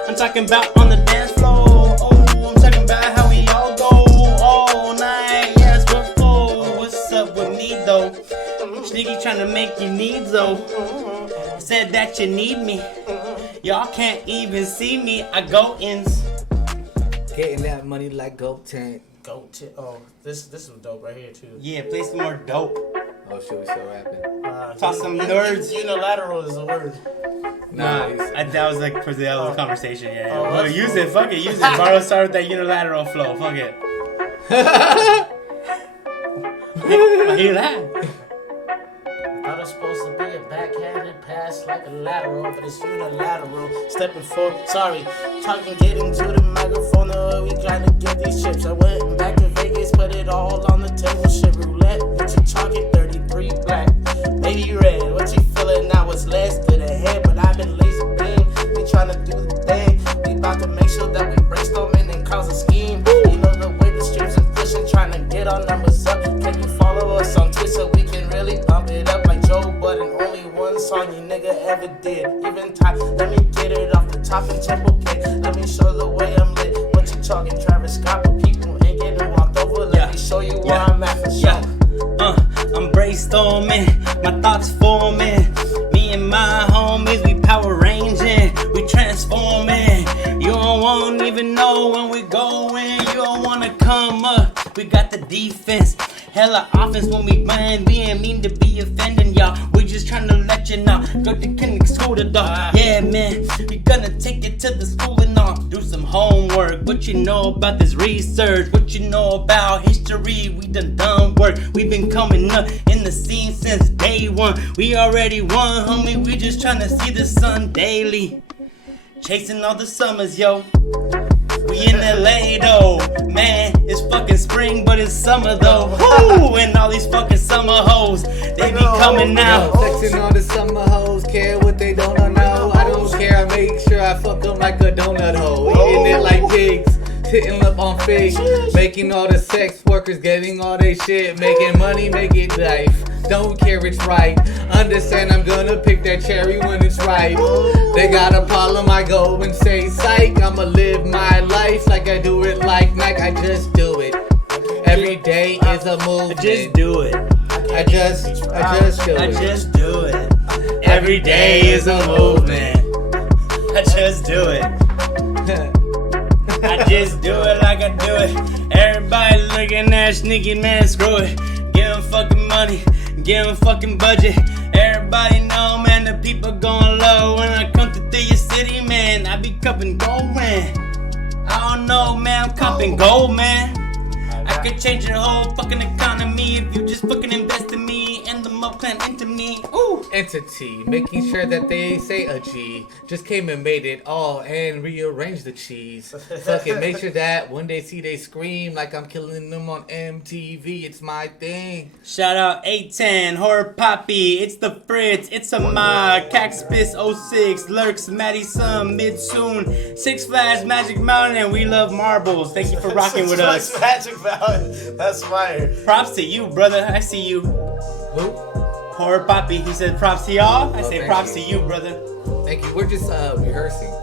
I'm talking about on the dance floor. Oh, I'm talking about how we all go all night. Yes, what for? What's up with me though? Shneaky trying to make you need though. Said that you need me. Y'all can't even see me. I go ins. Getting that money like Go Tank. Go to this is dope right here too. Yeah, play some more dope. Oh shit, we still rapping. Talk some nerds. Unilateral is the word. Nah, that was like for the other conversation. Yeah. Oh, Well, that's use cool. it. Fuck it. Use it. Barlow started with that unilateral flow. Fuck it. I hear that. I was supposed to be a backhanded pass like a lateral, but it's unilateral. Stepping forward, sorry. Talking, getting to the microphone, we trying to get these chips. I went back to Vegas, put it all on the table. Shit roulette, what you talking? 33 black, baby red. What you feeling now is less to the head, but I've been lazy beam. We trying to do the thing. We about to make sure that we brainstorming and cause a scheme. You know the way the streams are pushing, trying to get our numbers up. Can you follow us on Twitter so we can really pump it up like Joe Budden? Only one song you nigga ever did. Even time, let me get it off the top and tempo kick. Let me show the way I'm lit. What you talking, Travis Scott? But people ain't getting walked over. Let me show you where I'm at for sure. I'm brainstorming, my thoughts forming. Me and my homies, we power ranging, we transforming. You won't even know when we going. You don't wanna come up. We got the defense, hella offense when we mind. We ain't mean to be offending y'all. We just trying to let you know. Go to clinic school to dog. Yeah, man, we gonna take it to the school and all. Do some homework. What you know about this research? What you know about history? We done work. We've been coming up in the scene since day one. We already won, homie. We just trying to see the sun daily. Chasing all the summers, yo. We in LA though, man, it's fucking spring, but it's summer though. Woo! And all these fucking summer hoes, they be coming out. Flexing on the summer hoes, care what they don't know. I don't care, I make sure I fuck them like a donut hole. Eating it like pigs, sitting up on fish. Making all the sex workers, getting all they shit. Making money, make it life. Don't care, it's right. Understand I'm gonna pick that cherry when it's ripe. They got a problem, I go and say psych. I'ma live my life like I do it like Nike. I just do it. Every day is a movement. I just do it. I just do it. I just do it. Every day is a movement. I just do it. I just do it like I do it. Everybody looking at Sneaky, man, screw it. Give him fucking money, give him fucking budget. Everybody know, man, the people going low. When I come to your city, man, I be cupping gold, man. I don't know, man, I'm cupping gold, man. I could change your whole fucking economy if you just fucking invest in me and the Mup Clan into me. Ooh. Entity, making sure that they say a G. Just came and made it all and rearranged the cheese. Fucking make sure that when they see they scream like I'm killing them on MTV. It's my thing. Shout out 810, Horror Poppy, it's the Fritz, it's a mod, Caxpis 06, Lurks, Maddie Sum, Midsoon, Six Flags, Magic Mountain, and we love marbles. Thank you for rocking with us. Magic Mountain. That's fire. Props to you, brother. I see you. Who? Horror Poppy. He said props to y'all. I say thank props you. to you, brother. Thank you. We're just rehearsing.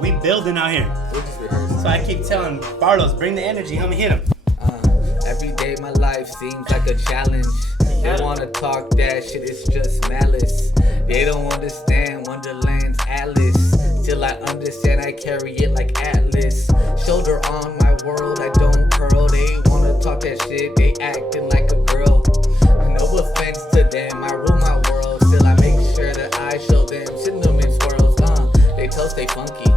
We building out here. We're just rehearsing. So I keep telling Barlos, bring the energy. Homie, hit him. Every day my life seems like a challenge. They wanna talk that shit, it's just malice. They don't understand Wonderland's Alice. Till I understand, I carry it like Atlas. Shoulder on my world, I don't curl. They wanna talk that shit, they acting like a girl. No offense to them, I rule my world. Still I make sure that I show them cinnamon swirls. They toast, they funky.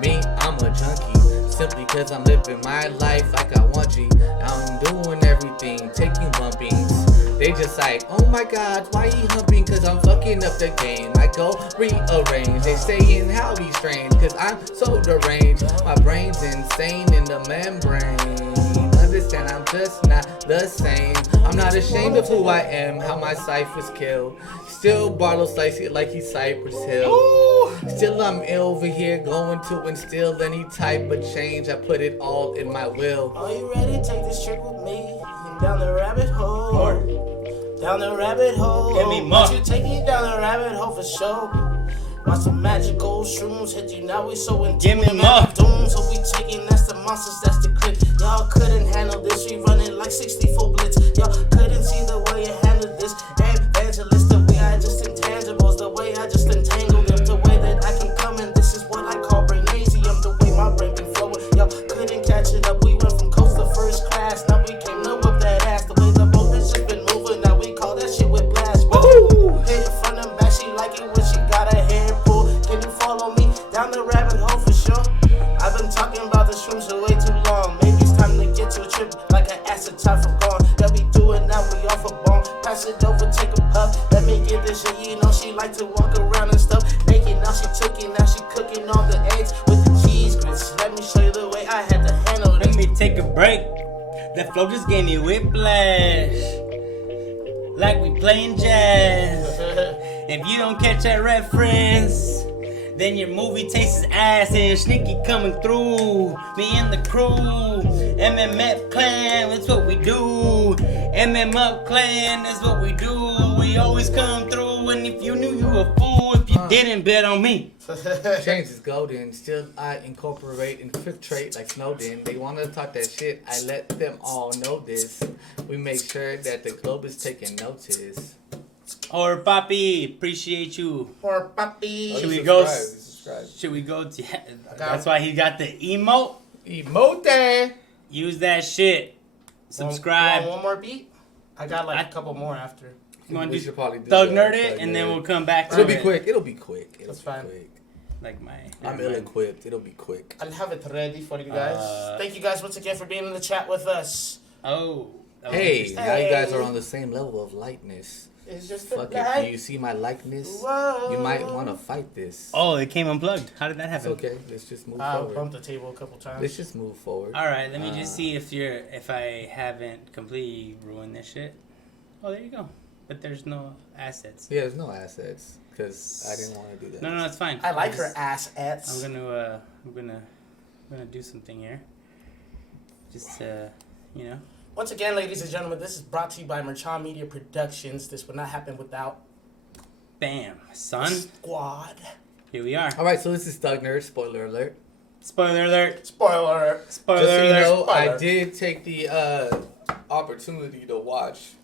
Me, I'm a junkie. Simply cause I'm living my life like I want you. I'm doing everything, taking bumpings. They just like, oh my god, why he humping? Cause I'm fucking up the game. I go rearrange. They saying how he's strange, cause I'm so deranged. My brain's insane in the membrane. Understand understand I'm just not the same. I'm not ashamed of who I am, how my ciphers kill. Still Barlow slice it like he's Cypress Hill. Still I'm over here going to instill any type of change. I put it all in my will. Are you ready to take this trip with me? Down the rabbit hole. Down the rabbit hole. Give me more. Won't you take me down the rabbit hole for sure? Watch some magical shrooms hit you, now we so in Give me tune, more. doom, so we taking, that's the monsters, that's the clip. Y'all couldn't handle this, we running like 64 blitz. Y'all couldn't see the way you handled this. Evangelist, the way I just intangibles, the way I just entangled them, the way that I can come in, this is what I call brainasium, the way my brain been flowing. Y'all couldn't catch it up, we went from coast to first class, now we came to whip that ass, the way the boat has just been moving, now we call that shit with blast. Woo! Hit it front and back, she like it when she got her hair pulled. Can you follow me down the rabbit hole for sure? I've been talking about the shrooms for way too long. Maybe it's time to get to a trip like an acid time from gone. Yeah, we do it now, we off a bone. Pass it over, take a puff. Let me get this shit, you know she like to walk around and stuff. Naked, now she took it, now she cooking all the eggs with the cheese grits. Let me show you the way I had to handle Let this. me take a break. That flow just gave me whiplash. Like we playing jazz. If you don't catch that reference, then your movie tastes ass. And Shneaky coming through. Me and the crew. MMUp clan, that's what we do. MMUp clan, that's what we do. We always come through. And if you knew, you a fool. If you didn't, bet on me. Change is golden, still I incorporate, infiltrate like Snowden. They wanna talk that shit, I let them all know this. We make sure that the globe is taking notice. Or Papi, appreciate you. Poor puppy. Should we go? Subscribe. Should we go to? That's why he got the emote. Emote! Use that shit. Subscribe. Want one more beat? I got like a couple more after. You want We to should probably do Thugnerd that. it, and then we'll come back to It'll be it. quick. It'll be quick. It'll That's be fine. quick. Like my. I'm ill-equipped. It'll be quick. I'll have it ready for you guys. Thank you guys once again for being in the chat with us. Oh. that was Hey, interesting. now you guys are on the same level of lightness. It's just Fuck a it. Do you see my likeness? Whoa. You might want to fight this. Oh, it came unplugged. How did that It's happen? okay. Let's just move I forward. bumped the table a couple times. Let's just move forward. All right, let me just see if I haven't completely ruined this shit. Oh, there you go. But there's no assets. Yeah, there's no assets because I didn't want to do that. No, it's fine. I like her ass I'm ats. gonna do something here. Just you know. Once again, ladies and gentlemen, this is brought to you by Merchan Media Productions. This would not happen without Bam, son. Squad. Here we are. All right, so this is Thugnerd. Spoiler alert. Spoiler alert. Spoiler. Spoiler Just so you alert. know, I Spoiler. did take the opportunity to watch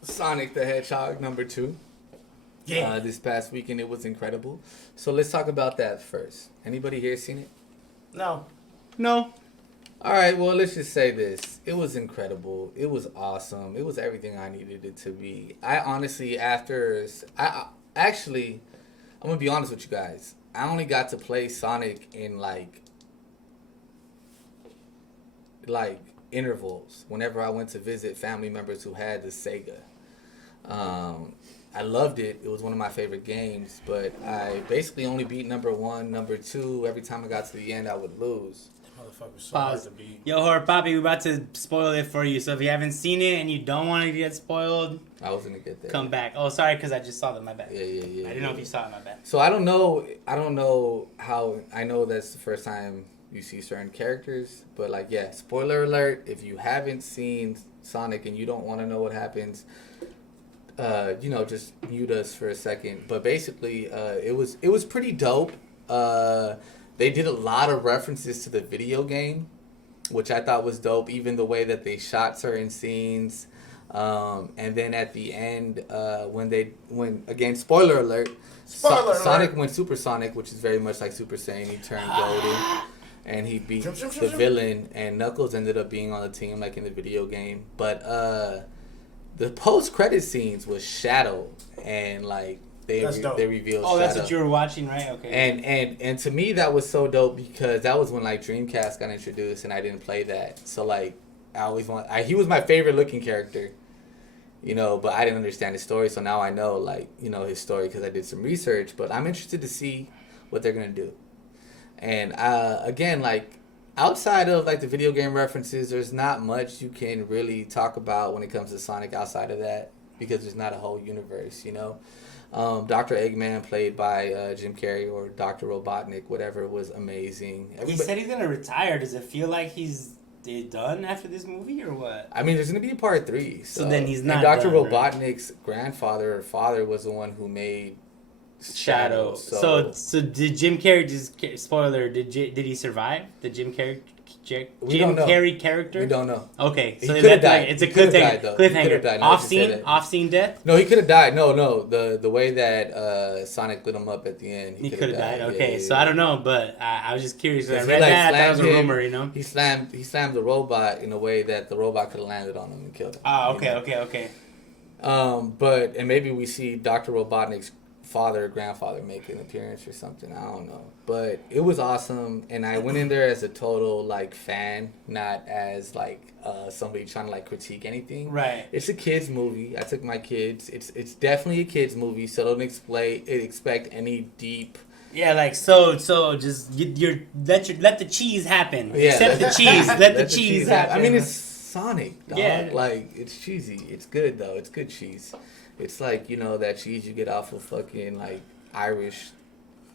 Sonic the Hedgehog #2. Yeah. This past weekend. It was incredible. So let's talk about that first. Anybody here seen it? No. No. All right, well, let's just say this. It was incredible. It was awesome. It was everything I needed it to be. I honestly, actually, I'm going to be honest with you guys. I only got to play Sonic in, like intervals whenever I went to visit family members who had the Sega. I loved it. It was one of my favorite games, but I basically only beat #1, #2. Every time I got to the end, I would lose. Motherfucker's so hard Pause. to beat. Yo, Horror Poppy, we're about to spoil it for you. So if you haven't seen it and you don't want to get spoiled, I was gonna get there. come back. Oh, sorry, because I just saw that. My bad. Yeah. I didn't know if you saw it. My bad. So I don't know how. I know that's the first time you see certain characters, but like, yeah, spoiler alert, if you haven't seen Sonic and you don't want to know what happens, just mute us for a second. But basically, it was pretty dope. They did a lot of references to the video game, which I thought was dope, even the way that they shot certain scenes. And then at the end, when again, spoiler alert, Sonic went supersonic, which is very much like Super Saiyan. He turned golden, and he beat the villain, and Knuckles ended up being on the team like in the video game. But the post-credit scenes was Shadow, and like they revealed Oh, that's Shadow. what you were watching, right? Okay. And to me that was so dope because that was when like Dreamcast got introduced and I didn't play that. So like he was my favorite looking character, but I didn't understand his story. So now I know his story because I did some research. But I'm interested to see what they're gonna do. And again, like outside of like the video game references, there's not much you can really talk about when it comes to Sonic outside of that because there's not a whole universe, you know. Dr. Eggman, played by Jim Carrey, or Dr. Robotnik, whatever, was amazing. He said he's gonna retire. Does it feel like he's done after this movie or what? I mean, there's gonna be a part 3. So then he's not. And Dr. done, Robotnik's grandfather or father was the one who made Shadow. So did Jim Carrey just spoiler? Did he survive? The Jim Carrey Carrey character? We don't know. Okay, so he could have died. Like, it's a cliffhanger. Died, Off scene death. No, he could have died. No, the way that Sonic lit him up at the end, he could have died. Okay, yeah, so I don't know, but I was just curious. I read like, that. That was a rumor, you know. He slammed the robot in a way that the robot could have landed on him and killed him. Okay. But maybe we see Dr. Robotnik's father or grandfather make an appearance or something. I don't know, but it was awesome, and I went in there as a total like fan, not as like somebody trying to like critique anything. Right. It's a kids movie. I took my kids. It's definitely a kids movie, so don't expect any deep. Yeah, like so just let the cheese happen. Yeah, Accept the cheese. Let the cheese happen. I mean, it's Sonic, dog. Yeah. Like, it's cheesy. It's good though. It's good cheese. It's like, you know, that cheese you get off of fucking, like, Irish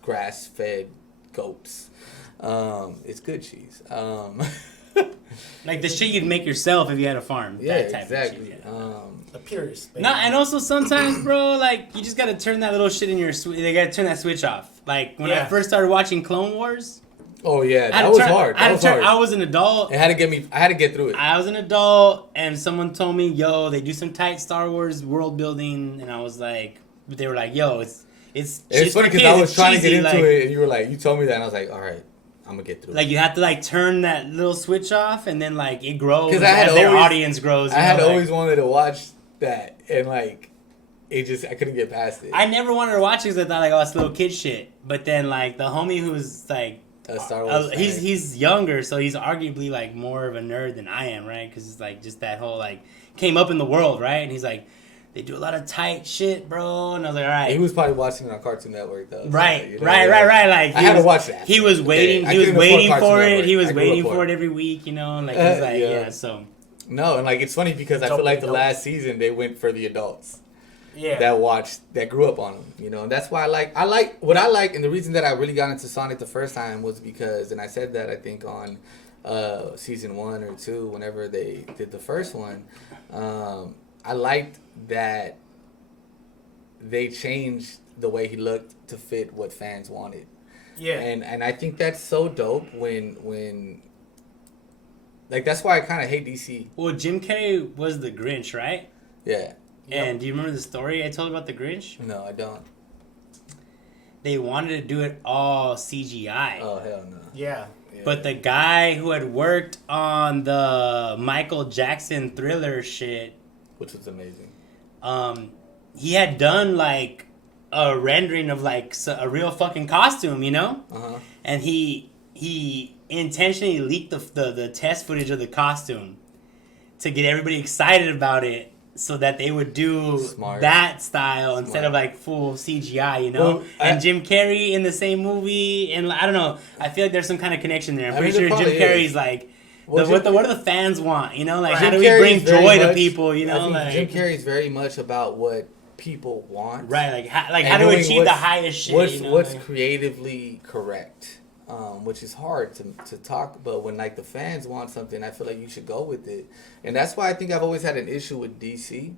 grass-fed goats. It's good cheese. Like the shit you'd make yourself if you had a farm. Yeah, that type exactly. Of cheese, yeah. The purist. No, and also sometimes, bro, like, you just gotta turn that little shit in your... They gotta turn that switch off. Like, when I first started watching Clone Wars... Oh, yeah, that was hard. I was an adult. I had to get through it. I was an adult, and someone told me, yo, they do some tight Star Wars world building, and I was like... They were like, yo, it's funny because I was trying to get into it, and you were like... You told me that, and I was like, all right. I'm gonna get through. Like, you have to like turn that little switch off, and then like it grows as their audience grows. I had always wanted to watch that, and like I couldn't get past it. I never wanted to watch it because I thought like, oh, it's little kid shit. But then like the homie who's like, Star Wars he's younger, so he's arguably like more of a nerd than I am, right? Because it's like just that whole like came up in the world, right? And he's like, they do a lot of tight shit, bro. And I was like, all right. He was probably watching it on Cartoon Network, though. Right, so, right. Like, I had to watch that. He was waiting. Yeah, he was waiting for it. Network. He was waiting for it every week, you know. And like, he's like, yeah. So. No, and like it's funny because I feel like the last season they went for the adults. Yeah. That grew up on them, you know. And that's why I like, and the reason that I really got into Sonic the first time was because, and I said that I think on season 1 or 2, whenever they did the first one, I liked that they changed the way he looked to fit what fans wanted. Yeah. And I think that's so dope when like that's why I kind of hate DC. Well, Jim Carrey was the Grinch, right? Yeah. And do you remember the story I told about the Grinch? No, I don't. They wanted to do it all CGI. Oh, hell no. Yeah. But the guy who had worked on the Michael Jackson Thriller shit, which was amazing. He had done like a rendering of like a real fucking costume, you know? Uh-huh. And he intentionally leaked the test footage of the costume to get everybody excited about it so that they would do that style instead of like full CGI, you know? Well, and Jim Carrey in the same movie, and I don't know, I feel like there's some kind of connection there. I'm pretty sure Jim Carrey's like, what do the fans want, you know? Like, how do we bring joy to people, you know? I think Jim Carrey's very much about what people want. Right, like how do we achieve the highest shit, what's creatively correct. Which is hard to talk, but when like the fans want something, I feel like you should go with it, and that's why I think I've always had an issue with DC,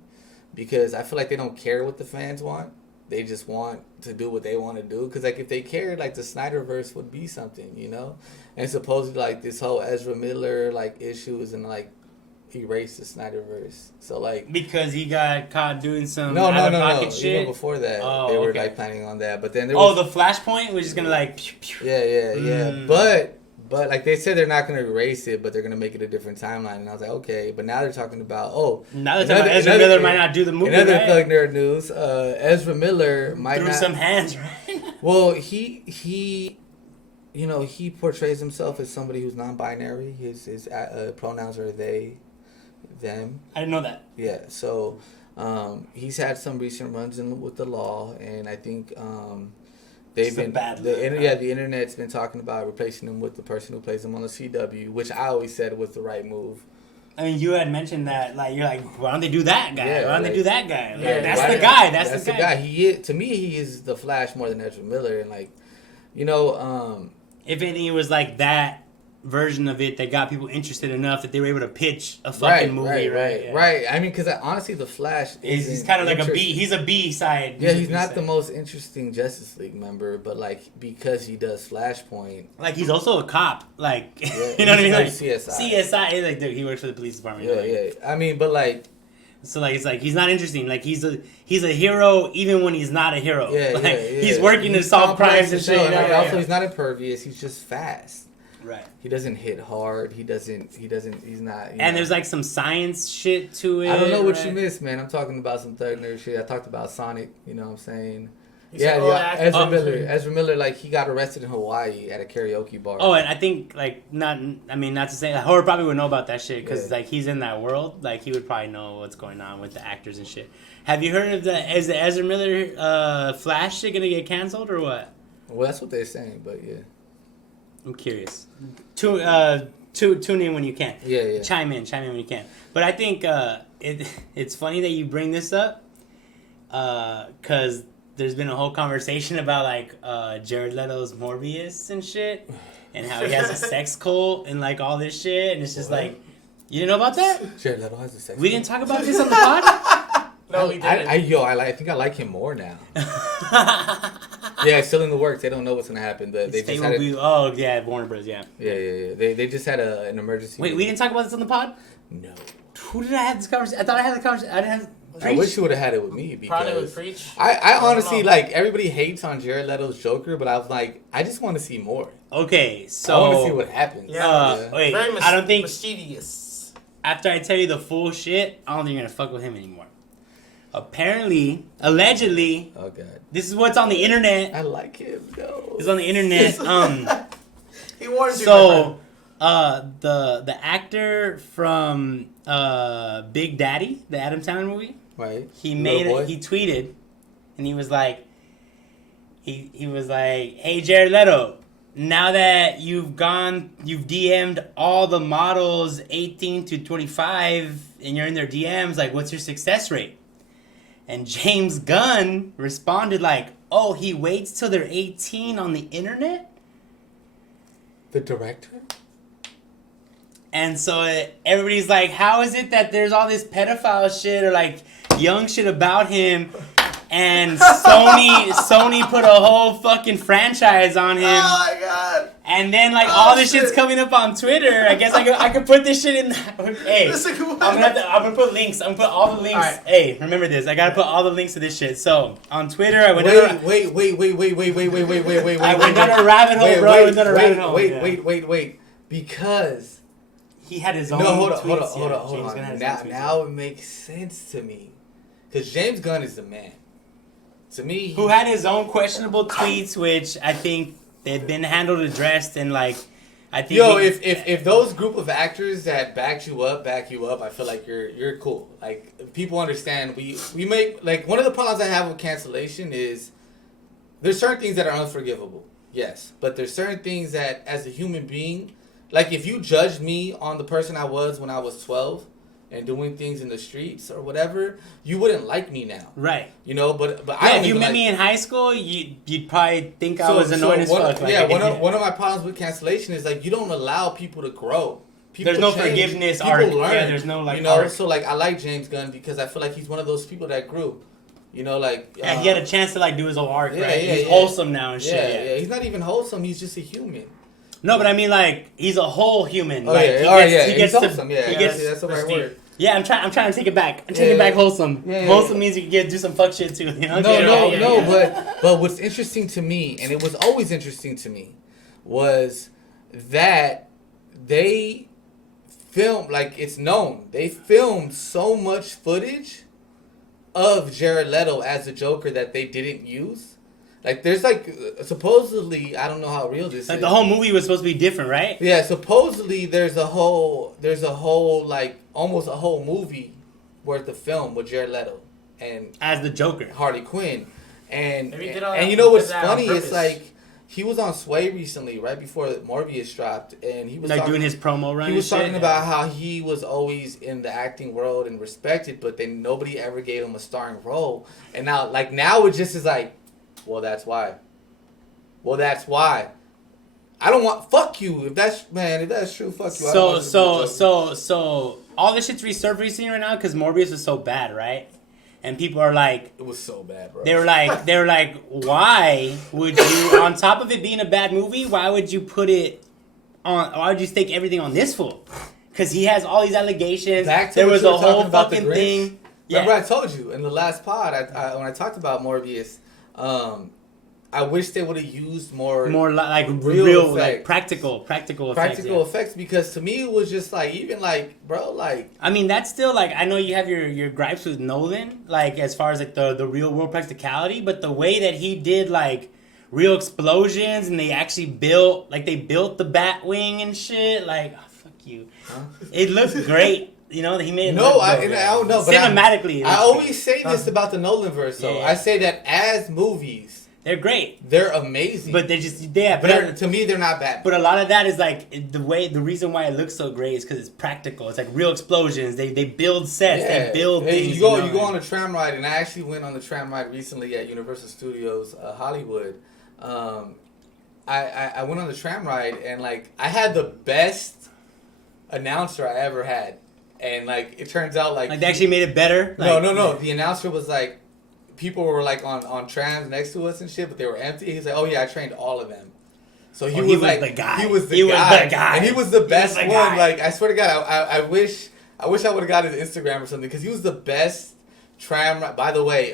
because I feel like they don't care what the fans want. They just want to do what they want to do. Because like if they cared, like the Snyderverse would be something, you know. And supposedly like this whole Ezra Miller like issue is in like erase the Snyderverse. So like because he got caught doing some no. shit. Even before that, they were like planning on that. But then there was the Flashpoint was just gonna like. Pew, pew. Yeah. But like they said, they're not gonna erase it, but they're gonna make it a different timeline. And I was like, okay. But now they're talking about now they're talking about Ezra Miller might not do the movie. Another Thugnerd news: Ezra Miller might through not some hands, right? Well, he. You know, he portrays himself as somebody who's non-binary. His pronouns are they, them. I didn't know that. Yeah, so he's had some recent runs in with the law, and I think They've been the internet's been talking about replacing him with the person who plays him on the CW, which I always said was the right move. I mean, you had mentioned that, like, you're like, why don't they do that guy? Yeah, why don't they do that guy? Like, yeah, that's the guy. That's the guy. To me, he is the Flash more than Ezra Miller, and like, you know, if anything, it was like that version of it that got people interested enough that they were able to pitch a fucking movie, right? Right. I mean, because honestly, the Flash he's kind of like a B. He's a B side. Yeah, he's not the most interesting Justice League member, but like because he does Flashpoint, like he's also a cop. Like you know what I mean? Like CSI. Like dude, he works for the police department. Yeah. I mean, but like. So like it's like he's not interesting. Like he's a hero even when he's not a hero. Yeah. He's working to solve crimes and shit. Also, he's not impervious. He's just fast. Right. He doesn't hit hard. He's not. And there's like some science shit to it. I don't know what you missed, man. I'm talking about some Thugnerd shit. I talked about Sonic, you know what I'm saying? Ezra Miller, like, he got arrested in Hawaii at a karaoke bar. Oh, and I think, like, not to say, like, Horror probably would know about that shit, because, like, he's in that world. Like, he would probably know what's going on with the actors and shit. Have you heard of is the Ezra Miller Flash shit gonna get canceled, or what? Well, that's what they're saying, but yeah. I'm curious. Tune in when you can. Yeah. Chime in when you can. But I think it's funny that you bring this up, because there's been a whole conversation about like Jared Leto's Morbius and shit, and how he has a sex cult and like all this shit, and it's just like, you didn't know about that? Jared Leto has a sex cult. We didn't talk about this on the pod. No, we didn't. I think I like him more now. Yeah, it's still in the works. They don't know what's gonna happen. They just had Warner Bros. Yeah. They just had an emergency. Wait, we didn't talk about this on the pod? No. Who did I have this conversation? I thought I had the conversation. I didn't have. I wish you would have had it with me because probably would preach. I honestly like everybody hates on Jared Leto's Joker, but I was like, I just want to see more. Okay, so I want to see what happens. Wait, very I don't think mischievous. After I tell you the full shit, I don't think you're gonna fuck with him anymore. Apparently, allegedly, oh god, this is what's on the internet. I like him though. It's on the internet. He warns you. So, the actor from Big Daddy, the Adam Sandler movie. Right. He tweeted, and he was like, hey Jared Leto, now that you've DM'd all the models 18 to 25, and you're in their DMs, like, what's your success rate? And James Gunn responded like, oh, he waits till they're 18 on the internet? The director? And so everybody's like, how is it that there's all this pedophile shit or like young shit about him, and Sony put a whole fucking franchise on him. Oh my god! And then like all this shit's coming up on Twitter. I guess I could put this shit in. Hey, I'm gonna put links. I'm gonna put all the links. Right. Hey, remember this. I gotta put all the links to this shit. So on Twitter, I went. Wait. I went down a rabbit hole, bro. I went down a rabbit hole. Wait. Because he had his own. No, hold on. Now it makes sense to me. Because James Gunn is the man. To me, who had his own questionable tweets, which I think they've been handled, addressed, and like, I think. If those group of actors that back you up, I feel like you're cool. Like, people understand. We make, like, one of the problems I have with cancellation is there's certain things that are unforgivable. Yes, but there's certain things that, as a human being, like if you judged me on the person I was when I was 12. And doing things in the streets or whatever, you wouldn't like me now, right? You know, but yeah, if you met me in high school, you'd probably think I was annoying as fuck. One of my problems with cancellation is like you don't allow people to grow. There's no forgiveness arc. Learn. Yeah, there's no like. You know, arc. So like I like James Gunn because I feel like he's one of those people that grew. You know, like yeah, he had a chance to like do his own arc. Yeah, right? He's wholesome now and shit. Yeah, he's not even wholesome. He's just a human. No, but I mean like he's a whole human. Oh like, yeah, he gets wholesome. That's the right word. Yeah, I'm trying to take it back. I'm taking back wholesome. Wholesome means you can do some fuck shit too. You know? But what's interesting to me, and it was always interesting to me, was that they filmed, like it's known, they filmed so much footage of Jared Leto as the Joker that they didn't use. Like, there's, like, supposedly, I don't know how real this is. Like, the whole movie was supposed to be different, right? Yeah, supposedly there's a whole, like, almost a whole movie worth of film with Jared Leto. And as the Joker. Harley Quinn. And Maybe he did all and that- you know what's did that on funny? It's purpose. like he was on Sway recently, right before Morbius dropped, and he was Like talking, doing his promo run. he was and talking shit. about how he was always in the acting world and respected, but then nobody ever gave him a starring role. And now it just is like, well, that's why. Well, that's why. I don't want. Fuck you. If that's true, fuck you. I don't want you to be So all this shit's resurfacing right now because Morbius was so bad, right? And people are like, It was so bad, bro. they were like, why would you, on top of it being a bad movie, why would you put it on? Why would you stake everything on this fool? Because he has all these allegations. Back to there what was you a were talking whole about the fucking Grinch. thing. Remember, Yeah. I told you in the last pod when I talked about Morbius. I wish they would have used more Like real real like effects. practical effects. practical Yeah. effects, because to me it was just like, even like, bro, like, I mean, that's still like, I know you have your gripes with Nolan, like as far as like the real world practicality, but the way that he did like real explosions and they actually built the Batwing and shit, like, oh, fuck you. huh? It looks great. You know, he made it No, look I good. don't know, but Cinematically, it I looks always say this about the Nolanverse, though. Yeah. I say that as movies, they're great, they're amazing, but they just but to me they're not bad. But a lot of that is like the reason why it looks so great is because it's practical. It's like real explosions. They build sets. They build Hey, things. you go know, on a tram ride, and I actually went on the tram ride recently at Universal Studios Hollywood. I went on the tram ride, and like I had the best announcer I ever had, and like it turns out like they actually made it better. no. The announcer was like, people were like on trams next to us and shit, but they were empty. He's like, oh yeah, I trained all of them. So he was like the guy. He was the He was guy. the guy. And he was the best the one. guy. Like, I swear to God, I wish I would have got his Instagram or something, because he was the best tram ride. By the way,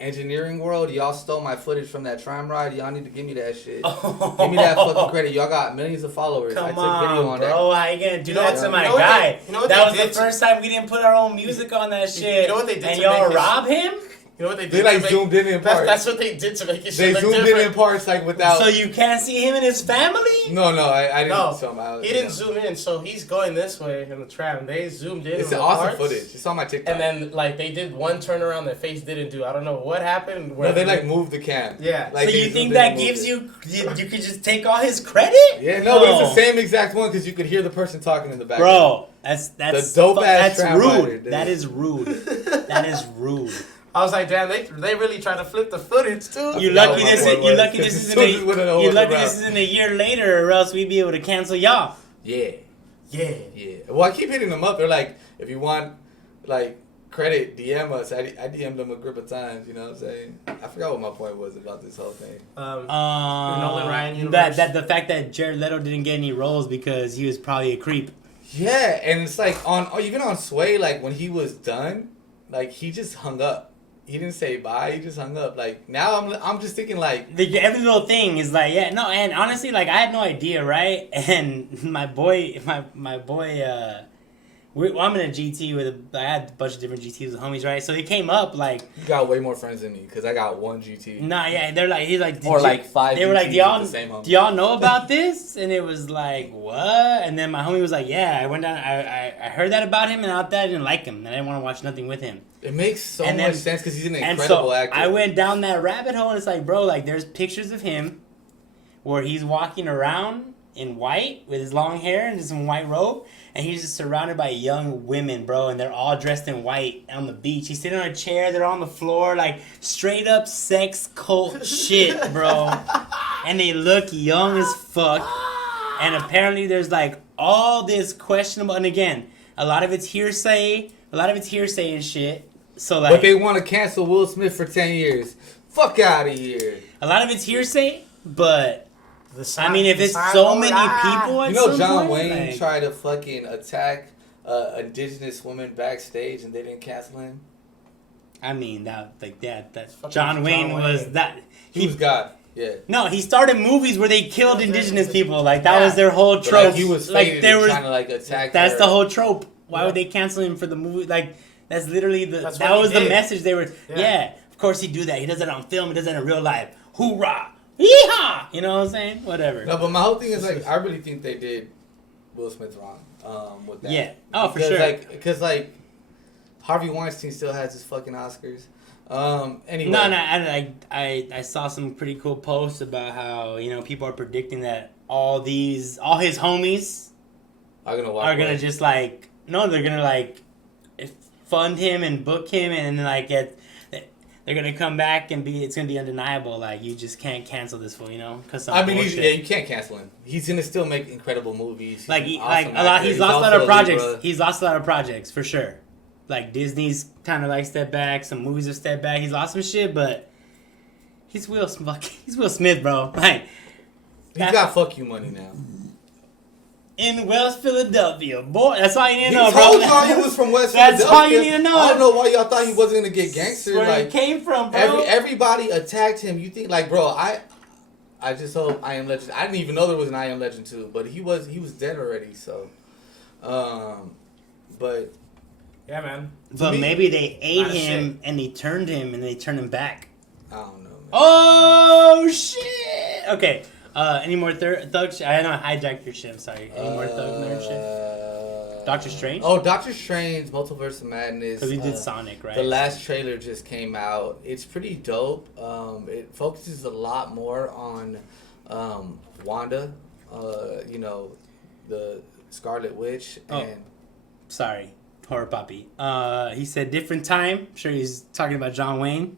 engineering world, y'all stole my footage from that tram ride. Y'all need to give me that shit. Give me that fucking credit. Y'all got millions of followers. I Come took video on, on bro. that. How you gonna do You know that what- to my you know what guy? they- you know what That they was did the to- first time we didn't put our own music on that shit. You know what they did and to y'all make us- rob him? You know what they did? They like to make- zoomed in parts. That's what they did to make it They look zoomed different. in parts like without. So you can't see him and his family? No, I didn't. No, somehow, he didn't zoom in, so he's going this way in the tram. They zoomed in. It's on the awesome parts, footage. It's on my TikTok. And then like they did one turnaround their face didn't do. I don't know what happened. No, they like moved the cam. Yeah. Like, So they you zoomed think in that and moved gives it. you could just take all his credit? Yeah, no, but it's the same exact one, because you could hear the person talking in the background. Bro, that's dope ass that's tram rude. rider, dude. That is rude. That is rude. I was like, damn, they really try to flip the footage too. You forgot lucky what my this point is you was. lucky this As isn't soon as we went on the you whole lucky route. this isn't a year later, or else we'd be able to cancel y'all. Yeah, Yeah. yeah. Well, I keep hitting them up. They're like, if you want, like, credit, DM us. I DM'd them a grip of times, you know what I'm saying? I forgot what my point was about this whole thing. Nolan Ryan that universe. the fact that Jared Leto didn't get any roles because he was probably a creep. Yeah, and it's like, even on Sway, like, when he was done, like, he just hung up. He didn't say bye. He just hung up. Like, now I'm just thinking, like, Every little thing is like, yeah, no, and honestly, like, I had no idea, right? And my boy, I'm in a GT I had a bunch of different GTs with homies, right? So they came up, like, you got way more friends than me, because I got one GT. nah, yeah, they're like, he's like, Or like 5 They were like, GTs with the same homie. do y'all know about this? And it was like, what? And then my homie was like, yeah, I went down, I heard that about him, and out there I didn't like him, and I didn't want to watch nothing with him. It makes so And much then- sense, because he's an And incredible so actor. I went down that rabbit hole, and it's like, bro, like, there's pictures of him where he's walking around in white with his long hair and just some white robe, and he's just surrounded by young women, bro, and they're all dressed in white on the beach. He's sitting on a chair, they're on the floor, like, straight up sex cult shit, bro. And they look young as fuck. And apparently there's, like, all this questionable, and again, a lot of it's hearsay and shit. So, like, But they want to cancel Will Smith for 10 years. Fuck out of here. a lot of it's hearsay, but I mean, if The it's sign so on many that. people at You know, some John point, Wayne like, tried to fucking attack indigenous women backstage, and they didn't cancel him. I mean, that Fucking John Wayne John was Wayne. that. He was God. Yeah. No, he started movies where they killed indigenous people. Like that Yeah. was their whole But, trope. like, he was like faded there and was. trying to like attack. That's her. the whole trope. Why Yeah. would they cancel him for the movie? Like that's literally That's that what he was the did. message they were. Yeah. Yeah, of course he do that. He does it on film. He does it in real life. Hoorah! Yeehaw! You know what I'm saying? Whatever. No, but my whole thing is like, I really think they did Will Smith wrong with that. Yeah. Oh, for Because, sure. Because Harvey Weinstein still has his fucking Oscars. Anyway. No, I saw some pretty cool posts about how, you know, people are predicting that all his homies are gonna just like, no, they're gonna like fund him and book him, and then like they're gonna come back and it's gonna be undeniable. Like, you just can't cancel this fool, you know? Cause I mean, you can't cancel him. He's gonna still make incredible movies. Like, he's lost a lot of projects. He's lost a lot of projects for sure. Like, Disney's kind of like stepped back. Some movies have stepped back. He's lost some shit, but he's Will Smith, bro. Like, he's got fuck you money now. In West Philadelphia, boy. That's all you need to know, He bro. told y'all he was from West Philadelphia. That's all you need to know. I don't know why y'all thought he wasn't gonna get gangster. Where like, he came from, bro. Everybody attacked him. You think, like, bro? I just hope I Am Legend. I didn't even know there was an I Am Legend 2, but he was dead already. So, but yeah, man. But maybe they ate him and they turned him back. I don't know, man. Oh shit! Okay. Any more thug shit? I don't hijack your shit. I'm sorry. Any more Thugnerd shit? Doctor Strange? Oh, Doctor Strange, Multiverse of Madness. Because he did Sonic, right? The last trailer just came out. It's pretty dope. It focuses a lot more on Wanda, you know, the Scarlet Witch. And sorry. Horror Poppy. He said different time. I'm sure he's talking about John Wayne.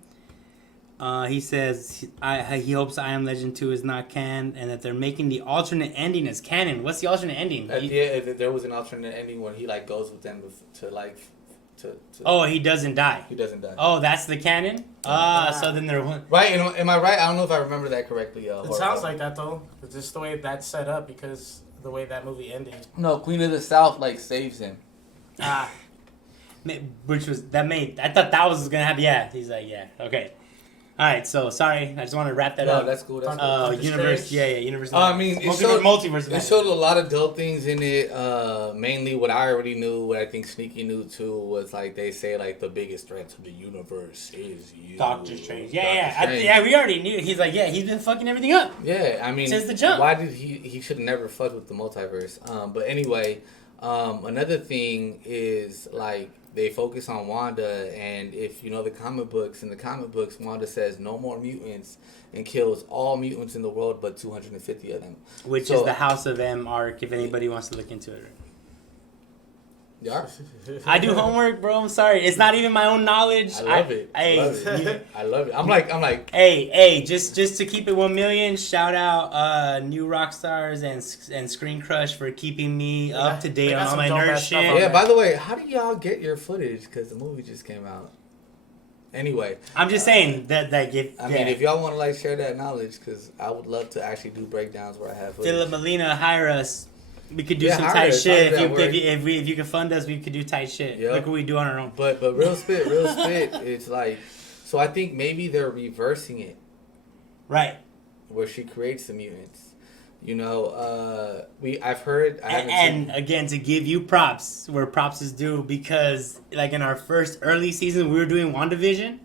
He says he hopes I Am Legend 2 is not canon and that they're making the alternate ending as canon. What's the alternate ending? Yeah, there was an alternate ending when he like goes with them to Oh, he doesn't die. He doesn't die. Oh, that's the canon? So then they're right. Am I right? I don't know if I remember that correctly. It sounds like that though. It's just the way that's set up because the way that movie ended. No, Queen of the South like saves him. Which was I thought that was gonna happen. Yeah, he's like, yeah, okay. All right, so sorry, I just want to wrap that up. No, that's cool. That's cool. Universe, Universe. I mean, Multiverse. It showed a lot of dope things in it. Mainly, what I already knew, what I think Shneaky knew too, was like they say like the biggest threat to the universe is you. Doctor Strange. Yeah, we already knew. He's like, yeah, he's been fucking everything up. Yeah, I mean, since the jump. Why did he should have never fucked with the multiverse? But anyway, another thing is like. They focus on Wanda, and if you know the comic books, Wanda says no more mutants and kills all mutants in the world but 250 of them. Which is the House of M arc, if anybody wants to look into it. Yeah. I do homework, bro. I'm sorry. It's not even my own knowledge. I love it. I love it. I'm like. Hey, just to keep it 1 million, shout out New Rockstars and Screen Crush for keeping me up to date on all my nerd shit. Yeah, by the way, how do y'all get your footage? Because the movie just came out. Anyway. I'm just saying that I mean, if y'all want to like share that knowledge, because I would love to actually do breakdowns where I have footage. Philip Molina, hire us. We could do some tight shit. If you can fund us, we could do tight shit. Yep. Look what we do on our own. But real spit, it's like, so I think maybe they're reversing it. Right. Where she creates the mutants. You know, I've heard. And again, to give you props where props is due, because like in our first early season, we were doing WandaVision.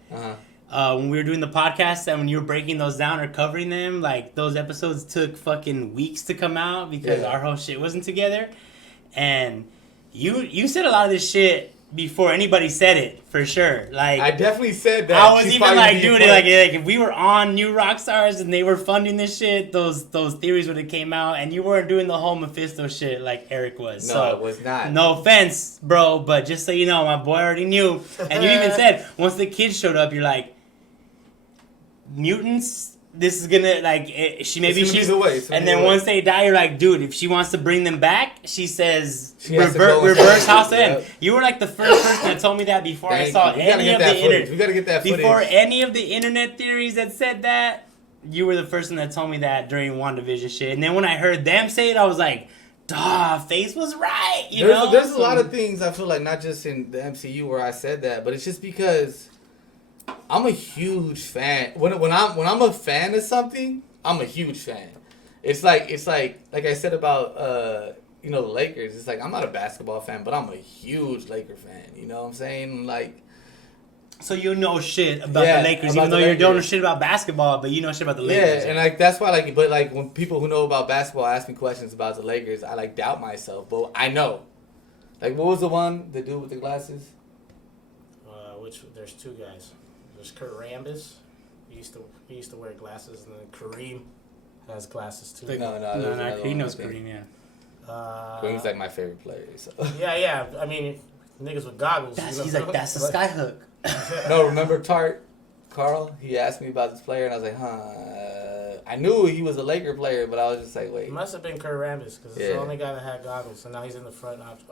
When we were doing the podcast and when you were breaking those down or covering them, like those episodes took fucking weeks to come out because our whole shit wasn't together. And you said a lot of this shit before anybody said it, for sure. Like I definitely said that. I was even like, dude, like if we were on New Rockstars and they were funding this shit, those theories would have came out, and you weren't doing the whole Mephisto shit like Eric was. No, so, it was not. No offense, bro, but just so you know, my boy already knew. And you even said once the kids showed up, you're like, mutants. This is gonna she's the way. And then once they die, you're like, dude, if she wants to bring them back, she says reverse House End. You were like the first person that told me that before I saw any of the internet. We gotta get that footage. Before any of the internet theories that said that, you were the person that told me that during WandaVision shit. And then when I heard them say it, I was like, duh, Face was right. There's a lot of things I feel like not just in the MCU where I said that, but it's just because I'm a huge fan. When I'm a fan of something, I'm a huge fan. It's like I said about the Lakers. It's like I'm not a basketball fan, but I'm a huge Laker fan. You know what I'm saying? Like, so you know shit about the Lakers, even though you don't know shit about basketball, but you know shit about the Lakers. Yeah, and like that's why but when people who know about basketball ask me questions about the Lakers, I like doubt myself, but I know. Like, what was the dude with the glasses? There's two guys. There's Kareems. He used to wear glasses, and then Kareem has glasses too. No, he knows Kareem, yeah. Kareem's like my favorite player. So. Yeah. I mean, niggas with goggles. He's like, that's the Skyhook. No, remember Carl? He asked me about this player, and I was like, I knew he was a Laker player, but I was just like, wait. It must have been Kareems because it's the only guy that had goggles, and now he's in the front option.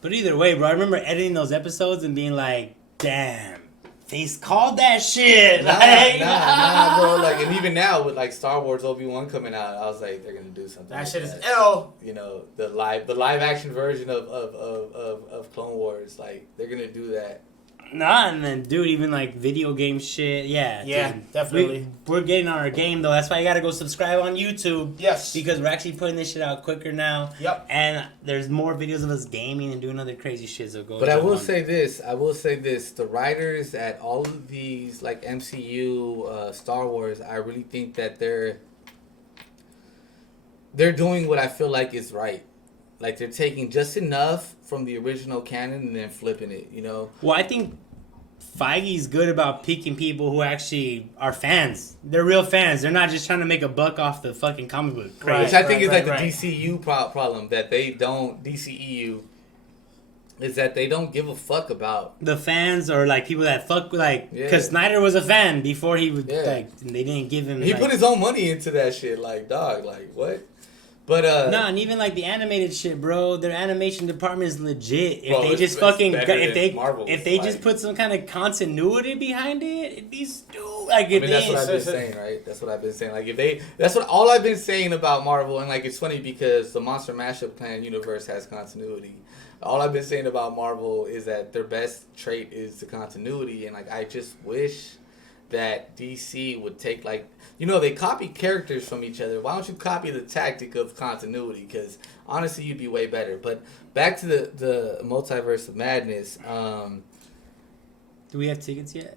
But either way, bro, I remember editing those episodes and being like, damn, they called that shit. Nah, bro. Like, and even now with like Star Wars Obi-Wan coming out, I was like, they're gonna do something. That like shit is that. L. You know, the live action version of Clone Wars, like they're gonna do that. Nah, and then, dude, even like video game shit. Yeah, dude. Definitely. We're getting on our game, though. That's why you gotta go subscribe on YouTube. Yes. Because we're actually putting this shit out quicker now. Yep. And there's more videos of us gaming and doing other crazy shit. So go. But I will say this. The writers at all of these, like MCU, Star Wars, I really think that they're doing what I feel like is right. Like, they're taking just enough from the original canon and then flipping it, you know? Well, I think Feige's good about picking people who actually are fans. They're real fans. They're not just trying to make a buck off the fucking comic book. Right, which I think is like the DCU problem, that they don't, DCEU, is that they don't give a fuck about the fans, or like people that fuck with, like, because Snyder was a fan before he would, like, they didn't give him. He put his own money into that shit, like, dog, like, what? But and even like the animated shit, bro. Their animation department is legit. If bro, they just fucking, if they just put some kind of continuity behind it, these dude, like, if that's what I've been saying, right? That's what I've been saying. Like, that's what all I've been saying about Marvel, and like, it's funny because the Monster Mashup Clan universe has continuity. All I've been saying about Marvel is that their best trait is the continuity, and like, I just wish that DC would take, like, you know, they copy characters from each other. Why don't you copy the tactic of continuity? Because honestly, you'd be way better. But back to the Multiverse of Madness. Do we have tickets yet?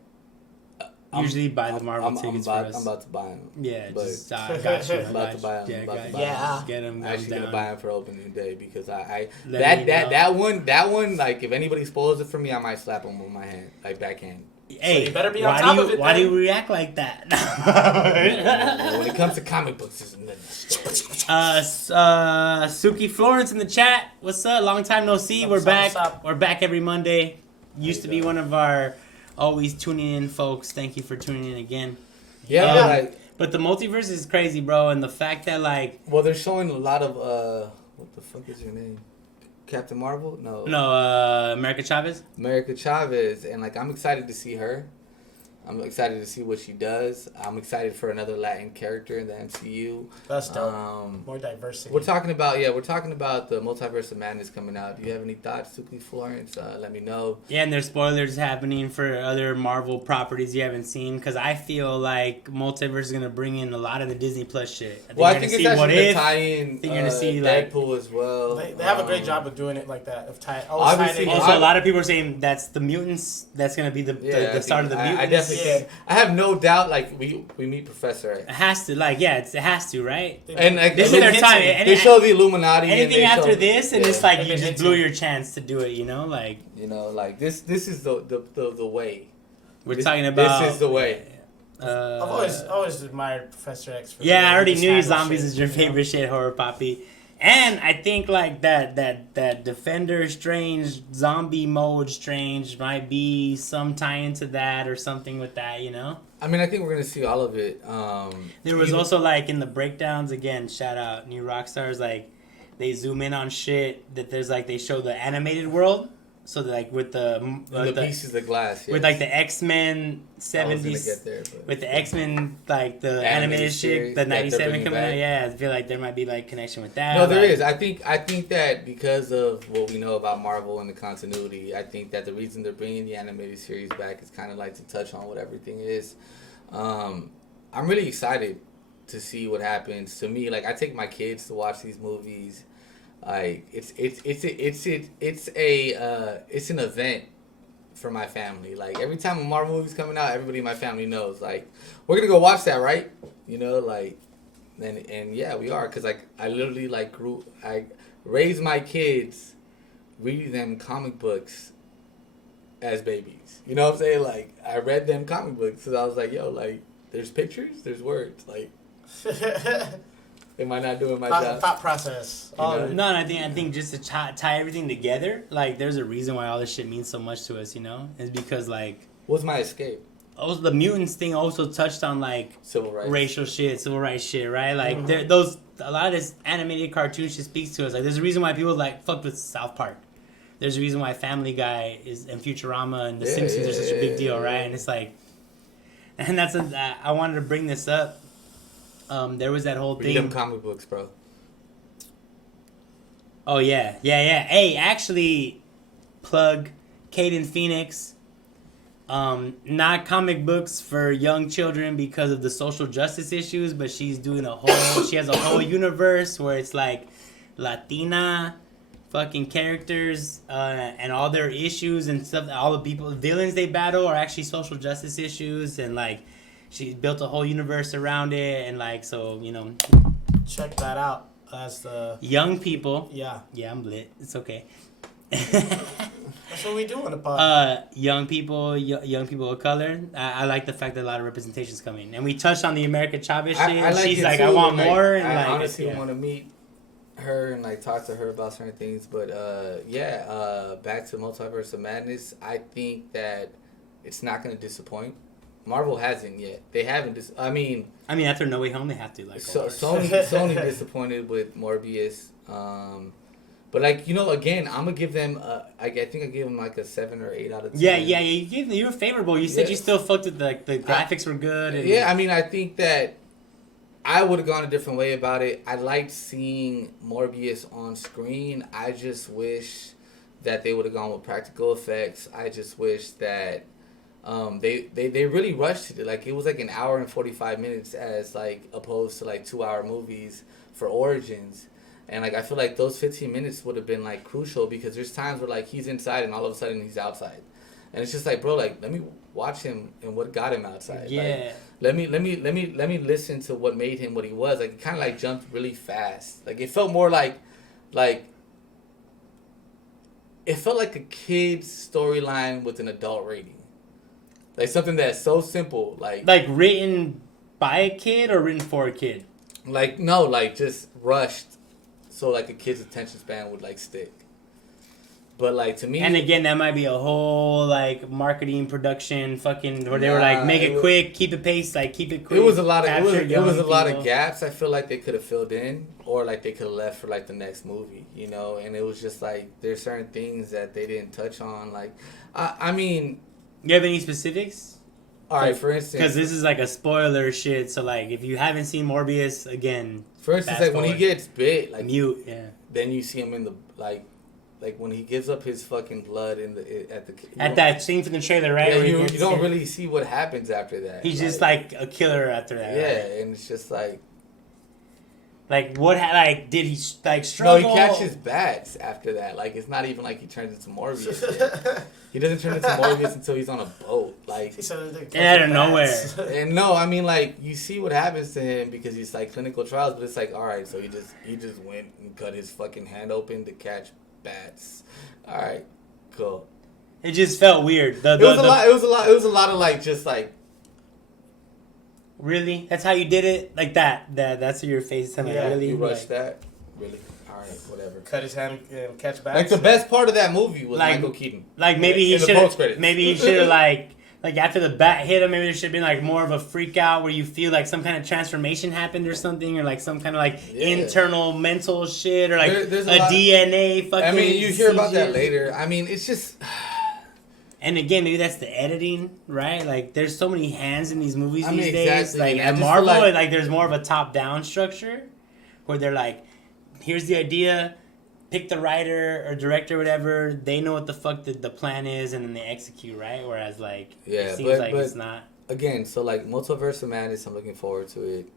Usually buy the Marvel tickets for us. I'm about to buy them. Yeah, just got you. I'm about to buy them. Yeah, get them. I'm actually gonna buy them for opening day because that one, like, if anybody spoils it for me, I might slap them with my hand, like, backhand. Hey, so you better be on top of it. Why do you react like that? When it comes to comic books, it's Suki Florence in the chat. What's up? Long time no see. We're back. We're back every Monday. Used to be one of our always tuning in folks. Thank you for tuning in again. Yeah, but the multiverse is crazy, bro, and the fact that, like, well, they're showing a lot of what the fuck is your name? Captain Marvel? No, America Chavez. America Chavez, and like, I'm excited to see her. I'm excited to see what she does. I'm excited for another Latin character in the MCU. That's dope. More diversity. We're talking about the Multiverse of Madness coming out. Do you have any thoughts, Suki Florence? Let me know. Yeah, and there's spoilers happening for other Marvel properties you haven't seen, because I feel like Multiverse is gonna bring in a lot of the Disney Plus shit. I think it's actually gonna tie in. I think you're gonna see Deadpool as well. They have a great job of doing it like that. Of tying. Obviously, also, a lot of people are saying that's the mutants. That's gonna be the start of the mutants. I definitely. Yeah. I have no doubt. Like, we meet Professor. It has to. Like, yeah, it has to, right? And like, this is their time. They show the Illuminati. Anything after this, and it's like you just blew your chance to do it. You know, like, this is the way. We're talking about. This is the way. I've always admired Professor X. I already knew zombies is your favorite shit, horror poppy. And I think, like, that Defender Strange, zombie mode Strange might be some tie into that or something with that, you know? I mean, I think we're going to see all of it. There was also, like, in the breakdowns, again, shout out New Rockstars, like, they zoom in on shit that there's, like, they show the animated world. So, like, with the pieces of glass, with, like, the X-Men 70s, with the X-Men, like, the animated shit, the 97 coming out, I feel like there might be, like, connection with that. No, there is. I think that because of what we know about Marvel and the continuity, I think that the reason they're bringing the animated series back is kind of like to touch on what everything is. I'm really excited to see what happens. To me, like, I take my kids to watch these movies. Like, it's an event for my family. Like, every time a Marvel movie's coming out, everybody in my family knows, like, we're gonna go watch that, right? You know, like, and yeah, we are, because, like, I literally, like, I raised my kids reading them comic books as babies. You know what I'm saying? Like, I read them comic books, so I was like, yo, like, there's pictures, there's words. Like, am I not doing my job? Thought process. You know? No, and I think just to tie everything together, like, there's a reason why all this shit means so much to us, you know? It's because, like... What's my escape? Also, the mutants thing also touched on, like... Civil rights. Racial shit, civil rights shit, right? Like, a lot of this animated cartoon shit speaks to us. Like, there's a reason why people, like, fucked with South Park. There's a reason why Family Guy and Futurama and The Simpsons are such a big deal, right? And it's like... And that's... I wanted to bring this up. There was that whole thing... Read them comic books, bro. Oh, yeah. Hey, actually, plug Kaden Phoenix. Not comic books for young children because of the social justice issues, but she's doing she has a whole universe where it's like Latina fucking characters and all their issues and stuff. All the villains they battle are actually social justice issues, and like she built a whole universe around it, and like, so, you know, check that out as the young people. Yeah, I'm lit. It's okay. That's what we do on the pod. Young people of color. I like the fact that a lot of representations coming, and we touched on the America Chavez shit. I like She's it like, too. I want more. And I like, honestly want to meet her and like talk to her about certain things. But back to Multiverse of Madness. I think that it's not going to disappoint. Marvel hasn't yet. They haven't. I mean, after No Way Home, they have to like. Sony disappointed with Morbius. But like, you know, again, I'm gonna give them. I think I gave them like a 7 or 8 out of 10. Yeah. You were favorable. You said you still fucked with the graphics were good. And... Yeah, I mean, I think that I would have gone a different way about it. I liked seeing Morbius on screen. I just wish that they would have gone with practical effects. I just wish that they really rushed it. Like, it was like an hour and 45 minutes as like opposed to like 2-hour movies for Origins. And like, I feel like those 15 minutes would have been like crucial, because there's times where like he's inside and all of a sudden he's outside, and it's just like, bro, like, let me watch him and what got him outside. Yeah. Like, let me listen to what made him what he was. Like, it kind of like jumped really fast. Like, it felt more like it felt like a kid's storyline with an adult rating. Like, something that's so simple, like written by a kid or written for a kid. Like, no, like just rushed. So, like, a kid's attention span would, like, stick. But, like, to me... And, again, that might be a whole, like, marketing, production, fucking... Where they were like, make it quick, keep it paced, like, keep it quick. It was a lot of gaps I feel like they could have filled in. Or, like, they could have left for, like, the next movie, you know? And it was just, like, there's certain things that they didn't touch on. Like, I mean... You have any specifics? All right, for instance... Because this is, like, a spoiler shit. So, like, if you haven't seen Morbius, again... For instance, like, when he gets bit, like, mute, yeah. Then you see him in the, like when he gives up his fucking blood at that scene from the trailer, right? Yeah, you don't really see what happens after that. He's just like a killer after that. Yeah, right? And it's just like what? Like, did he like struggle? No, he catches bats after that. Like, it's not even like he turns into Morbius. He doesn't turn into Morbius until he's on a boat. Like, out of nowhere. And no, I mean, like, you see what happens to him because he's like clinical trials, but it's like, all right, so he just went and cut his fucking hand open to catch bats. All right, cool. It just felt weird. It was a lot of like, just like. Really? That's how you did it? Like that? That's your face. Yeah, really? You rushed that? Really? Alright, whatever. Cut his hand and catch bats. Like, the best part of that movie was Michael Keaton. Like, maybe he should have, like, after the bat hit him, maybe there should have been, like, more of a freak out where you feel like some kind of transformation happened or something, or, like, some kind of, like, internal mental shit, or, like, there's a DNA fucking... I mean, you hear about that later. I mean, it's just... And again, maybe that's the editing, right? Like, there's so many hands in these movies these days. Exactly. Like, at Marvel, like, there's more of a top-down structure where they're like, here's the idea, pick the writer or director or whatever, they know what the fuck the plan is, and then they execute, right? Whereas, like, it seems like it's not. Again, so, like, Multiverse of Madness, I'm looking forward to it.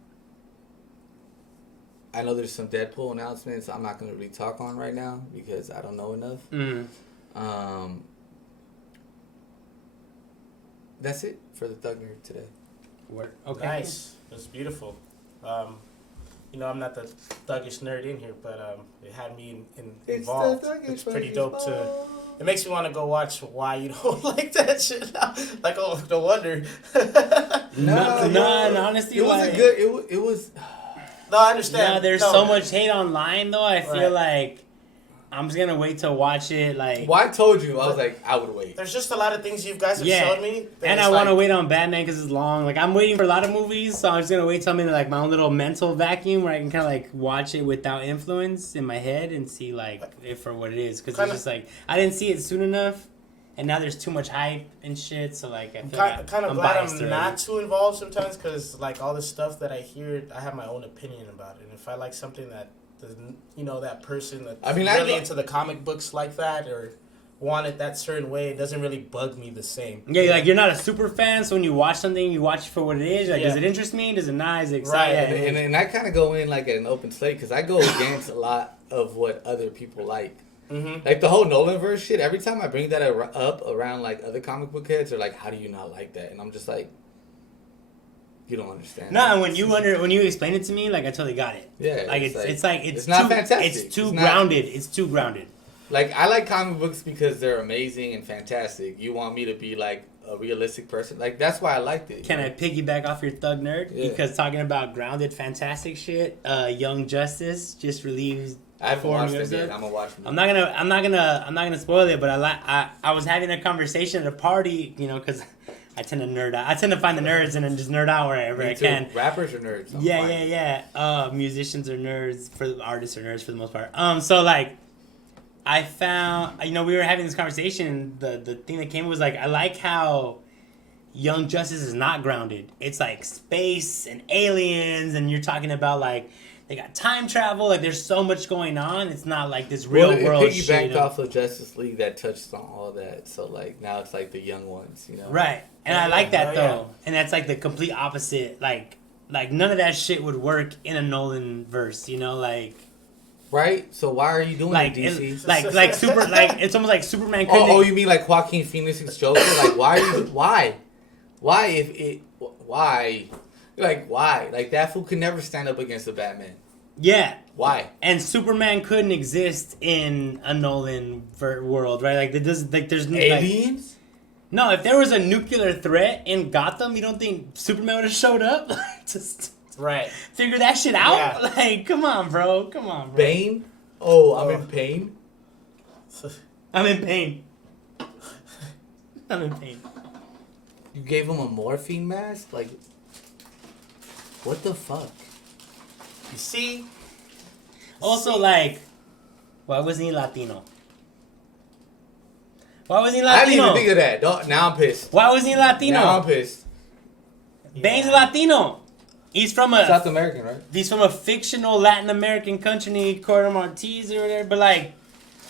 I know there's some Deadpool announcements I'm not going to really talk on right now because I don't know enough. Mm-hmm. That's it for the Thugnerd today. Okay. Nice. That's beautiful. You know, I'm not the thuggish nerd in here, but it had me involved. It's pretty dope to It makes me want to go watch why you don't like that shit now. Like, oh, no wonder. No, honestly, it wasn't good. It was. No, I understand. No, there's so much hate online though. I feel like I'm just gonna wait to watch it. Like, well, I told you, I was like, I would wait. There's just a lot of things you guys have showed me. And I want to wait on Batman because it's long. Like, I'm waiting for a lot of movies, so I'm just gonna wait till I'm in like my own little mental vacuum where I can kind of like watch it without influence in my head and see like it for what it is. Because it's just like I didn't see it soon enough, and now there's too much hype and shit. So like, I feel like kind of I'm glad biased I'm already. not too involved sometimes because like all the stuff that I hear, I have my own opinion about it. And if I like something that that person that's really into the comic books like that or want it that certain way, it doesn't really bug me the same. Yeah, like you're not a super fan, so when you watch something, you watch it for what it is. Like, does it interest me? Does it not? Is it exciting? Right, and I kind of go in like at an open slate because I go against a lot of what other people like. Mm-hmm. Like the whole Nolanverse shit. Every time I bring that up around like other comic book heads, they're like, "How do you not like that?" And I'm just like, you don't understand. No, when you explain it to me, like I totally got it. Yeah, like it's not too, fantastic. It's too grounded. It's too grounded. Like I like comic books because they're amazing and fantastic. You want me to be like a realistic person, like that's why I liked it. Can I piggyback off your Thugnerd? Yeah. Because talking about grounded, fantastic shit, Young Justice just released. I haven't watched it yet. I'm gonna watch it. I'm not gonna spoil it, but I was having a conversation at a party, because I tend to nerd out. I tend to find the nerds and then just nerd out wherever I can. Rappers are nerds. Yeah. Musicians are nerds. Artists are nerds for the most part. So like, I found we were having this conversation. The thing that came was like I like how Young Justice is not grounded. It's like space and aliens, and you're talking about like. They got time travel. Like, there's so much going on. It's not like this real world shit. It piggybacked off of Justice League that touched on all that. So, like, now it's like the young ones, Right. And I like that, though. Yeah. And that's, like, the complete opposite. Like none of that shit would work in a Nolan verse, like... Right? So why are you doing it, DC? It's almost like Superman couldn't... Oh, you mean like Joaquin Phoenix's Joker? Like, why? Like, why? Like, that fool could never stand up against a Batman. Yeah. Why? And Superman couldn't exist in a Nolan world, right? Like, there's aliens? No, if there was a nuclear threat in Gotham, you don't think Superman would have showed up? Just figure that shit out? Yeah. Like, come on, bro. Bane? Oh, I'm in pain? I'm in pain. You gave him a morphine mask? Like... What the fuck? You see? Also, like, why wasn't he Latino? I didn't even think of that. Now I'm pissed. Why wasn't he Latino? Now I'm pissed. Bane's Latino. He's from a... South American, right? He's from a fictional Latin American country, Corte Maltese or whatever, but like...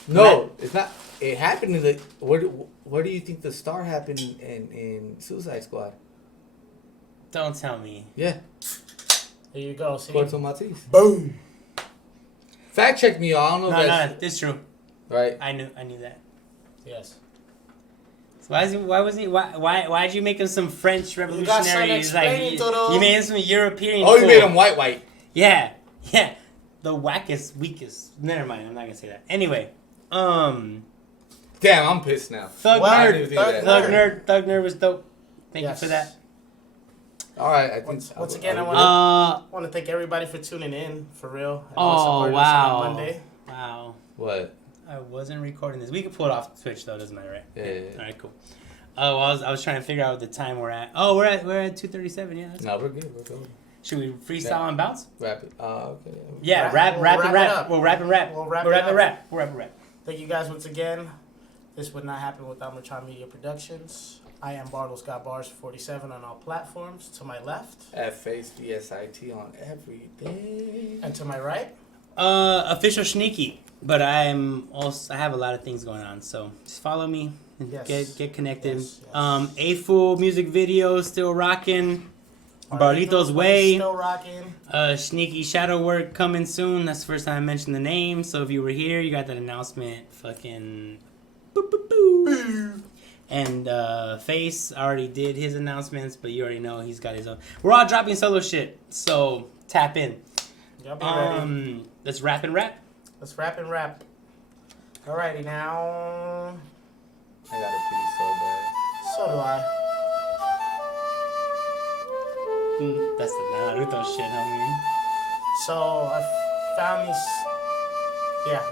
No, it's not... It happened in the... Where do you think the star happened in Suicide Squad? Don't tell me. Yeah. There you go. See? Corte Maltese. Boom. Fact check me, y'all. I don't know if that's... No, it's true. Right? I knew that. Yes. So why did you make him some French revolutionary? You made him some European. Oh, you made him white. Yeah. The wackest, weakest. Never mind, I'm not gonna say that. Anyway, Damn, I'm pissed now. Thugnerd was dope. Thank you for that. All right, once again, I want to thank everybody for tuning in, for real. Oh, wow. On Monday. Wow. What? I wasn't recording this. We can pull it off Twitch though, doesn't matter, right? Yeah. All right, cool. Oh, well, I was trying to figure out the time we're at. Oh, we're at 2:37. Yeah. No, we're good. We're good. Should we freestyle and bounce? Rap it. Okay. Yeah, rap and rap. We'll rap and rap. We'll rap and rap. Thank you guys once again. This would not happen without Matron Media Productions. I am BarlosGotBars 47 on all platforms. To my left, at Facevsit on everything. And to my right, official Shneaky. But I have a lot of things going on, so just follow me and get connected. Yes. A Fool music video still rocking. Barlito's Way. Still rocking. Shneaky shadow work coming soon. That's the first time I mentioned the name. So if you were here, you got that announcement. Fucking boop boop boop. And Face already did his announcements, but you already know he's got his own. We're all dropping solo shit, so tap in. Y'all be ready. Let's rap and rap. Let's rap and rap. Alrighty now. I got a pee so bad. So do I. That's the Naruto shit, homie. So I found these. Yeah.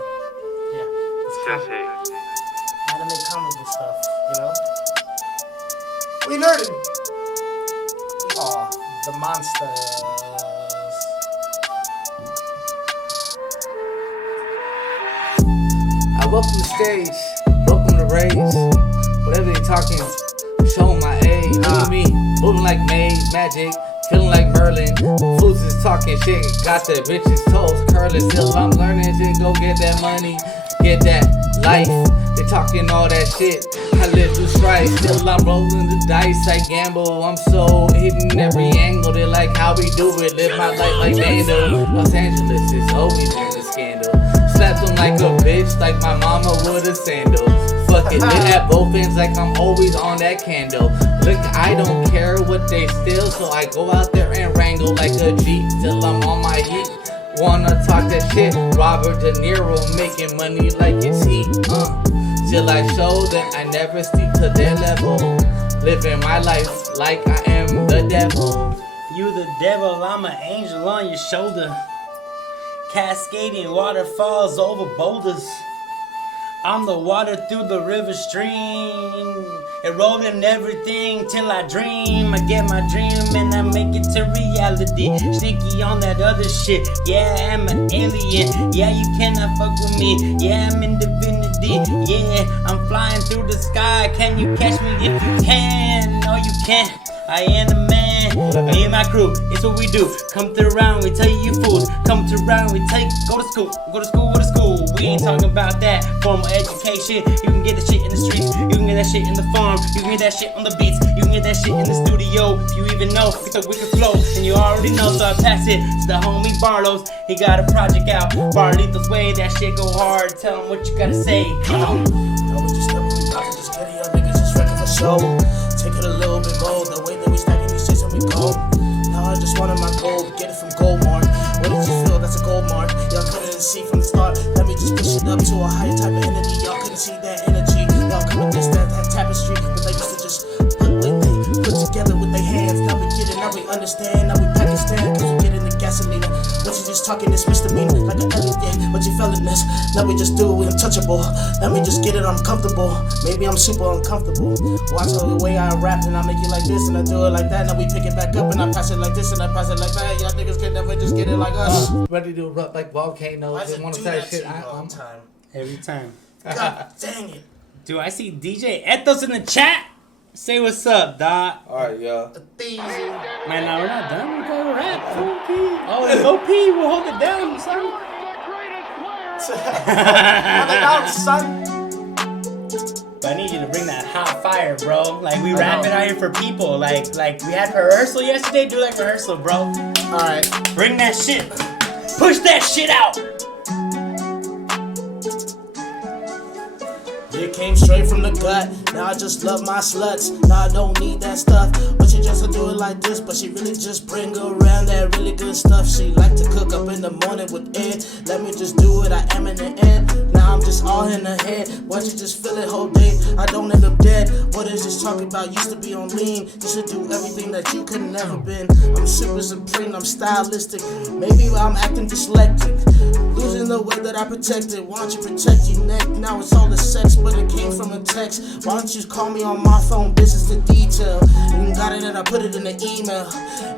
Anime comic book stuff, you know? We nerded. Aw, the monsters. I welcome the stage, welcome the raise. Whatever they talking, show my age. Look at me, moving like maze, magic, feeling like Merlin. Fools is talking shit, got the bitches' toes curling. Still I'm learning to go get that money, get that life. They talking all that shit, I live through strife. Still I'm rolling the dice, I gamble. I'm so hidden every angle. They like how we do it, live my life like Vandal. Los Angeles is always in the scandal. Slapped them like a bitch, like my mama with a sandal. Fuck it, lit at both ends like I'm always on that candle. Look, I don't care what they steal, so I go out there and wrangle like a G. Till I'm on my heat. Wanna talk that shit? Robert De Niro making money like it's heat. Till I show that I never steep to their level. Living my life like I am the devil. You the devil, I'm an angel on your shoulder. Cascading waterfalls over boulders. I'm the water through the river stream. Eroding everything till I dream. I get my dream and I make it to reality. Shneaky on that other shit. Yeah, I'm an alien. Yeah, you cannot fuck with me. Yeah, I'm in divinity. Yeah, I'm flying through the sky. Can you catch me if you can? No, you can't. I am the man. Me and my crew, it's what we do. Come to around, we tell you fools. Come to around, we tell you go to school. Go to school. We ain't talking about that formal education. You can get that shit in the streets. You can get that shit in the farm. You can get that shit on the beats. You can get that shit in the studio. If you even know, get the wicked flow. And you already know, so I pass it to the homie Barlos. He got a project out. Barlito's way, that shit go hard. Tell him what you gotta say. Come on. No, we just never be about to just get it. Y'all niggas just wrecking for show. Take it a little bit more. The way that we stacking these shits and we go. Now I just wanted my gold. Get it from Goldmark. What did you feel? That's a gold mark. Y'all couldn't see from the start. Let me just push it up to a higher type of energy. Y'all couldn't see that energy. Y'all couldn't miss that tapestry. But they used to just put together with their hands. Now we get it, now we understand. Now we Pakistan, cause we get in the gasoline. What you just talking is misdemeanor, like an alien. But you felt this. Now we just do it untouchable. Let me just get it, I'm comfortable. Maybe I'm super uncomfortable. Watch the way I rap and I make it like this and I do it like that. Now we pick it back up and I pass it like this and I pass it like that. Y'all niggas can never just get it like us. Ready to erupt like volcanoes. Why does Just it wanna do say that shit. to you all the time? Every time. God dang it. Do I see DJ Ethos in the chat? Say what's up, dog. Alright, y'all. Man, no, we're not done. We gotta rap. Oh, it's OP. We'll hold it down, son. But I need you to bring that hot fire, bro. Like, we rapping out here for people. Like we had rehearsal yesterday. Do like rehearsal, bro. Alright. Bring that shit. Push that shit out. It came straight from the gut. Now I just love my sluts. Now I don't need that stuff. But she just do it like this. But she really just bring around that really good stuff. She like to cook up in the morning with Ed. Let me just do it. I am in the end. Now I'm just all in the head. Why you just feel it whole day? I don't end up dead. What is this talking about? Used to be on lean. Used to do everything that you could never been. I'm super supreme. I'm stylistic. Maybe I'm acting dyslexic. Losing the way that I protected. Why don't you protect your neck? Now it's all the sex, but it came from a text. Why don't you call me on my phone? Business to detail. You got it and I put it in the email.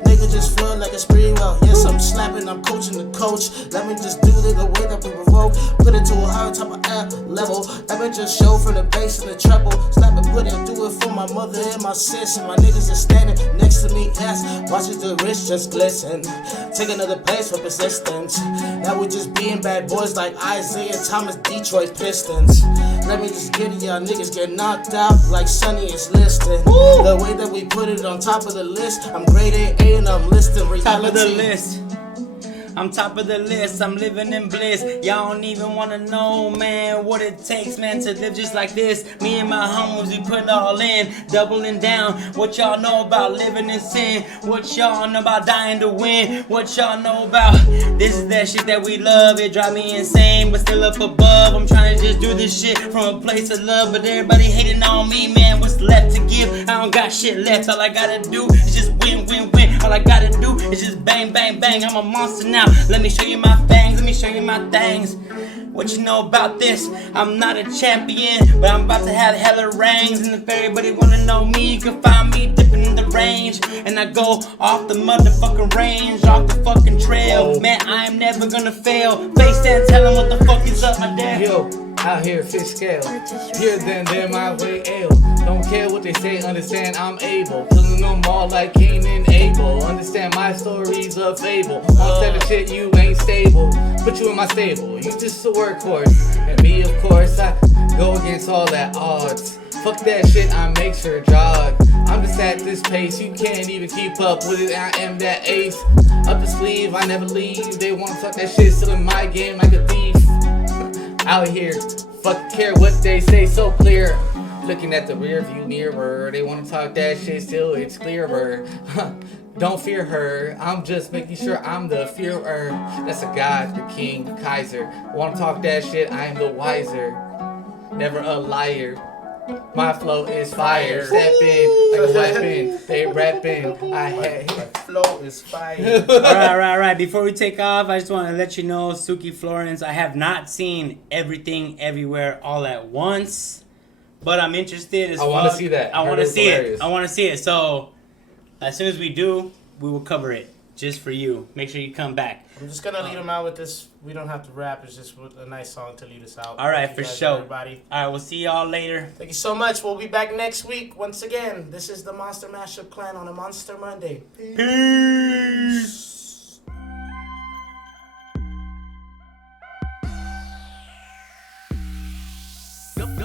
Nigga just feel like a spree well. Yes, I'm slapping, I'm coaching the coach. Let me just do it the way that we revoke. Put it to a higher type of level. Let me just show from the bass and the treble. Slap and put it, do it for my mother and my sis. And my niggas are standing next to me. Yes, watches the wrist just glisten. Take another place for persistence. Now we just being bad boys like Isaiah Thomas, Detroit Pistons. Let me just get it, y'all niggas get knocked out like Sonny is listing. The way that we put it on top of the list, I'm grade A and I'm listing reality. Top of the list. I'm top of the list, I'm living in bliss. Y'all don't even wanna know, man, what it takes, man, to live just like this. Me and my homies, we put it all in, doubling down. What y'all know about living in sin? What y'all know about dying to win? What y'all know about? This is that shit that we love. It drive me insane, but still up above. I'm trying to just do this shit from a place of love, but everybody hating on me, man. What's left to give? I don't got shit left. All I gotta do is just win, win, win. All I gotta do is just bang, bang, bang. I'm a monster now. Let me show you my fangs. Let me show you my things. What you know about this? I'm not a champion, but I'm about to have hella rings. And if everybody wanna know me, you can find me dipping in the range. And I go off the motherfucking range, off the fucking trail. Man, I am never gonna fail. Face stand, tell them what the fuck is up, my dad. Yo, out here fish scale. Here then, they're my way ale. Don't care what they say, understand I'm able. Killing them all like Cain and Abel. Understand my story's a fable. One set of shit, you ain't stable. Put you in my stable, you just a workhorse. And me, of course, I go against all that odds. Fuck that shit, I make sure jog. I'm just at this pace, you can't even keep up with it. I am that ace. Up the sleeve, I never leave. They wanna talk that shit, still in my game like a thief. Out here, fuck care what they say, so clear. Looking at the rear view mirror, they wanna talk that shit, still it's clearer. Don't fear her, I'm just making sure I'm the fearer. That's a god, the king, Kaiser. Wanna talk that shit, I am the wiser. Never a liar. My flow is fire. Step in like a weapon. They rapping. I had Flow is fire. All right. Before we take off, I just want to let you know, Suki Florence, I have not seen Everything Everywhere All at Once, but I'm interested as I want to see that. I want to see it. I want to see it. So as soon as we do, we will cover it just for you. Make sure you come back. I'm just gonna lead them out with this. We don't have to rap. It's just a nice song to lead us out. All right, Thank you for guys, sure. everybody. All right, we'll see y'all later. Thank you so much. We'll be back next week once again. This is the Monster Mashup Clan on a Monster Monday. Peace.